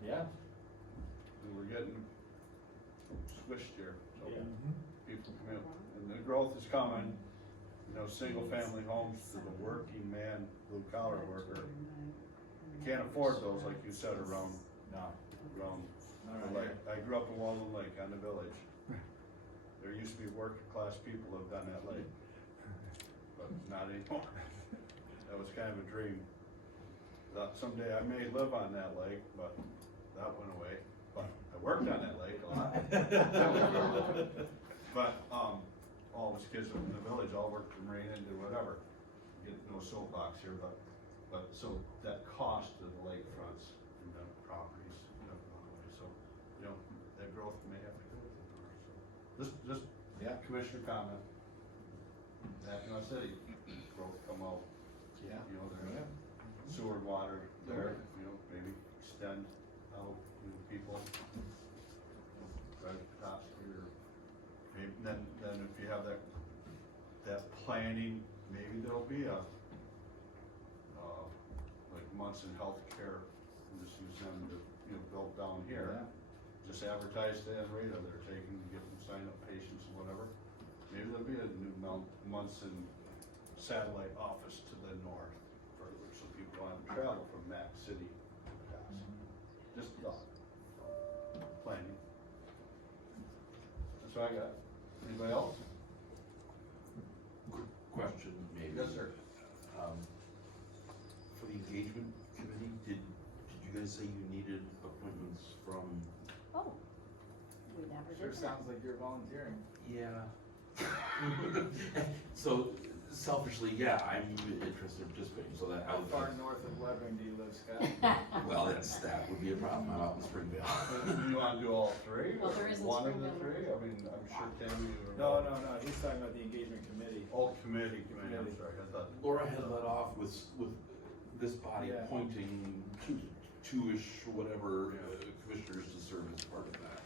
Yeah. we're getting switched here, so Yeah. people come in, and the growth is coming. Single family homes to the working man, blue collar worker. You can't afford those, like you said, around the lake. I grew up in Walden Lake on the village. There used to be working class people that have done that lake, but not anymore. That was kind of a dream. Thought someday I may live on that lake, but that went away. But I worked on that lake a lot. But, all of us kids in the village all worked from rain into whatever. Get no soapbox here, but so that cost of the lakefronts and the properties, so, that growth may have to go with it. So, just commissioner comment. Mackinac City, growth come out. Yeah. There's sewer water there, maybe extend out, people. Right, tops here. Maybe then if you have that planning, maybe there'll be a like months in healthcare, and just use them to, build down here. Just advertise to Rita, they're taking, get them sign up patients and whatever. Maybe there'll be a new Munson satellite office to the north further, so people don't have to travel from Mac City to Petoskey. Just thought. Planning. That's what I got. Anybody else? Question, maybe. Yes, sir. For the engagement committee, did you guys say you needed appointments from? Oh, we never did Sure that. sounds like you're volunteering. Yeah. So selfishly, yeah, I'm interested in participating, so that. How far north of Levering do you live, Scott? Well, that would be a problem, I'm out in Springvale. Do you wanna do all three? Well, there isn't One of the Springville. three? I mean, I'm sure Tammy or. No, he's talking about the engagement committee. Oh, committee, I'm sorry, I thought. Laura had let off with this body Yeah. appointing two-ish, whatever, commissioners to serve as part of that.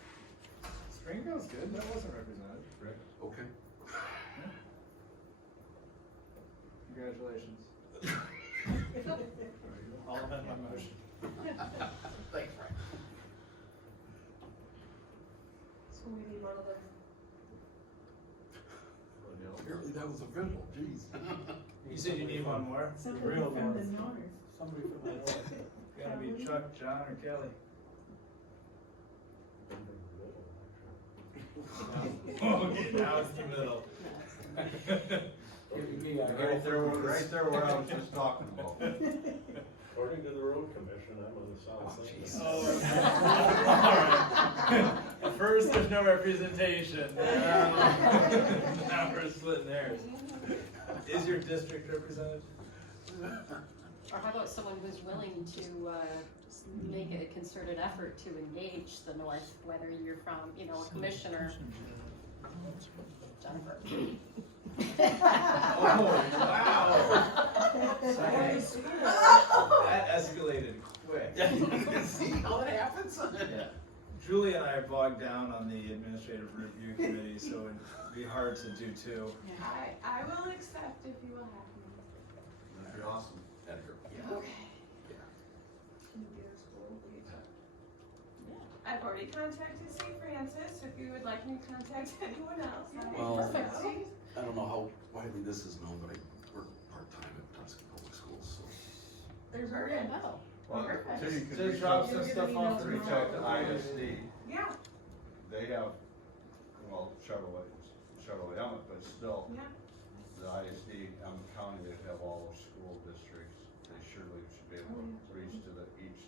Springville's good, that wasn't represented. Rick? Okay. Congratulations. I'll amend my motion. Thanks, Frank. So we need one of them. Apparently that was official, jeez. You said you need one more? Somebody Real from the north. north. Somebody from the north. Gotta be Chuck, John, or Kelly. Okay, now it's the middle. Right there where I was just talking about. According to the road commission, I'm on the south side. Oh, alright. First, there's no representation. Now we're splitting hairs. Is your district represented? Or how about someone who's willing to, just make a concerted effort to engage the north, whether you're from, a commissioner. Jennifer. Oh, wow. That escalated quick. See how that happens? Yeah. Julie and I are bogged down on the administrative review committee, so it'd be hard to do two. I will accept if you will have me. That'd be awesome. Okay. I've already contacted St. Francis, if you would like me to contact anyone else. Well, Perfect. I don't know how widely this is known, but I work part-time at Petoskey Public Schools, so. There's our end. Oh. Well, Perfect. so you could Just reach drop out, some stuff off. reach out to ISD. Yeah, They have, well, Charlotte, Emmet, but still, yeah. the ISD, Emmet County, they have all those school districts. They surely should be able to reach to each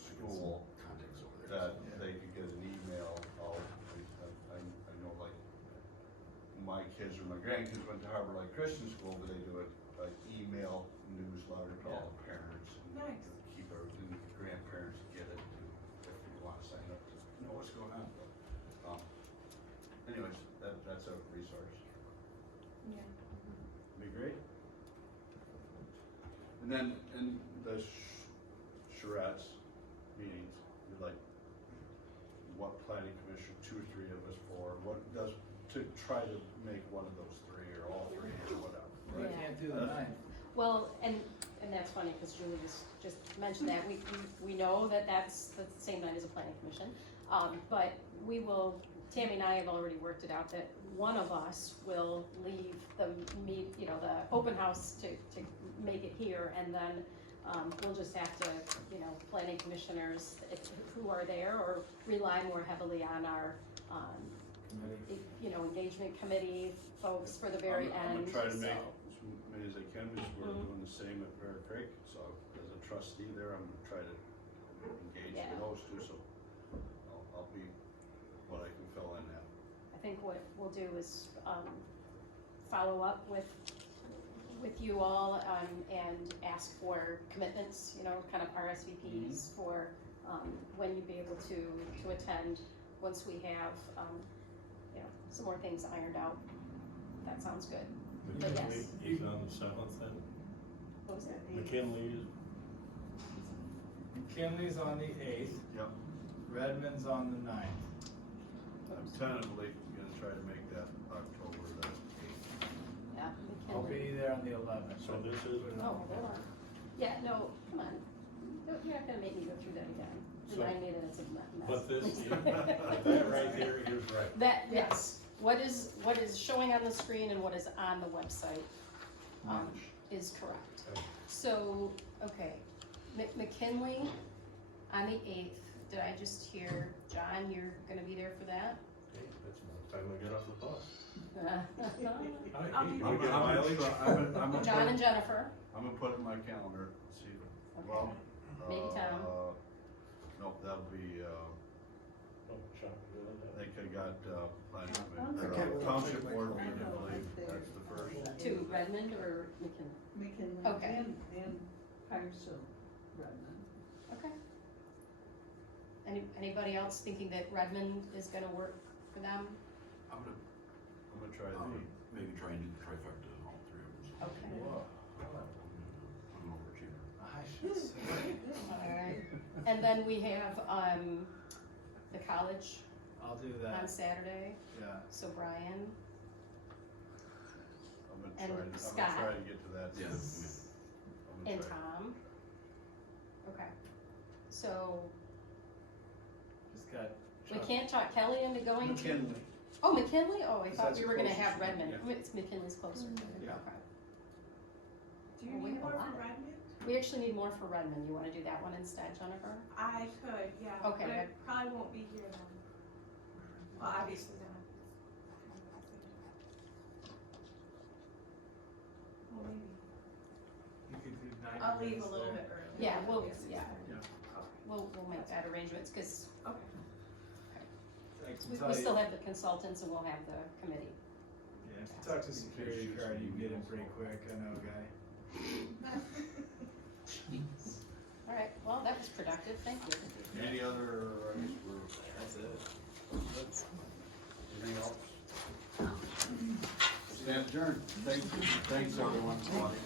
school Contacts over there. that they could get an email out. I know like my kids or my grandkids went to Harbor Light Christian School, but they do it like email newsletter to all the parents. And Nice. keep everything, the grandparents get it if you want to sign up to know what's going on. But, anyways, that's a resource. Yeah. Be great. And then in the charrettes meetings, you'd like what planning commission, 2 or 3 of us for, what does, to try to make one of those 3 or all 3 or whatever. I can't do the 9. Well, and that's funny, because Julie just mentioned that, we know that that's the same night as a planning commission, but we will, Tammy and I have already worked it out, that one of us will leave the open house to make it here, and then, we'll just have to, planning commissioners who are there, or rely more heavily on our, engagement committee folks for the very I'm end, gonna try to make so. as many as I can, because we're doing the same at Bear Creek, so as a trustee there, I'm gonna try to engage Yeah. those 2, so I'll be what I can fill in at. I think what we'll do is, follow up with you all, and ask for commitments, kind of RSVPs for, when you'd be able to attend, once we have, some more things ironed out. That sounds good. But yes. He's on the 7th then? What was that? McKinley is. McKinley's on the 8th. Yep. Redmond's on the 9th. I'm tentatively gonna try to make that October the 8th. Yeah, I'll McKinley. be there on the 11th. So this is. Oh, hold on. Yeah, no, come on. not gonna make me go through that again, So- remind me that it's a mess. But this, that right there is right. That, yes, what is showing on the screen and what is on the website, is correct. Okay. So, okay, McKinley on the 8th, did I just hear, John, you're gonna be there for that? Hey, that's about the time I get off the bus. I'm You gonna get mileage? John and Jennifer, I'm gonna put it in my calendar, see, well. Maybe Tom. Nope, that'll be, Oh, shop, really? I think I got, planning I can't commission, wait. township board meeting, I believe, that's the first. to Redmond or McKinley? McKinley Okay. and Carson, Redmond. Okay. Anybody else thinking that Redmond is gonna work for them? I'm gonna, I'm gonna try I'm the, gonna maybe try and do the trifecta in all three of them. Okay. I'm an overachiever. I should say. Alright, and then we have, the college I'll do on that, Saturday, yeah. so Brian, I'm gonna And try, I'm Scott. gonna try to get to that. Yeah. I'm gonna and try. Tom. Okay, so Just got. we can't talk Kelly into going to? McKinley. Oh, McKinley? Oh, I Because thought that's we were gonna closest, have Redmond. yeah. It's McKinley's closer. Yeah. Okay. Do you Well, we need have a more lot. for Redmond? We actually need more for Redmond. You wanna do that one instead, Jennifer? I could, yeah. Okay, But I good. probably won't be here then. Well, obviously then. Well, maybe. You could do 90 I'll leave minutes a little there. bit early. Yeah, we'll, Yes, yeah, Yeah. we'll make that arrangements, cause Okay. I can we tell still you, have the consultants and we'll have the committee. yeah, if you talk to security guard, you can get him pretty quick, I know a guy. Alright, well, that was productive, thank you. Any other, That's it. anything else? Stand adjourned, thanks everyone for watching.